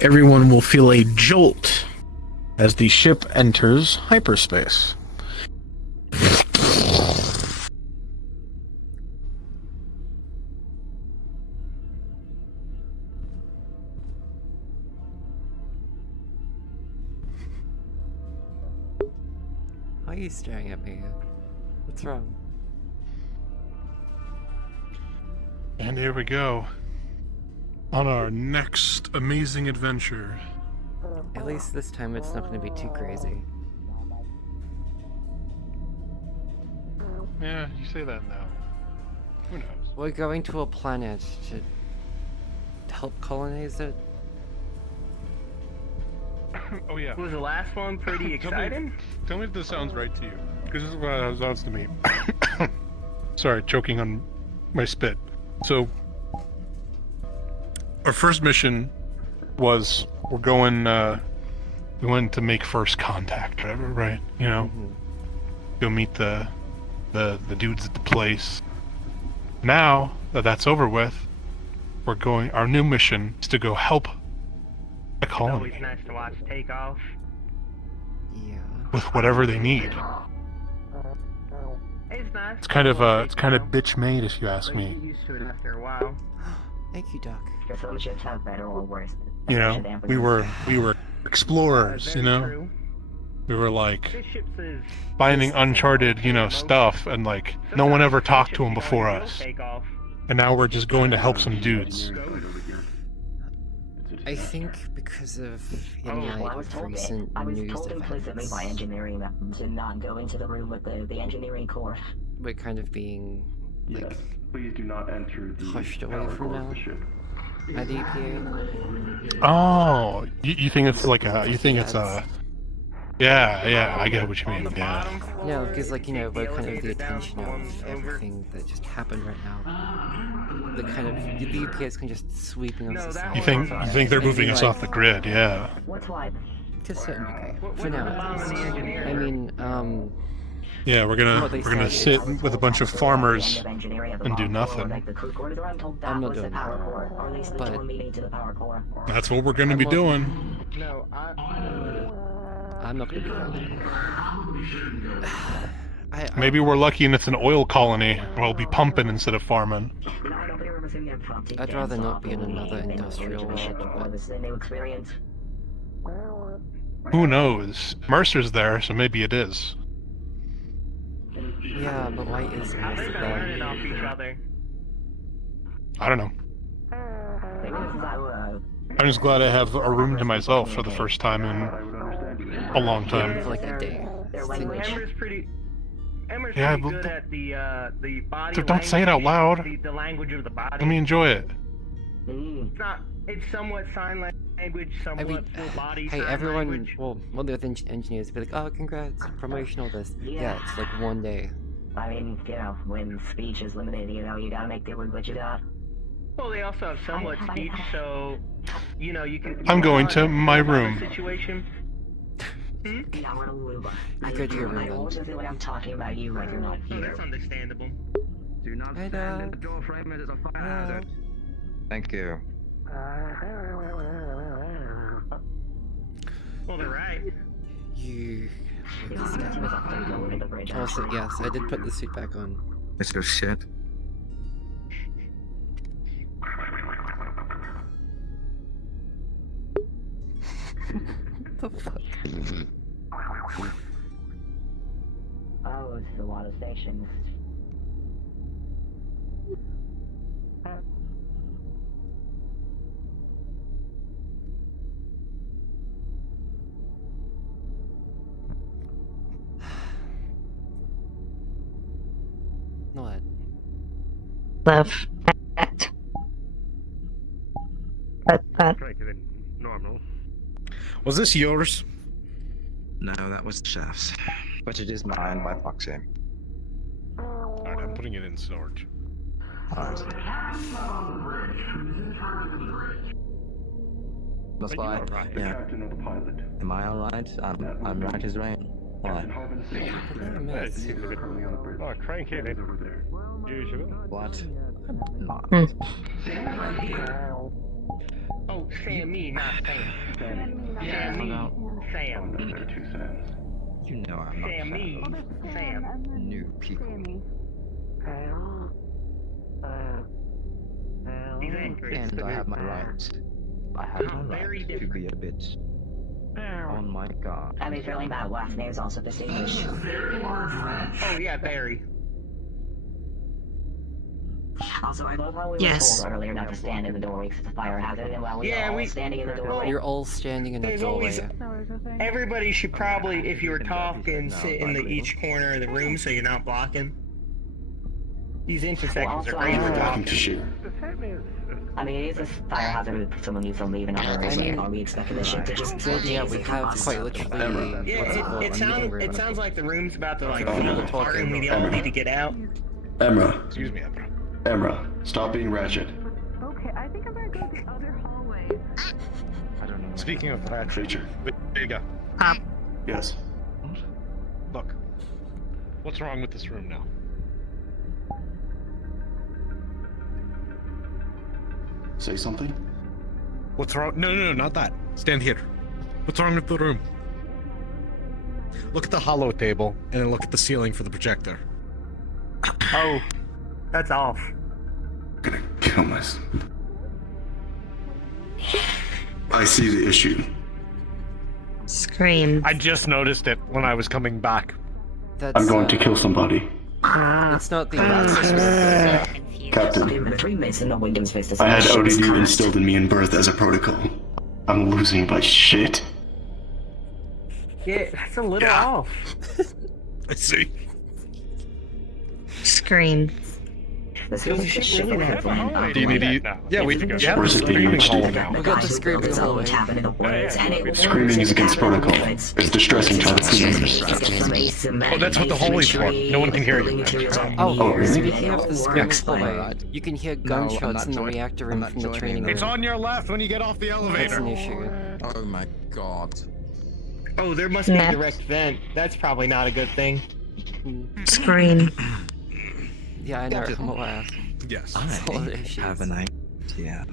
Everyone will feel a jolt as the ship enters hyperspace. Why are you staring at me? What's wrong? And here we go. On our next amazing adventure. At least this time it's not going to be too crazy. Yeah, you say that now. Who knows? We're going to a planet to help colonize it. Oh yeah. Was the last one pretty exciting? Tell me if this sounds right to you. Because this is what it sounds to me. Sorry, choking on my spit. So, Our first mission was we went to make first contact, whatever, right? You know, go meet the dudes at the place. Now that that's over with, our new mission is to go help the It's colony always nice to watch takeoff. with whatever they need. It's nice. It's kind of bitch made, if you ask me. Get used to it after a while. Thank you, Doc. Some ships have better or worse. You know, we were explorers. You know, we were like finding uncharted, stuff, and like no one ever talked to them before us. And now we're just going to help some dudes. I think because of recent I was news told implicitly by engineering that to not go into the room with the engineering core. We're kind of being Yes, please do not enter the pushed away power from core of now the ship. at the EPA. Oh, you think it's like a? You think it's a? Yeah, I get what you mean. Yeah. No, because we're kind of the attention of everything that just happened right now. The EPA is kind of just sweeping us aside. You think they're moving us off the grid? Yeah. What's why? To a certain degree, for now at least. I mean, Yeah, we're gonna sit with a bunch of farmers and do nothing. I'm not doing that. But That's what we're gonna be doing. No, I'm not going to do that. Maybe we're lucky and it's an oil colony. We'll be pumping instead of farming. I'd rather not be in another industrial world, but... Who knows? Mercer's there, so maybe it is. Yeah, but why is Mercer there? off each other. I don't know. I'm just glad I have a room to myself for the first time in a long time. For like a day. Ember's pretty Yeah, good at the body don't say it out loud. The language of the body. Let me enjoy it. It's somewhat sign language, somewhat full body. Hey, sign everyone, language. well, one of the other engineers would be like, oh, congrats, promotional this. Yeah, it's like one day. I mean, when speech is limited, you gotta make do with what you got. Well, they also have somewhat speech, so you can. I'm going to my room. Situation. Yeah, we're a Luba. You go to your room I also feel like I'm talking about you like you're not here. That's understandable. Do not stand in the door frame, it is a fire hazard. Thank you. Well, they're right. You... Also, yes, I did put the suit back on. It's your shit. The fuck? Oh, it's a lot of stations. What? Love that. Normal. Was this yours? No, that was the chef's. But it is mine by proxy. Alright, I'm putting it in storage. Alright. That's why. Yeah. Am I alright? I'm right as rain. Why? Oh, cranky it. Usual. What? Not. Oh, Sammy, not Sam. Sammy, Sam. You know I'm not Sammy, Sam. New people. He's angry. And I have my rights. I have my right to be a bit on my guard. I mean, feeling that last name is also distinguished. Oh yeah, Barry. Also, I love how we were told earlier not to stand in the doorway because it's a fire hazard, and while we Yeah, are all we- standing in the doorway. You're all standing in the There's always doorway. everybody should probably, if you were talking, sit in each corner of the room so you're not blocking. These intersections are great for talking. I mean, it is a fire hazard if someone needs to leave and are we expecting the ship to just Yeah, we have quite literally. Yeah, it sounds like the room's about to like fall apart and we all need to get out. Emra. Excuse me, Emra. Emra, stop being ratchet. Okay, I think I'm gonna go the other hallway. I don't know. Speaking of that creature, there you go. Yes. Look, what's wrong with this room now? Say something? What's wrong? No, not that. Stand here. What's wrong with the room? Look at the hollow table, and then look at the ceiling for the projector. Oh, that's off. I'm gonna kill myself. I see the issue. Scream. I just noticed it when I was coming back. I'm going to kill somebody. It's not the access. Captain, I had ODD instilled in me in birth as a protocol. I'm losing my shit. Yeah, that's a little off. I see. Scream. Do you need to? Yeah, we have the screaming hole now. We got the screaming hallway. Screaming is against protocol. It's distressing to other team members. Oh, that's what the hallway's for. No one can hear you. Oh, really? speaking of the screaming hallway, you can hear gunshots in the reactor room from the training room. It's on your left when you get off the That's elevator. an issue. Oh my god. Oh, there must be a direct vent. That's probably not a good thing. Scream. Yeah, I know. I'm aware. Yes. I have an idea.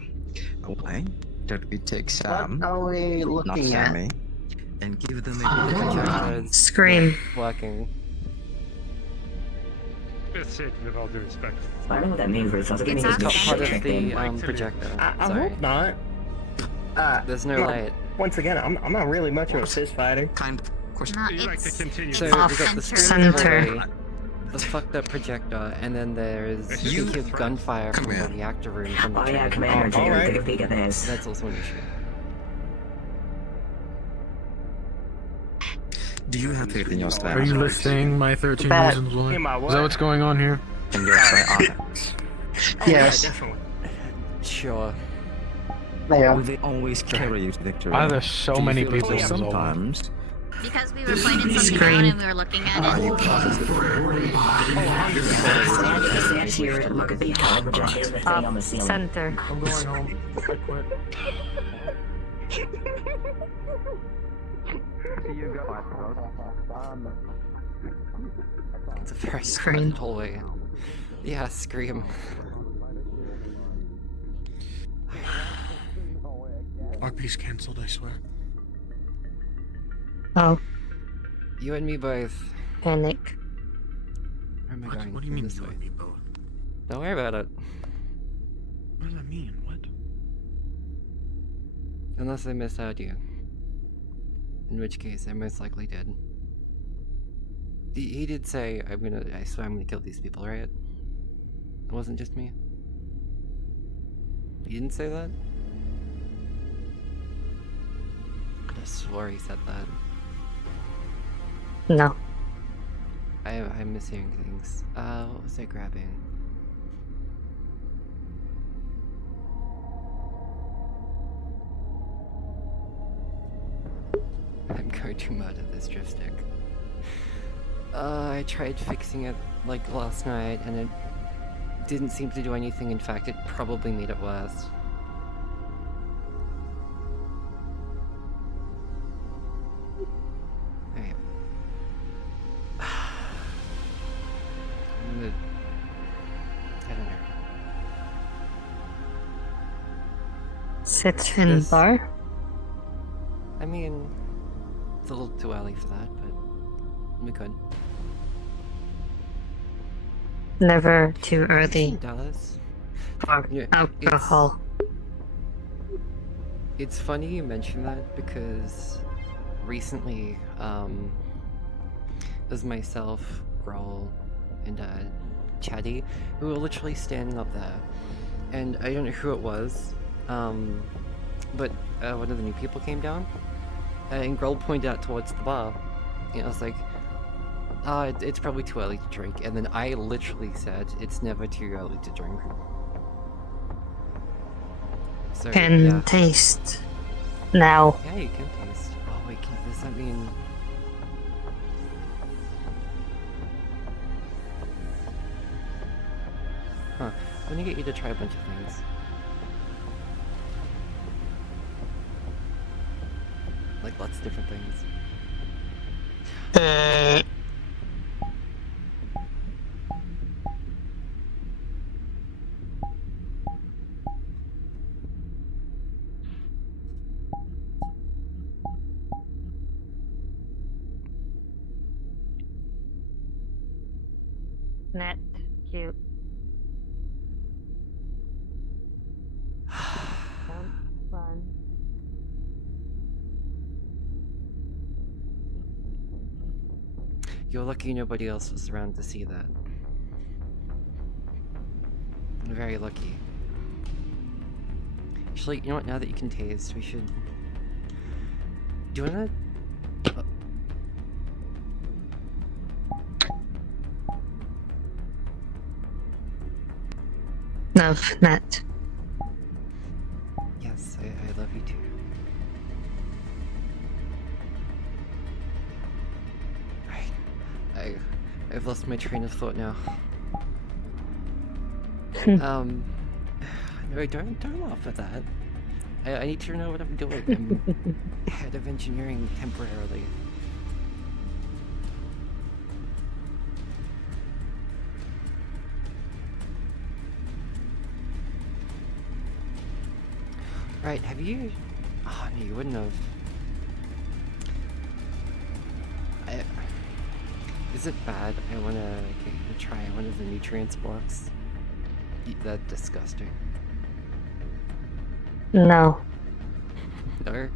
Why don't we take Sam, What are we not looking at? Sammy, and give them a Scream. Working. It's it, with all due respect. I don't know what that means, but it sounds like It's it not means part of shit the thing. projector. I Sorry. hope not. There's no light. Once again, I'm not really much of a fist fighter. Kind of question. No, You like to it's continue. So we got the screaming hallway, the fucked up projector, and then there's you can hear gunfire from the reactor room from the Oh yeah, training room. Commander, take a peek at this. That's also an issue. Do you have faith in your staff? Are you listing my 13 Bad. reasons why? In my Is that what's going on here? And your side Yes. Yeah, definitely. Sure. There. Will they always carry you to victory? Why are there so Do you many feel people like involved? sometimes? because we were pointing something out and we were looking at it. Stand here and look at the hell projector that's sitting on the ceiling. Center. I'm going home. I quit. It's a very Scream. crowded hallway. Yeah, scream. RP's cancelled, I swear. Oh, You and me both. panic. Where am I going? What do you mean This you way. and me both? Don't worry about it. What does that mean? What? Unless I misheard you. In which case, I most likely did. He did say, I swear I'm gonna kill these people, right? It wasn't just me. He didn't say that? I swore he said that. No. I'm mishearing things. What was I grabbing? I'm going to murder this dripstick. I tried fixing it like last night and it didn't seem to do anything. In fact, it probably made it worse. Alright. I'm gonna... I don't know. Sit in This- bar. I mean, it's a little too early for that, but we could. Never too early Dallas? for Yeah, alcohol. It's funny you mention that because recently, it was myself, Growl, and chatty, who were literally standing up there. And I don't know who it was, but one of the new people came down, and Grohl pointed out towards the bar. And I was like, it's probably too early to drink. And then I literally said, it's never too early to drink. So, Can yeah. taste now. Yeah, you can taste. Oh wait, does that mean... Huh. I'm gonna get you to try a bunch of things. Like lots of different things. Not cute. Fun. You're lucky nobody else was around to see that. You're very lucky. Actually, you know what, now that you can taste, we should... Do you wanna... Love, Nat. Yes, I love you too. Right. I've lost my train of thought now. No, don't laugh at that. I need to know what I'm doing. I'm head of engineering temporarily. Right, have you... Oh, no, you wouldn't have. Is it bad? I wanna get you to try one of the nutrients blocks. That's disgusting. No. No?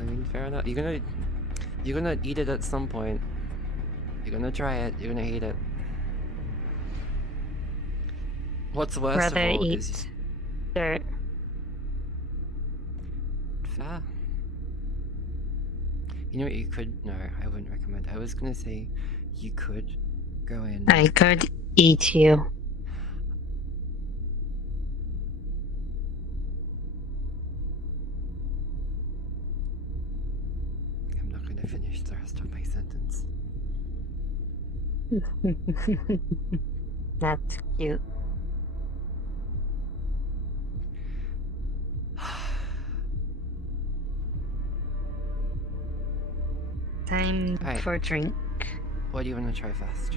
I mean, fair enough. You're gonna eat it at some point. You're gonna try it. You're gonna hate it. What's worse Rather of all eat is... dirt. Fair. You know what you could... No, I wouldn't recommend. I was gonna say you could go in... I could eat you. I'm not gonna finish the rest of my sentence. That's cute. Time for a drink. What do you want to try first?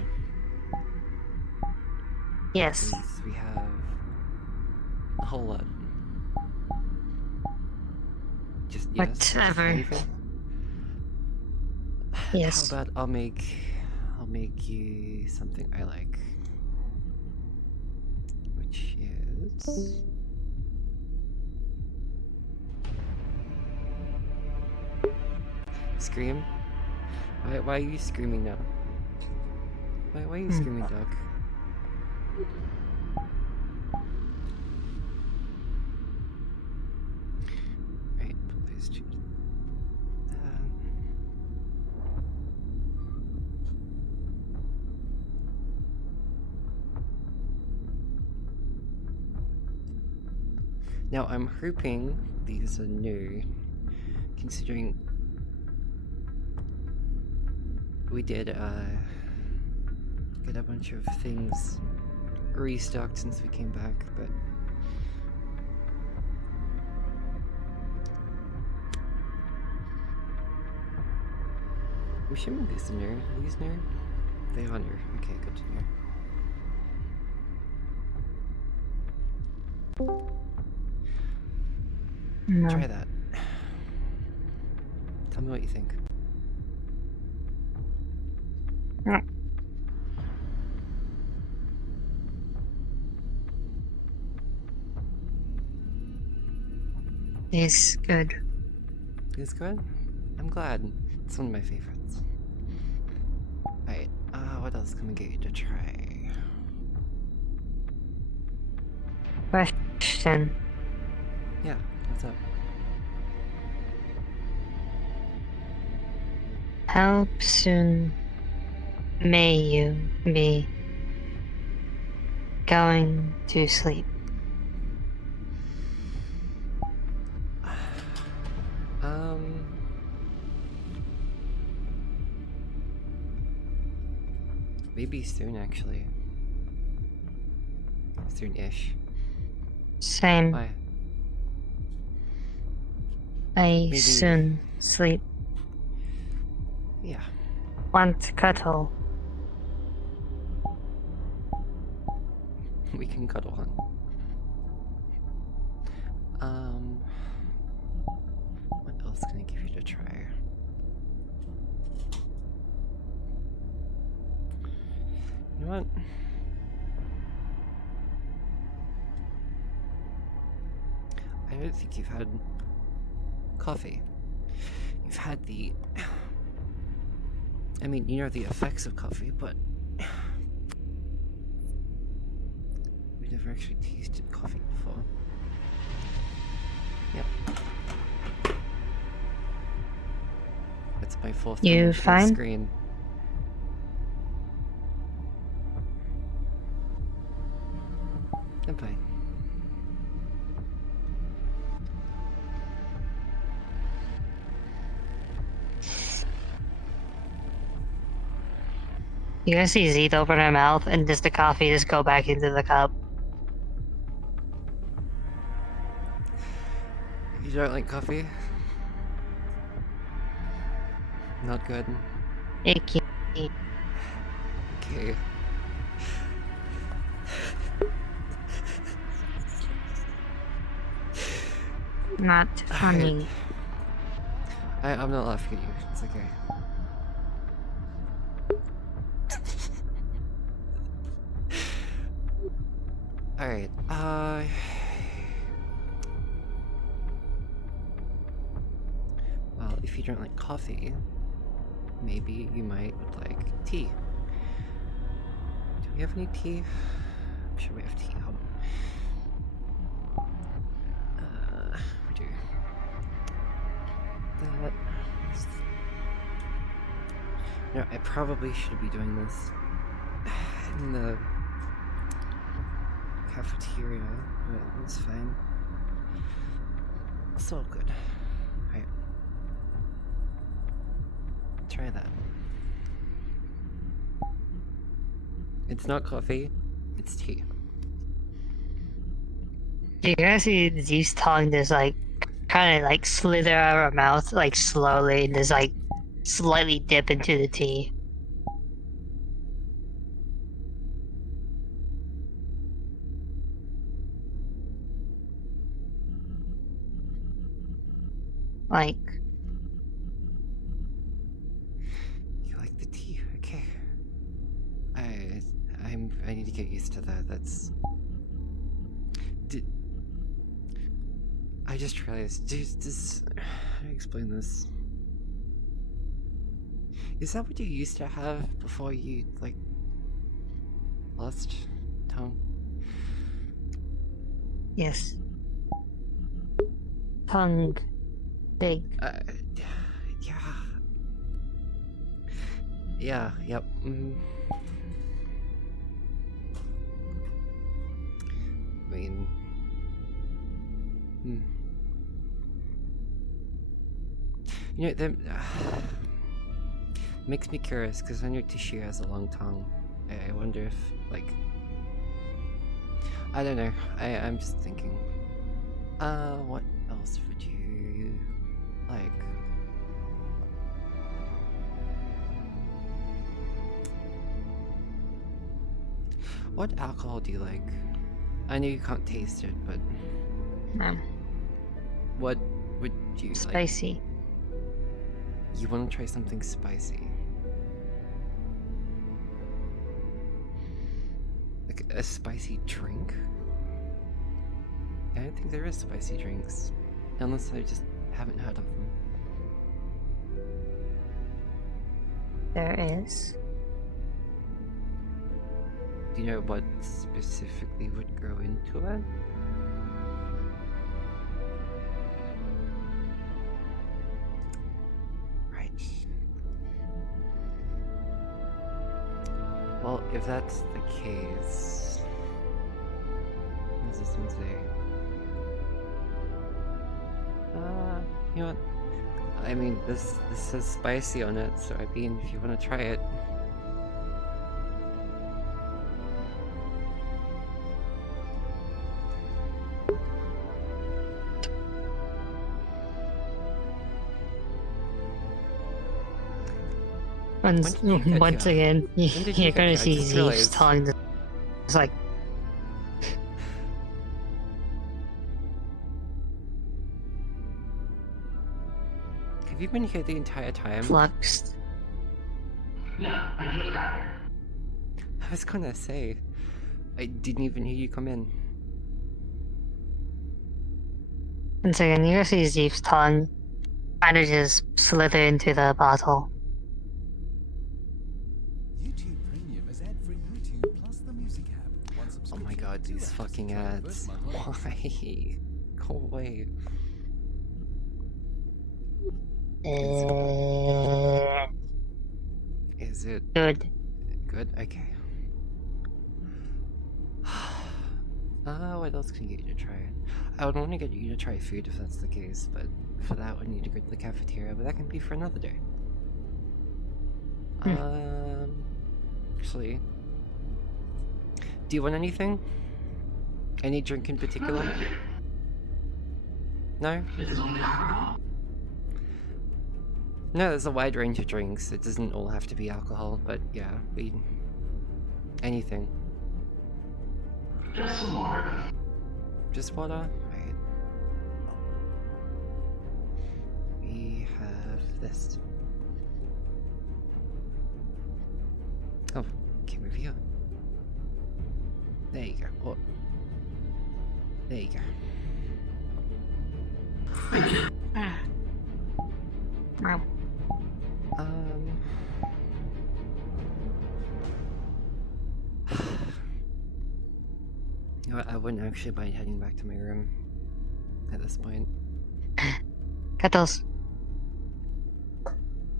Yes. Please, we have a whole lot. Just yes, whatever. Anything? Yes. How about I'll make you something I like, which is Scream. Why are you screaming now? Why are you screaming, dog? Right, put those two. Now I'm hoping these are new, considering we did get a bunch of things restocked since we came back, but I'm assuming these are new. Are these new? They are new. Okay, good to know. No. Try that. Tell me what you think. It's good. It's good? I'm glad. It's one of my favorites. Alright, what else can we get you to try? Question. Yeah, what's up? How soon may you be going to sleep? Maybe soon, actually. Soon-ish. Same. Why? I Maybe- soon sleep. Yeah. Want cuddle. We can cuddle on. What else can I give you to try? You know what? I don't think you've had coffee. You've had the... I mean, you know the effects of coffee, but... We've never actually tasted coffee before. Yep. That's my fourth You dimensional fine? screen. I'm fine. You guys see Zeke open her mouth and just the coffee just go back into the cup. You don't like coffee? Not good. Icky. Okay. Not funny. I'm not laughing at you. It's okay. Alright, well, if you don't like coffee, maybe you might like tea. Do we have any tea? I'm sure we have tea. Hold on. We do. That. No, I probably should be doing this in the cafeteria, but it's fine. It's all good. Right. Try that. It's not coffee, it's tea. You guys see Zeke's tongue just like kind of like slither out of her mouth like slowly and just like slightly dip into the tea. Like, You like the tea? Okay. I need to get used to that. That's. I just realized. How do I explain this? Is that what you used to have before you like lost tongue? yes. Tongue. Big. Yeah. Yeah. Yep. I mean. You know, that makes me curious because I know Tishia has a long tongue. I wonder if, like, I don't know. I'm just thinking. What else would you like? What alcohol do you like? I know you can't taste it, but what would you like? Spicy. You want to try something spicy? Like a spicy drink? I don't think there is spicy drinks. Unless I just haven't heard of them. There is. Do you know what specifically would go into it? Right. Well, if that's the case, what does this one say? You know what? I mean, this says spicy on it, so I mean, if you want to try it. Once again, you're gonna see Zeus telling the. It's like. Have you been here the entire time? Fluxed. No, I just got here. I was gonna say, I didn't even hear you come in. Once again, you're gonna see Zeus tongue kind of just slither into the bottle. YouTube Premium is ad-free YouTube plus the Music app. Oh my god, these fucking ads. Why? Go away. Is it good? Good? Okay. What else can you get you to try? I would want to get you to try food if that's the case, but for that we need to go to the cafeteria, but that can be for another day. Actually, do you want anything? Any drink in particular? No? No, there's a wide range of drinks. It doesn't all have to be alcohol, but yeah, anything. Just some water. Just water? Right. We have this. Oh, came over here. There you go. Oh. There you go. Wow. You know what, I wouldn't actually mind heading back to my room at this point. Kettles.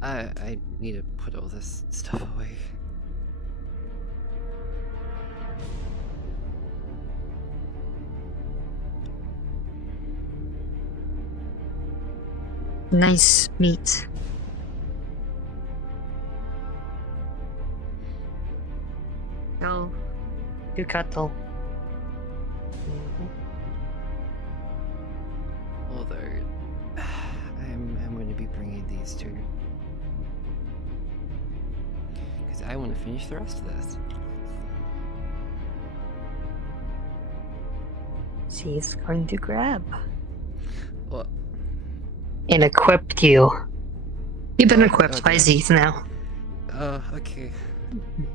I need to put all this stuff away. Nice meat. Go. Do Kettle. Although, I'm going to be bringing these two. Because I want to finish the rest of this. She's going to grab. What? And equipped you. You've been equipped by Zeeth now. Okay.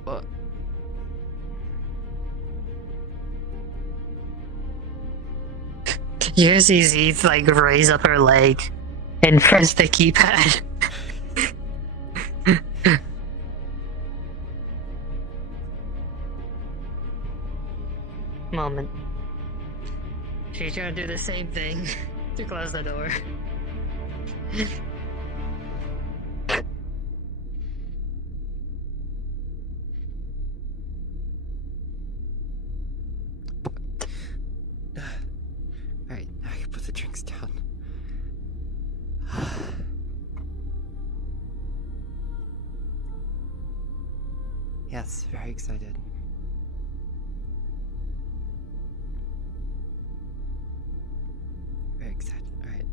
What? You see Zeeth like raise up her leg and press the keypad. Moment. She's gonna do the same thing to close the door. Alright, now I can put the drinks down. Yes, very excited. Very excited. Alright,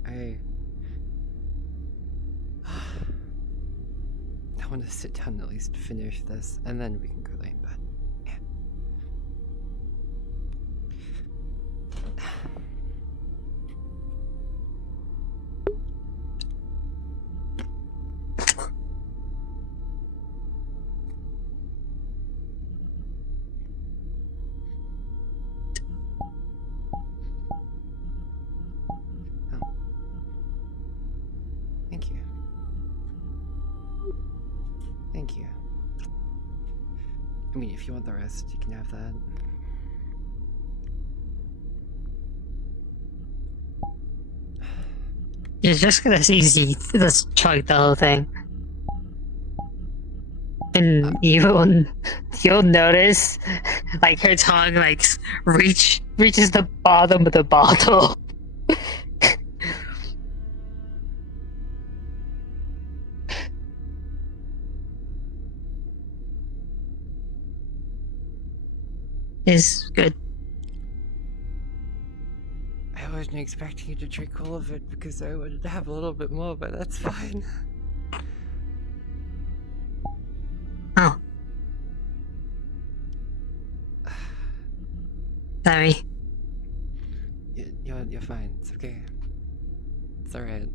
I want to sit down and at least finish this, and then we can go lay in bed. Yeah. Thank you. Thank you. I mean, if you want the rest, you can have that. You're just gonna see Z just chug the whole thing. And you'll notice, like, her tongue, like, reaches the bottom of the bottle. Is good. I wasn't expecting you to drink all of it because I wanted to have a little bit more, but that's fine. Oh. Sorry. You're fine. It's okay. It's alright.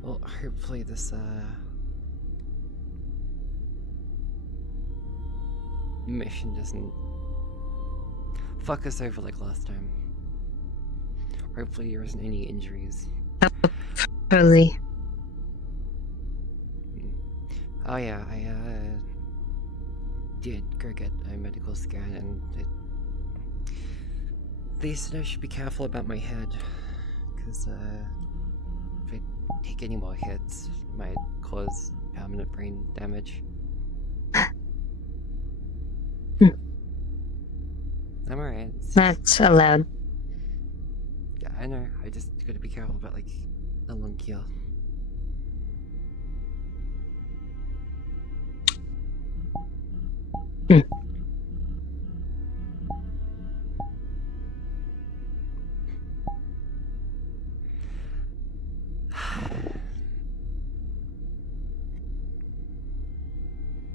Well, hopefully this, mission doesn't fuck us over like last time. Hopefully there isn't any injuries. Totally. Oh yeah, I, did go get a medical scan and they said I should be careful about my head, because, if I take any more hits, it might cause permanent brain damage. I'm alright. That's allowed. Yeah, I know. I just gotta be careful about, like, the lung keel.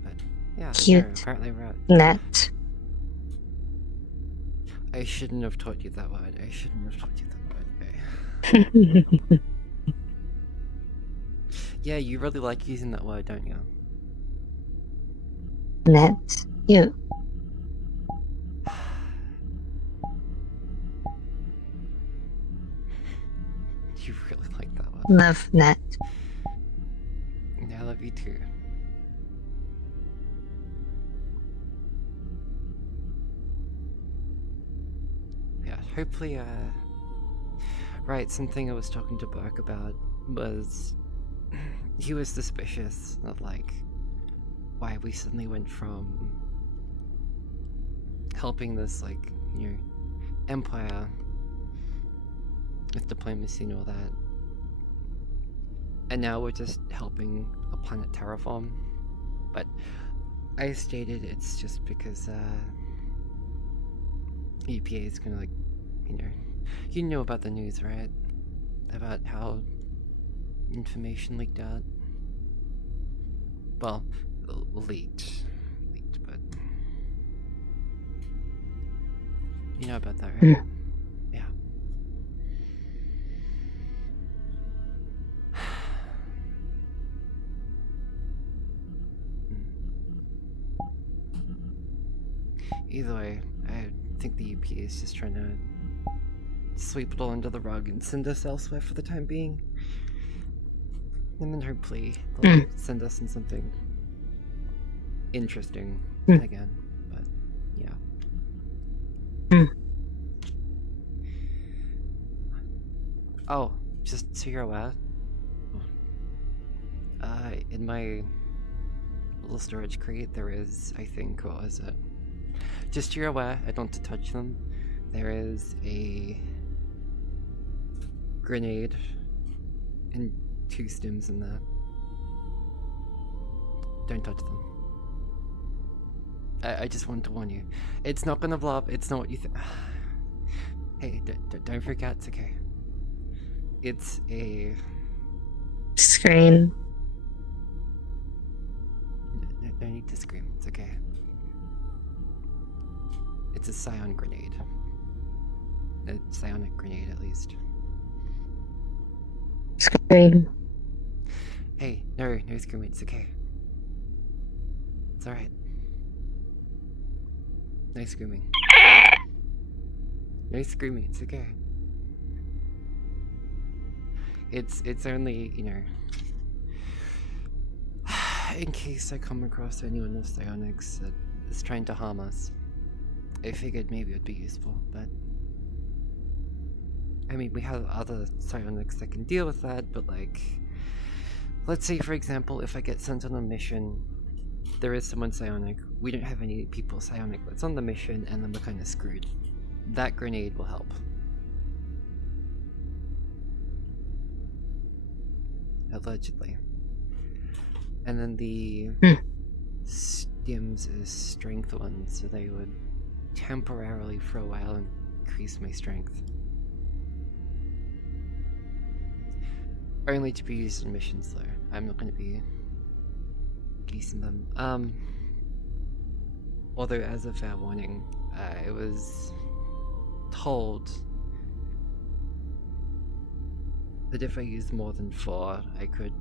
But, yeah, Cute. no, apparently we're out. Net. I shouldn't have taught you that word. I shouldn't have taught you that word. Okay. Yeah, you really like using that word, don't you? Net. You. You really like that word. Love net. Yeah, I love you too. Yeah, hopefully, right, something I was talking to Burke about was he was suspicious of, like, why we suddenly went from helping this, like, you know, empire with diplomacy and all that, and now we're just helping a planet terraform. But I stated it's just because EPA is gonna, like, you know about the news, right? About how information leaked out. Well, leaked, but you know about that, right? Yeah. Either way, I think the EPA is just trying to sweep it all under the rug and send us elsewhere for the time being. And then hopefully they'll send us in something interesting again. But yeah. Oh, just so you're aware, in my little storage crate there is, I think, what was it? Just so you're aware, I don't want to touch them. There is a grenade and 2 stims in there. Don't touch them. I just wanted to warn you. It's not gonna blow up. It's not what you think. Hey, don't freak out. It's okay. It's a screen. No need to scream. It's okay. It's a psion grenade. A psionic grenade, at least. Scream. Hey, no screaming. It's okay. It's alright. No screaming. No screaming, it's okay. It's only, you know, in case I come across anyone of psionics that is trying to harm us. I figured maybe it'd be useful, but I mean, we have other psionics that can deal with that, but like, let's say for example, if I get sent on a mission, there is someone psionic, we don't have any people psionic that's on the mission, and then we're kind of screwed. That grenade will help. Allegedly. And then the stims is strength ones, so they would temporarily for a while increase my strength. Only to be used in missions though. I'm not going to be using them. Although as a fair warning, I was told that if I used more than 4, I could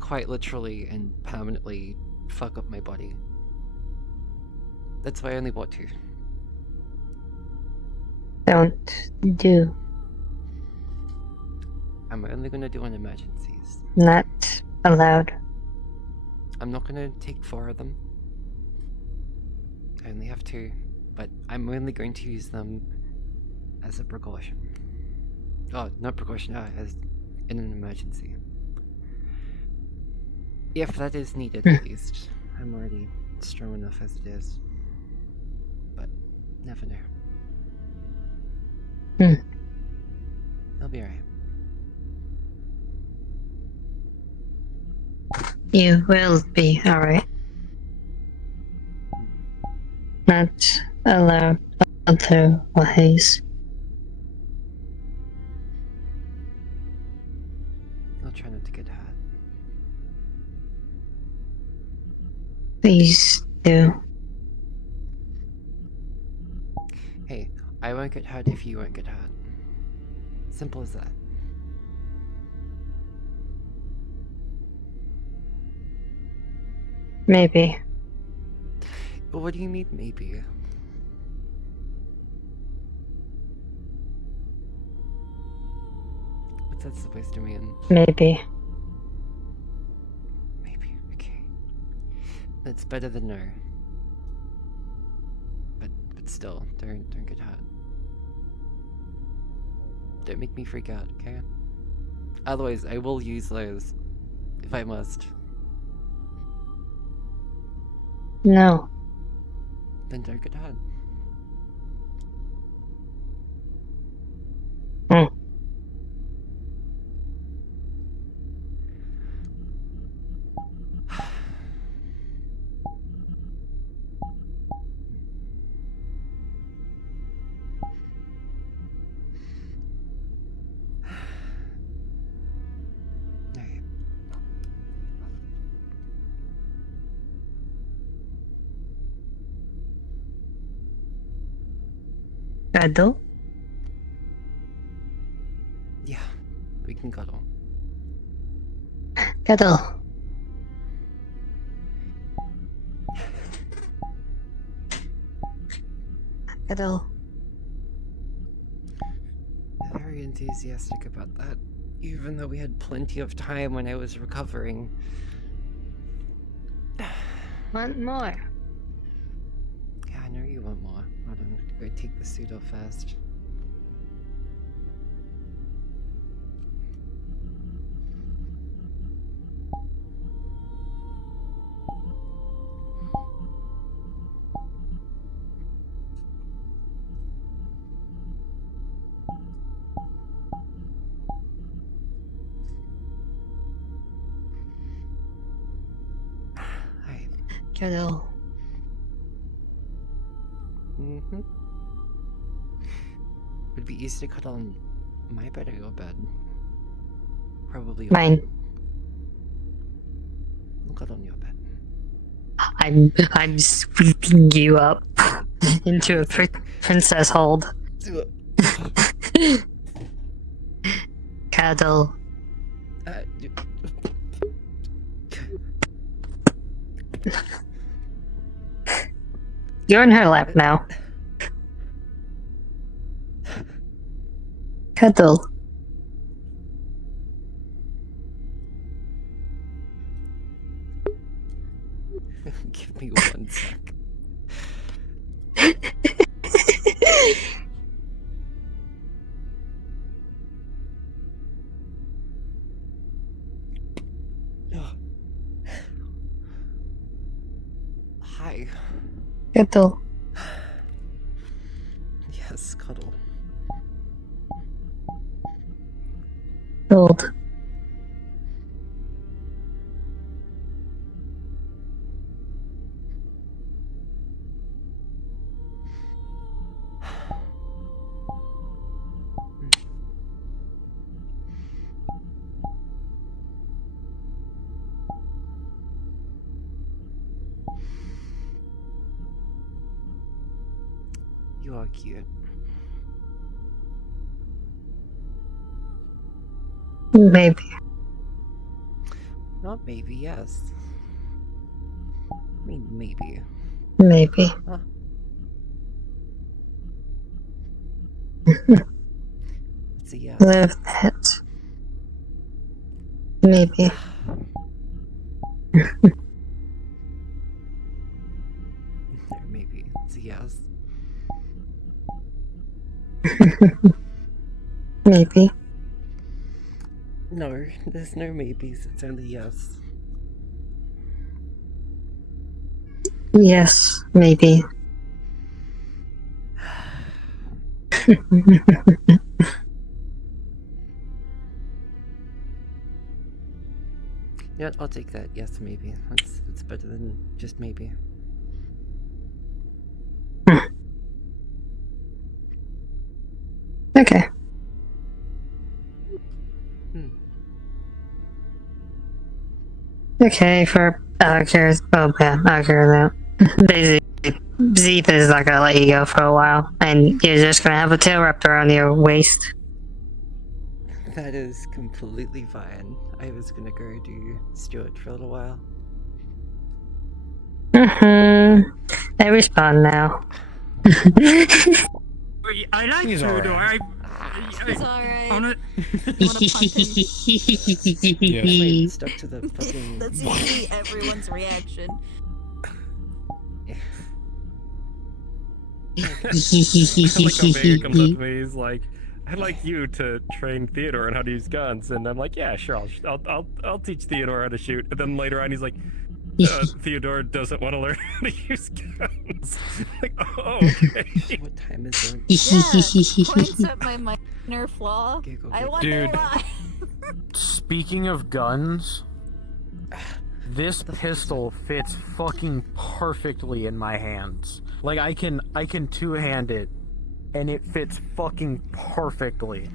quite literally and permanently fuck up my body. That's why I only bought 2. Don't do. I'm only gonna do on emergencies. Not allowed. I'm not gonna take 4 of them. I only have 2, but I'm only going to use them as a precaution. Oh, not precaution, as in an emergency. If that is needed, at least. I'm already strong enough as it is. But, never know. I'll be alright. You will be alright. Not allowed otherwise. I'll try not to get hurt. Please do. Hey, I won't get hurt if you won't get hurt. Simple as that. Maybe. But what do you mean, maybe? What's that supposed to mean? Maybe. Maybe, okay. That's better than no. But still, don't get hurt. Don't make me freak out, okay? Otherwise, I will use those, if I must. No. Then don't get hurt. Cuddle? Yeah, we can cuddle. Cuddle. Cuddle. Very enthusiastic about that, even though we had plenty of time when I was recovering. Want more? Yeah, I know you want more. Hold on, go take the suit off fast. Cuddle. Mm-hmm. Would be easy to cuddle on my bed or your bed. Probably mine. I'll cuddle on your bed. I'm sweeping you up into a princess hold. Cuddle. You're in her lap now. Cuddle. Give me 1 sec. Hi. Cuddle. Yes, cuddle. Old. You are cute. Maybe. Not maybe, yes. I mean, maybe. Maybe. Huh. It's a yes. Live that. Maybe. There, maybe. It's a yes. Maybe. No, there's no maybes, it's only yes. Yes, maybe. Yeah, I'll take that. Yes, maybe. It's better than just maybe. Okay. Okay, for Alex's. Oh, yeah, Alex, basically, Zeep is not gonna let you go for a while, and you're just gonna have a tail wrapped around your waist. That is completely fine. I was gonna go do Stuart for a little while. I respond now. I like He's Theodore. alright. It's alright. Wanna Wait, stuck to the fucking... That's usually everyone's reaction. I like how Vega comes up to me. He's like, "I'd like you to train Theodore on how to use guns," and I'm like, "Yeah, sure. I'll teach Theodore how to shoot." And then later on, he's like, "Theodore doesn't want to learn how to use guns." Like, oh, okay. What time is it? Yeah, points at my minor flaw. I wonder Dude. why. Speaking of guns, this pistol fits fucking perfectly in my hands. Like I can two-hand it, and it fits fucking perfectly,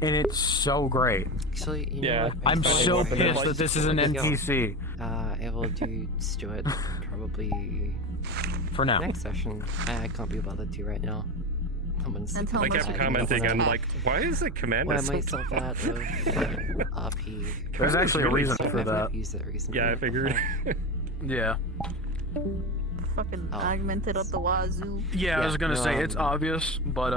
and it's so great. Actually, you know what? I'm I so think pissed that this is an NPC. I will do Stuart probably For now. next session. I can't be bothered to right now. I'm gonna sleep. I kept commenting on like, why is the commander Well, I so might solve that of RP. There's actually a reason I for haven't that. used it recently. Yeah, I figured. Yeah. Fucking augmented up the wazoo. Yeah, I was gonna no, say it's obvious, but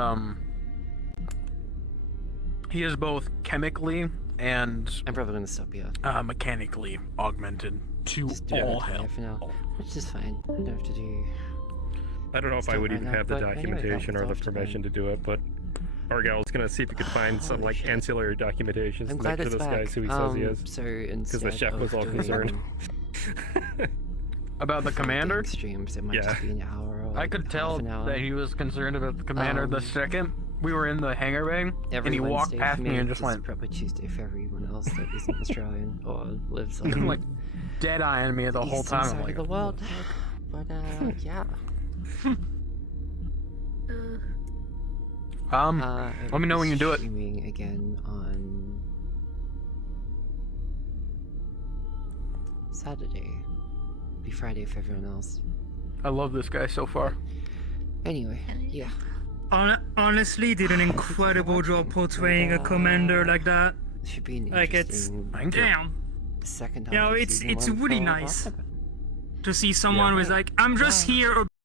he is both chemically and I'm probably gonna stop here. Mechanically augmented to Just do all it hell. for now, which is fine. I don't have to do. I don't know if I stuff would right even now, have the but anyway, documentation or the that's permission to do it, but Argal was gonna see if he could find some like ancillary documentations I'm to glad make sure it's this guy's back. who he says he is. So Because the instead chef was of all doing concerned. About the commander? Streams, it might Yeah. just be an hour or I could half tell an hour. that he was concerned about the commander the second we were in the hangar bay, Every and he walked Wednesday past for me and just which is went probably Tuesday for everyone else that isn't Australian or lives on like dead-eyeing me the whole eastern time. side I'm of like, the world. But yeah. let me know when you do it. Streaming again on Saturday. Be Friday for everyone else. I love this guy so far. Anyway, yeah. Honestly, did an incredible job portraying a commander like that. Should be an Like it's interesting damn. second half. You know, of it's season one really for nice Afterburn. to see someone who's like, I'm just here